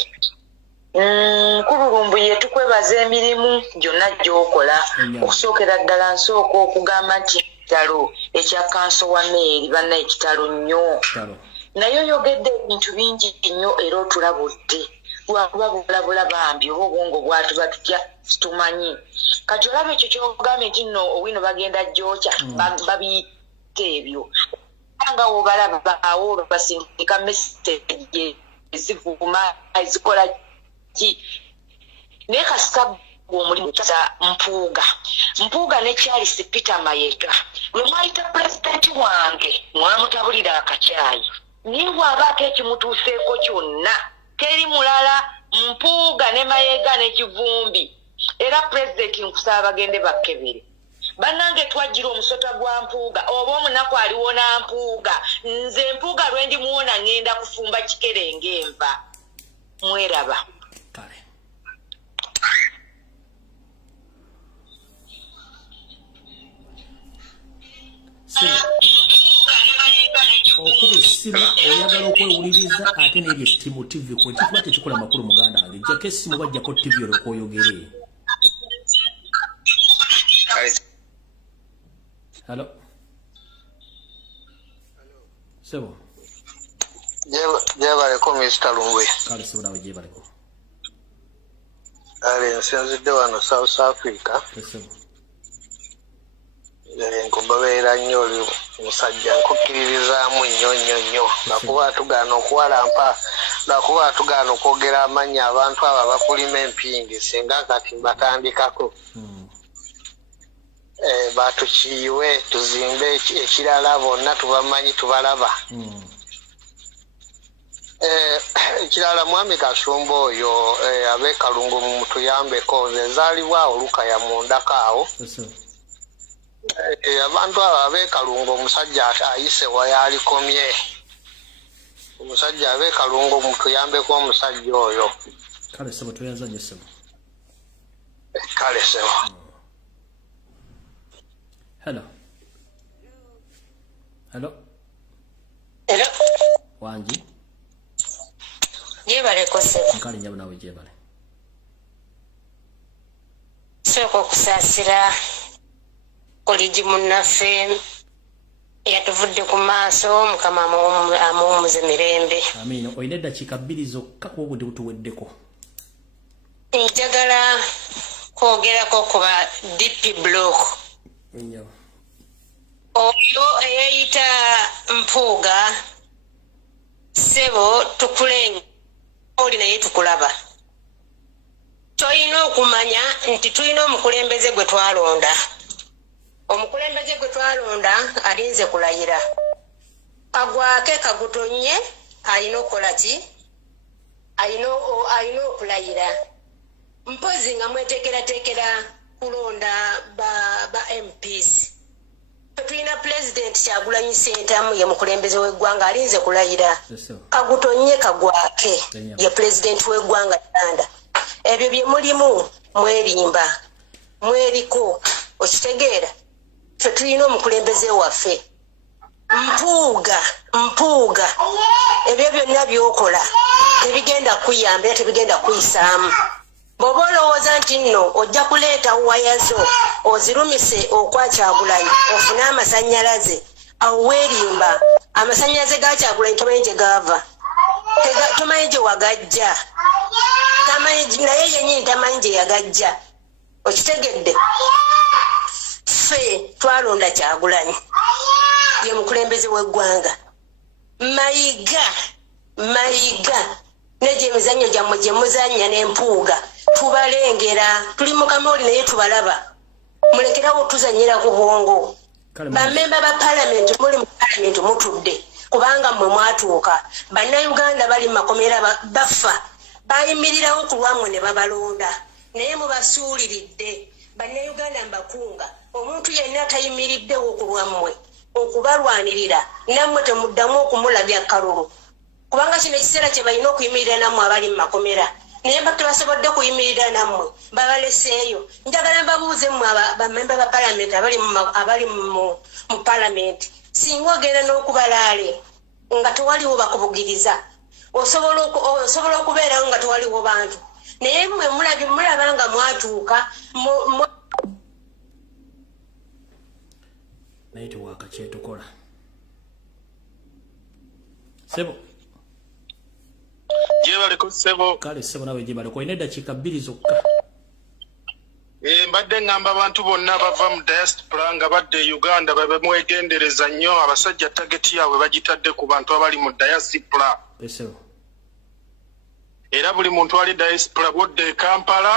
Lumbuye tukwebaza emirimu gyonna gy'okola okusookera ddala nsooka okugamba nti ekitalo ekya kanso wa meeri banna ekitalo nnyo naye oyogedde ebintu bingi nnyo era otulabudde lwakubabulabula bambi oba obwongo bwatuba tutya situmanyi kati olaba ekyo kyogambye nti nno owino bagenda gyokya babiyite ebyo nga wobalabaawo basindika mesage ezivuma ezikola ki naye kasita omulimu kya mpuuga ne Charles Peter Mayiga lwe mwayita pulezidenti wange mwamutabulira akacyayi niye bw'abaako ekimutuuseeko kyonna teri mulala mpuuga ne Mayiga n'ekivumbi era pulezidenti nkusaba bagende bakkebere bannange twajjira omusota gwa mpuuga oba omunaku aliwo na mpuuga nze mpuuga lwe ndimuwona ngenda kufumba kikere ng'enva mweraba okuba essimu oyagala okwewuliriza ate n'ebyo ekitimu TV kwe kikuba tekikola makulu muganda wange jjako essimu bajjako TV olwo okwoyogere. Hello. Sebo. Jebaleko Mr. Lumbuye. Kale sebo nawe jebaleko. Ale nsinzidde wano South Africa. Sebo. Nkubabeera nnyo oli musajja nkukkiririzaamu nnyo lwakuba atugaana okuwalampa lwakuba atugaana okwogera amannya abantu abo abakulima empindi singa kati mbatandikako batukiyiwe tuzimbe ekirala bonna tubamanyi tubalaba ekirala mwami Kasumba oyo ab'ekalungu mutuyambeko nze zaalibwa olukaya mundako awo abantu abo ab'ekalungu omusajja ayise wayalikomye omusajja ab'ekalungu mutuyambeko omusajja oyo kale sebo toyanzanye sebo kale sebo Hello. Hello. Hello. Wangi. Jebale kosebo. Nkali nyabo nawe jebale. Soko kusasira koliji munaffe yatuvudde ku maaso mukama amuwumuze mirembe. Amina. Oyina eddakiika 2 zokka ku obudde butuweddeko. Njagala kwogerako kuba DP block. Oyo eyayita mpuuga sebo tukulenga oli naye tukulaba toyina okumanya nti tulina omukulembeze gwe twalonda alinze kulayira kagwake kagutonye alina okukola ki alina okulayira mpozi nga mweteekerateekera kulonda ba MPs tulina president Kyagulanyi Ssentamu ye mukulembeze w'eggwanga alinze kulayira kagutonye kagwake ye president w'eggwanga Uganda ebyo bye mulimu mwerimba mweriko okitegeera ffe tulina omukulembeze waffe mpuuga ebyo byonna by'okola tebigenda kuyamba era tebigenda kuyisaamu bw'oba olowooza nti nno ojja kuleeta waya zo ozirumise okwa Kyagulanyi ofune amasannyalaze awerimba amasanyaze gakyagula ntomenje gava tomanyi wagajja tamanyi naye yennyini tamanyi gye yagajja okitegedde ffe twalonda Kyagulanyi ye mukulembeze w'eggwanga mayiga negye emizannyo gyammwe gye muzannya n'empuuga tubalengera tuli mu kamooli naye tubalaba mulekerawo tuzanyira ku bwongo bamemba ba palamenti muli mu palamenti mutudde kubanga mmwe mwatuuka bannayuganda bali mu makomera bafa bayimirirawo ku lwammwe ne babalonda naye mubasuuliridde bannayuganda mbakunga omuntu yenna tayimiriddewo ku lwammwe okubalwanirira nammwe temuddamu okumulabya kalulu kubanga kino ekiseera kye balina okuyimirira nammwe abali mu makomera naye tebasobodde kuyimirira nammwe babaleseeyo njagala mbabuuze mmwe bamemba ba palamenti abali mu palamenti singa ogenda n'okubalaale nga tewaliwo bakubugiriza osobola okubeerawo nga tewaliwo bantu naye mmwe mulaba nga mwatuuka naye tewaaka kyetukola sebo gyebaleko sebo kale sebo nawe gyebaleko olina eddakiika 2 zokka mbadde ŋŋamba abantu bonna bava mu diaspora nga badde Uganda babe mwegendereza nnyo abasajja tageti yaabwe bagitadde ku bantu abali mu diaspora era buli muntu ali diaspora bwodde Kampala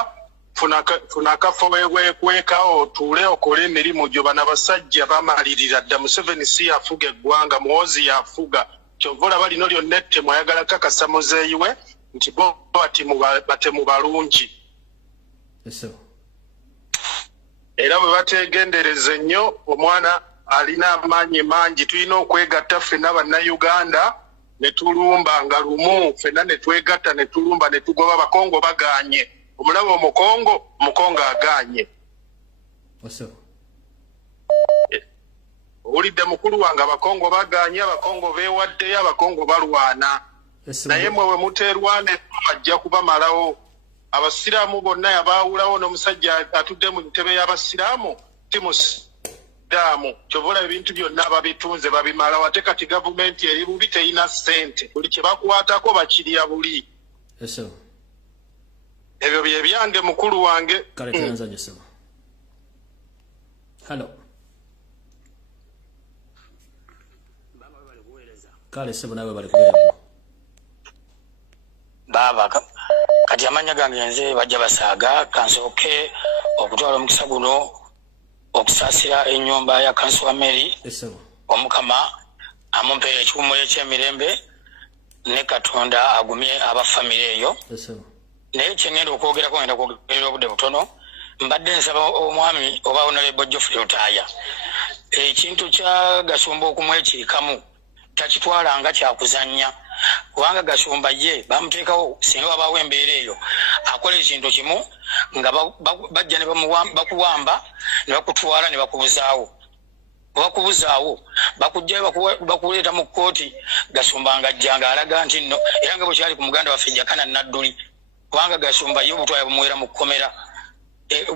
funa akafo weekwekawo otuule okole emirimu gyo bano abasajja bamalirira dda Museveni si yafuga eggwanga muwozi yafuga kyova olaba lino lyonna ettemu ayagala kakasa muzeeyi we nti bo batemu balungi era bwe bategendereza ennyo omwana alina amaanyi mangi tulina okwegatta ffenna bannayuganda ne tulumba nga lumu ffenna ne twegatta ne tulumba ne tugoba abakongo baganye omulaba omukongo aganye owulidde mukulu wange abakongo baganye abakongo beewaddeyo abakongo balwana naye mwe we muteerwana ajja kubamalawo abasiraamu bonna yabaawulawo n'omusajja atudde mu ntebe y'abasiraamu timusiraamu kyovola ebintu byonna ababitunze babimalawo ate kati gavumenti eri bubi teyina ssente buli kye bakwatako bakirya buli ebyo bye byange mukulu wange kale tuyanzanye sebo halo kale sebo nawe bali kubeera baba kati amanya gange nze bajja basaaga kansooke okutwala omukisa guno okusaasira ennyumba ya kansi wa Mary omukama amumpeera ekikuumiro eky'emirembe ne Katonda agumye abafamire eyo naye kyengenda okwogerako ngenda kwogerera obudde butono mbadde nsaba omwami oba Honorable Geoffrey Lutaaya ekintu kya Gasumba okumwekirikamu takitwalanga kyakuzannya kubanga Gasumba ye bamuteekawo singa babaawo embeera eyo akola ekintu kimu nga bajja ne bakuwamba ne bakutwala ne bakubuzaawo bakubuzaawo bakujjayo bakuleeta mu kkooti Gasumba ng'ajjanga alaga nti nno era nga bwe kyali ku muganda waffe Jakana Nadduli kubanga Gasumba ye obutwala bumuwera mu kkomera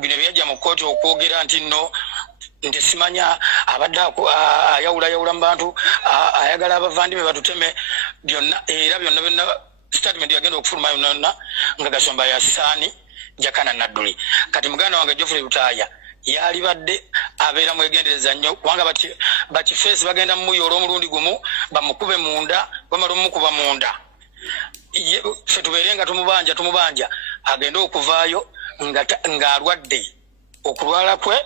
bino byajja mu kkooti okwogera nti nno nti simanya abadde ayawulayawula mu bantu ayagala abavandimwe batuteme byonna era byonna statement yagenda okufuluma yonna nga Gasumba yasaani Jakana Nadduli kati muganda wange Geoffrey Lutaaya yali badde abeera mwegendereza nnyo kubanga bakifeesi bagenda mumuyoola omulundi gumu bamukube munda bamala omukuba munda ffe tubeere nga tumubanja agende okuvaayo ng'alwadde okulwala kwe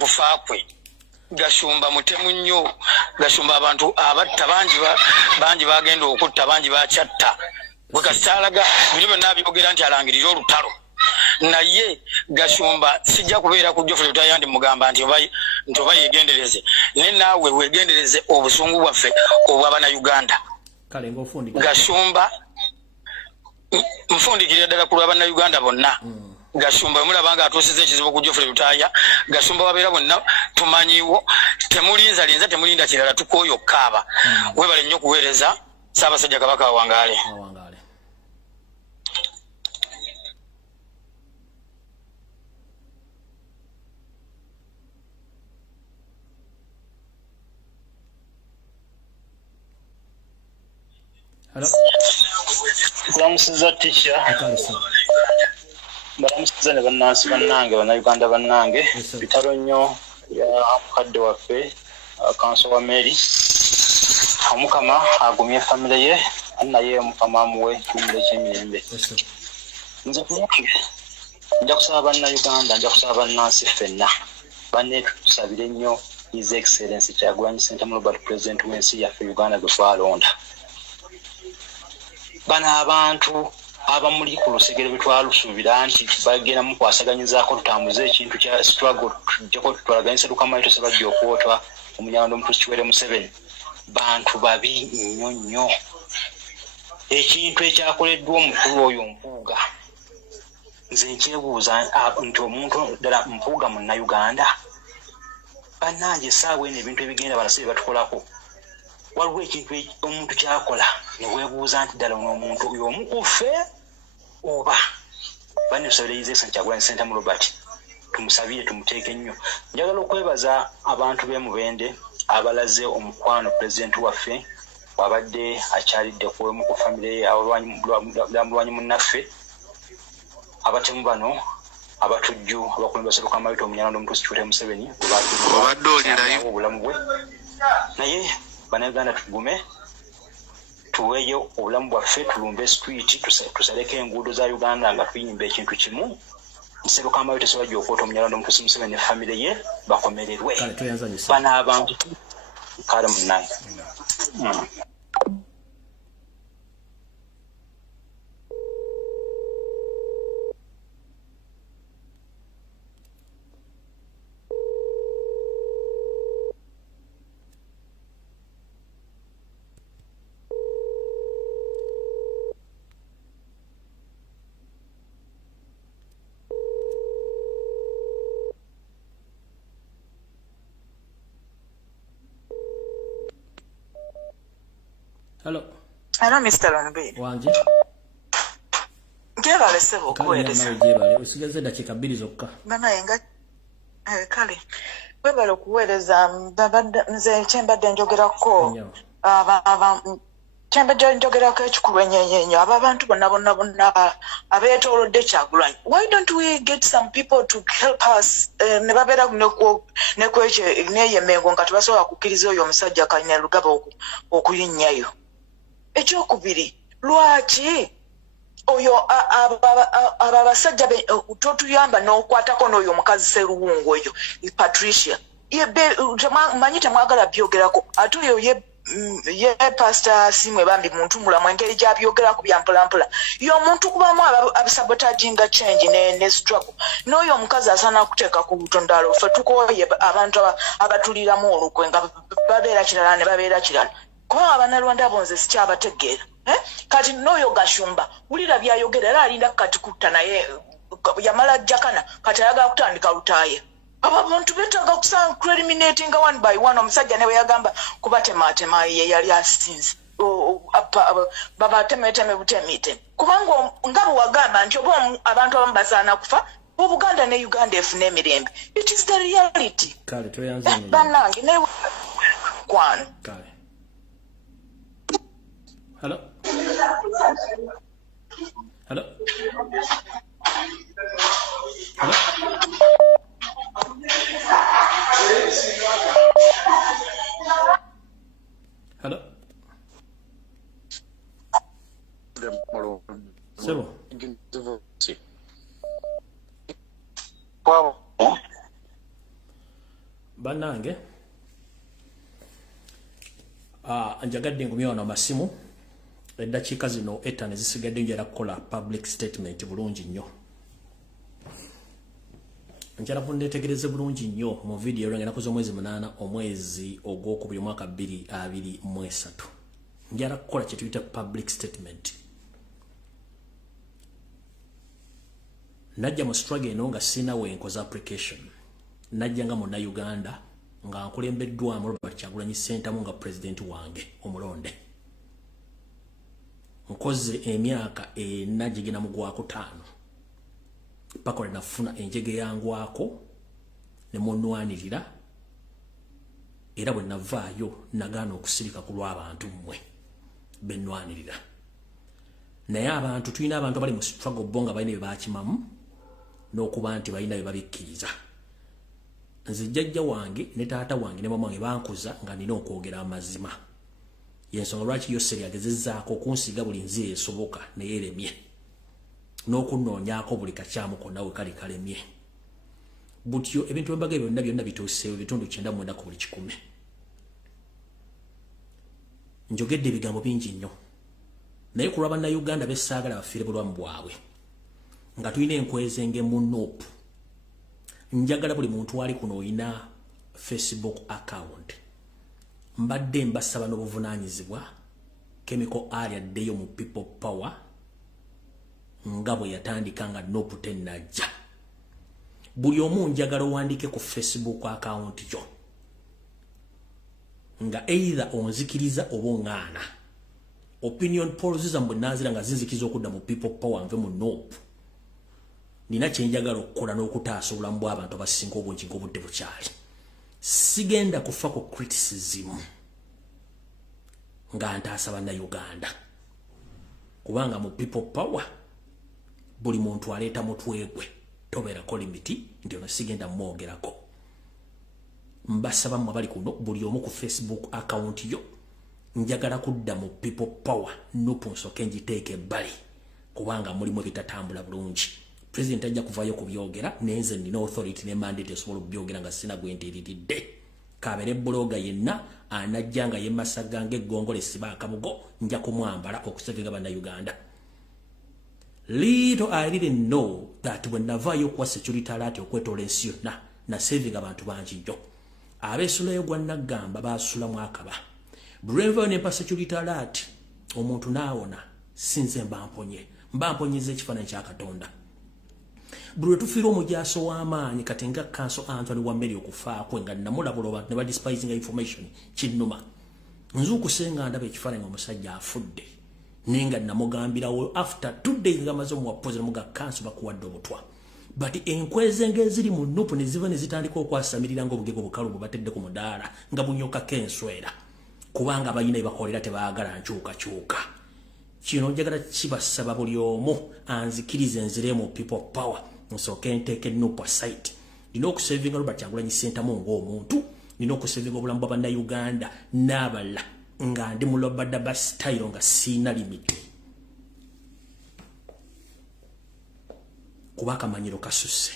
kufa kwe Gasumba mutemu nnyo Gasumba abantu abatta bangi bagenda okutta bangi bakyatta bwe kasitaalaga bino byonna byogera nti alangirira olutalo naye Gasumba sijja kubeera ku Geoffrey Lutaaya ndi mugamba nti oba yegendereze naye naawe wegendereze obusungu bwaffe obw'Abannayuganda Gasumba nfundikirira ddala ku lw'Abannayuganda bonna Gasumba mulaba nga atuusizza ekizibu ku Geoffrey Lutaaya Gasumba wabeera bonna tumanyiwo temulinza temulinda kirala tukooyo okkaaba webale nnyo okuweereza Ssaabasajja Kabaka awangaale Kulamusiza tisha. Balamusiza ne bannansi bannange bannayuganda bannange bitalo nnyo ya mukadde waffe kanso wa Mary omukama agumye family ye naye omukama amuwe kumule ky'emirembe. Nze kuyange nja kusaba bannayuganda nja kusaba bannansi ffenna banne tusabire nnyo His Excellency Kyagulanyi Ssentamu Robert President w'ensi yaffe Uganda gwe twalonda. Bano abantu abamuli ku lusegere bwe twalusuubira nti bagenda mu kwasaganyizaako tutambuze ekintu kya struggle tujjako tutwalaganyisa Lukamayo Ssebajja okwotwa omunyalanda omutuusi Kiwere Museveni. Bantu babi nnyo nnyo. Ekintu ekyakoleddwa omukulu oyo Mpuuga nze nkyebuuza nti omuntu ddala Mpuuga munnayuganda bannange essaawa eno ebintu ebigenda balasi bye batukolako waliwo ekintu omuntu kyakola ne weebuuza nti ddala n'omuntu oyo omukuffe oba banne tusabire His Excellency Kyagulanyi Ssentamu Robert tumusabire tumuteeke nnyo. Njagala okwebaza abantu b'e Mubende abalaze omukwano President waffe wabadde akyalidde kuwemu ku family ye mulwanyi munnaffe abatemu bano abatujju abakulembeze Lukamayo omunyalanda omutuusi Kiwere Museveni obadde olirayo obulamu bwe naye bannayuganda tugume tuweeyo obulamu bwaffe tulumbe street tusaleko enguudo za Uganda nga tuyimba ekintu kimu nse Lukamayo Ssebajja okwota omunyalanda omutuusi Museveni ne family ye bakomererwe bano abantu kale munnange. Hello. Hello, Mr. Lumbuye. Wanje. Njebale sebo okuweereza. Njebale. Usigaze dakika 2 zokka. Bana yenga kale. Webale okuweereza nze kyembadde njogerako. Kyembadde njogerako ekikulu ennyo abantu bonna abeetoolodde Kyagulanyi. Why don't we get some people to help us ne babeera neyemengo nga tebasobola kukkiriza oyo omusajja Kanyina Lugaba okulinnyayo. Ekyokubiri lwaki oyo abasajja totuyamba n'okwatako n'oyo omukazi Sseruwungu oyo Patricia manyi temwagala byogerako ate oyo ye Pastor Simwe bambi muntu mulamu engeri gy'abyogerako bya mpolampola y'omuntu kubamu abasabotaginga change ne struggle n'oyo omukazi asaana kuteeka ku butondalo ffe tukooye abantu abatuliramu olukwe nga babeera kirala ne babeera kirala. Kwa Abannarwanda bonze sikyabategeera. Kati n'oyo Gashumba wulira byayogera era alinda kati kutta naye yamala jakana kati ayagala kutandika lutaaye. Abantu betaaga kusancriminating one by one omusajja ne bwe yagamba kubatematema ye yali asinze. Babatemeteme butemite. Kubanga nga bwe wagamba nti oba abantu abamu basaana kufa Obuganda ne Uganda efune emirembe. It is the reality. Kale toyanze nnyo. Bannange ne kwano. Kale. Hello. Hello. Hello. Hello. C'est bon. Bannange. Njagadde ngumya wano amasimu. Eddakiika zino 5 zisigadde njala kukola public statement bulungi nnyo. Njala kundetegereze bulungi nnyo mu video lwengena kuzo mwezi 8 omwezi ogwokubiri mwaka 2023. Njala kukola kye tuyita public statement. Najja mu struggle eno nga sina wenkoza application. Najja nga Munnayuganda nga nkulembeddwamu Robert Kyagulanyi Ssentamu nga president wange omulonde. Nkoze emyaka enagigina mugwako 5 paka ole nafuna enjege yangwako ne munwanirira era bwe navaayo nagaana okusirika ku lw'abantu mmwe bennwanirira. naye abantu tulina abantu bali mu struggle bonga balina bye bakimamu n'okuba nti balina bye babikkiriza. Nze jjajja wange ne taata wange ne mama wange bankuza nga nina okwogera amazima. Yensonga lwaki Yoseri agezezzaako okunsiga buli nzira esoboka naye eremye n'okunoonyaako buli kakyamuko nawe kali kalemye. Butyo ebintu embaga byonna byonna bituuseewo ebitundu 99 ku buli 100. Njogedde ebigambo bingi nnyo naye ku lwa bannayuganda bessaagala bafiire bulwamu bwabwe nga tulina enkwezenge mu NOP. Njagala buli muntu ali kuno oyina Facebook account mbadde mbasaba n'obuvunaanyizibwa chemical area addeyo mu people power nga bwe yatandika nga NOP tennajja. Buli omu njagala owandiike ku Facebook account yo nga either onzikiriza oba oŋŋaana. Opinion polls zambwe nazira nga zinzikiriza okudda mu people power nve mu NOP. Nina kyenjagala okukola n'okutaasa obulamu bw'abantu abasinga obungi ng'obudde bukyali. Sigenda kufa ku criticism nga ntaasa bannayuganda kubanga mu people power buli muntu aleeta mutwe gwe tobeerako limiti nti ono sigenda mwogerako. Mbasaba mmwe bali kuno buli omu ku Facebook account yo njagala kudda mu people power NOP nsooke ngiteeke ebbali kubanga mulimu ebitatambula bulungi. President ajja kuvaayo kubyogera nenze nina authority ne mandate esobola okubyogera nga sina gwentiriridde. Kabere bloga yenna anajja nga yemasaga ng'eggongole siba akabugo nja kumwambala okusevinga bannayuganda. Little I didn't know that when navaayo kuwa security alert okwetoola ensi yonna na saving abantu bangi nnyo. Abeesulayo gwa Nagamba baasulamu Akaba. Brave nempa security alert omuntu naawona sinze mbamponyeza ekifaananyi kya Katonda. Buli tufiira omujaaso w'amaanyi kati nga Kanso Anthony Wameli okufaako nga namulabula abantu ne badispising information kinnuma. Nzukusenga ndaba ekifaananyi omusajja afudde nenga namugambirawo after 2 days nga maze omuwapozi muga Kanso bakuwadde obutwa. But enkwezenge eziri mu NOP ne ziva ne zitandika okwasamirira ng'obugego bukalu bwe batedde ku mudaala nga bunyoka kenswera kubanga balina ebakolera tebaagala nkyukakyuka. Kino njagala kibasaba buli omu anzikirize nzire mu people power nsooke nteeke NOP site. Nina okusavinga Robert Kyagulanyi Ssentamu ng'omuntu, nina okusavinga obulamu bwa bannayuganda n'abalala nga ndi mu lobadaba style nga siina limiti kuba akamanyiro kasusse.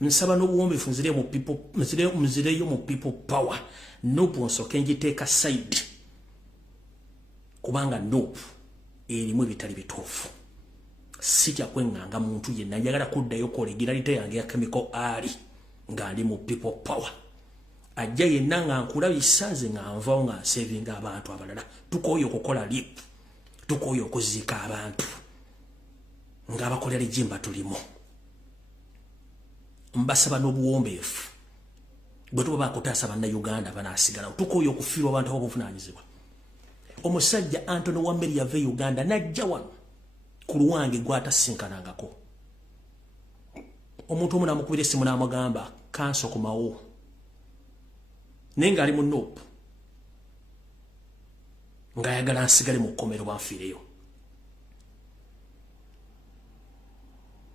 Nsaba n'obuwombeefu nzireyo mu people power NOP nsooke ngiteeka side kubanga NOP erimu ebitali bituufu. Sijja kweŋŋanga muntu yenna njagala kuddayo kolegiralite yange ya chemical ali nga ndi mu people power. Ajja yenna nga nkulabisa nze nga nvaawo nga nsevinga abantu abalala. Tukooye okukola lip, tukooye okuziika abantu ng'abakolera ejjimba tulimu. Mbasaba n'obuwombeefu bwe tuba bakutaasa bannayuganda banaasigalawo. Tukooye okufiirwa abantu ababuvunaanyizibwa. Omusajja Anthony Wameli yava e Uganda n'ajja wano ku luwange gw'atasinkanangako. Omuntu omu n'amukubira essimu n'amugamba Kanso komawo naye ng'ali mu NOP ng'ayagala nsigale mu kkomero banfiireyo.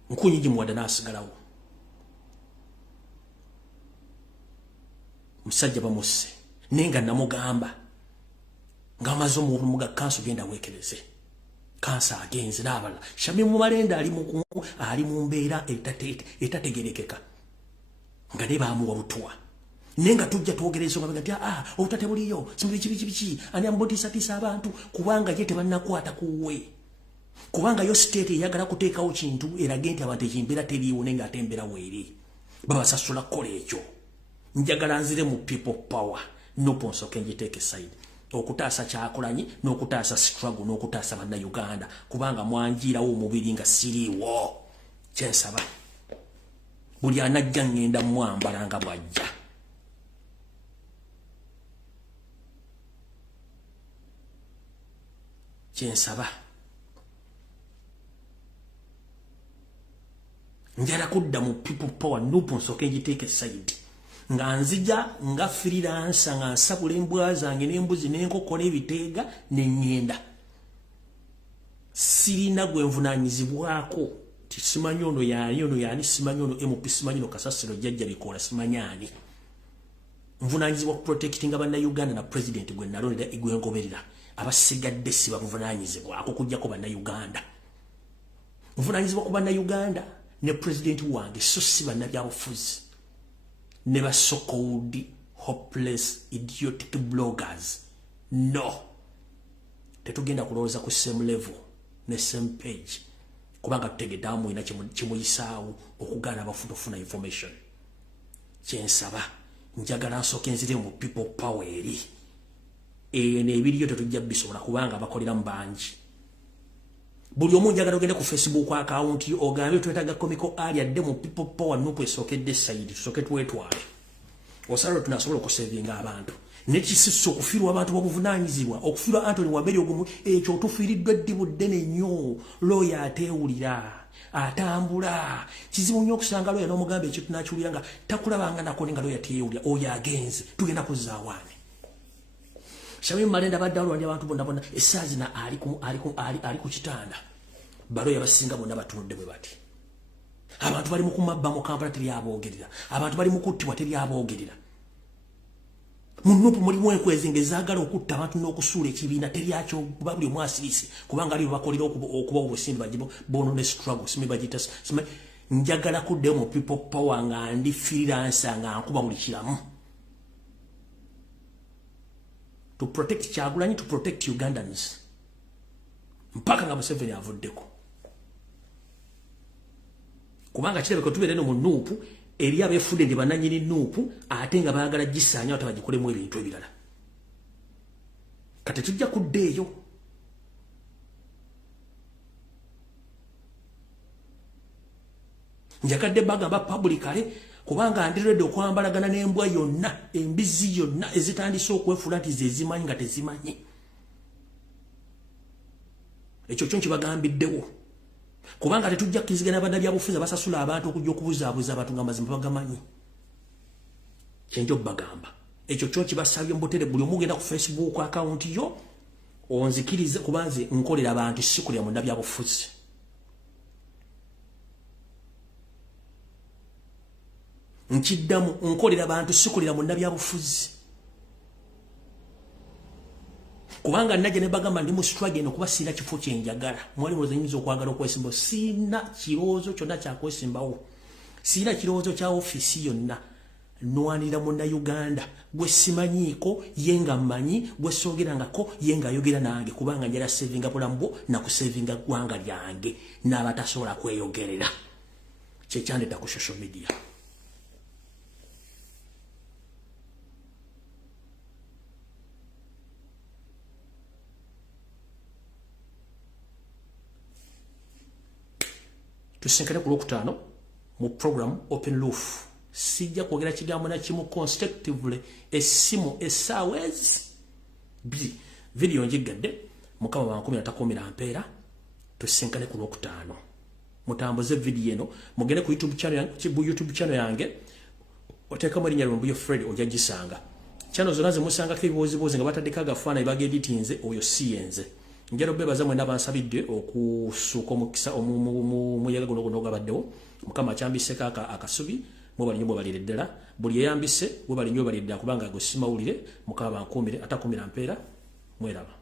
Nkunyigi muwadde n'asigalawo. Musajja bamusse naye nga namugamba ng'amaze omuga Kanso genda weekereze. Kanso agenze n'abalala. Shami Mubalenda ali mu mbeera etategerekeka nga ne baamuwa butwa. Naye nga tujja twogereza nga nti obutate buliyo biki ani ambotisa abantu kubanga ye tebannakwata kuwe. Kubanga yo state eyagala kuteekawo kintu erage nti abantu ekimbeera teriiwo naye ng'ate embeera weeri. Babasasula kukola ekyo. Njagala nzire mu people power NOP nsooke ngiteeke side. Okutaasa Kyagulanyi n'okutaasa struggle n'okutaasa bannayuganda kubanga mwanjiirawo omubiri nga siriiwo. Kyensaba buli anajja ngenda mwambala nga bwajja. Kyensaba njala kudda mu people power NOP nsooke ngiteeke side nga nzija nga freelancer nga nsabula embwa zange n'embuzi n'enkoko n'ebiteega n'eŋŋenda sirina gwe nvunaanyizibwako simanyi ono yaani simanyi ono MP simanyi no Kasasiro jjajja bikola simanyi ani nvunaanyizibwa protecting bannayuganda na president gwe nalonera egwengoberera abasigadde si bamuvunaanyizibwa akokujjako bannayuganda nvunaanyizibwa ku bannayuganda ne president wange so si bannabyabufuzi ne ba so-called hopeless idiotic bloggers no tetugenda kulowooza ku same level ne same page kubanga tutegedde amu ina kimuyisaawo okugaana abafuna information kyensaba njagala nsooke nzire mu people power eri n'ebiriyo tetujja bisobola kubanga bakolera mu bangi buli omu njagala ogende ku Facebook account ogambe twetaaga comical area adde mu people power nupu esookedde sayidi tusooke twetwale osalo tunasobola okusevinga abantu nekisiso okufiirwa abantu babuvunaanyizibwa okufiirwa Anthony Waberi ogumu ekyo otufiiriddwa eddibu ddene nnyo looya ateewulira atambula kizibu nnyo okusanga looya n'omugamba ekyo tunakiwulira nga takulabanga nako nga looya teewulira oyo agenze tugenda kuzzaawaani Shamim Malenda badde alwanya abantu bonna essaazi na ali ku kitanda balooya basinga bonna batunudde bwe bati abantu bali mu kumabba mu Kampala teri aboogerera abantu bali mu kuttibwa teri aboogerera munupu mulimu enkwezi zaagala okutta abantu n'okusuula ekibiina teryakyo kuba buli omu asirise kubanga alibo bakolera okuba obusimbi bagibo bono ne struggle simi bagita njagala kuddeyo mu people power nga ndi freelancer nga nkuba buli kiramu to protect Kyagulanyi to protect Ugandans mpaka nga Museveni avuddeko kubanga kirabika tubeere no mu nuupu eri abeefudde ndi bannannyini nuupu ate nga baagala gisaanya ate bagikolemu ebintu ebirala kati tujja kuddeeyo njagadde bagamba publicale kubanga ndiredde okwambalagana n'embwa yonna embizi yonna ezitandise okwefuula nti zezimanyi nga tezimanyi ekyo kyo nkibagambiddewo kubanga tetujja kukkiriziganya bannabyabufuzi basasula abantu okujja okubuzaabuza abantu nga mazima bagamanyi kyenjo bagamba ekyo kyo kibasabye mbutere buli omugenda ku Facebook account yo onzikirize kubanze nkolera abantu sikulya mu nnabyabufuzi nkiddamu nkolera abantu sikulira mu nnabyabufuzi kubanga najja ne bagamba ndi mu struggle no kuba sina kifo kyenjagala mwali muzinyiza okwagala okwesimba sina kirowoozo kyonna kyakwesimbawo sina kirowoozo kya ofisi yonna nwanira munnayuganda gwe simanyiiko ye nga mmanyi gwe soogerangako ye nga ayogera nange kubanga njala sevinga bulamu bwo nakusevinga ggwanga lyange n'abatasobola kweyogerera kyekyandeta ku social media tusinkane ku Lwokutaano mu program Open Roof sijja kwogera kigambo na kimu constructively essimu essaawa bbiri video njigadde mukama wa 13 ampeera tusinkane ku Lwokutaano mutambuze video eno mugende ku YouTube channel yange oteekamu erinnya Lumbuye Fred ojja gisanga channel zonna zimusangako ebibuuzibuuzi nga bataddeko agafaananyi bageditinze oyo siyenze njalo bebaza mwena bansabidde okusuuka omukisa omuyaga guno gwabaddewo mukama akyambise kaka akasubi mwebali nnyo bwebalire ddala buli eyambise bwebali nnyo balire ddala kubanga gwe simawulire mukama bankuumire atakumira mpeera mweraba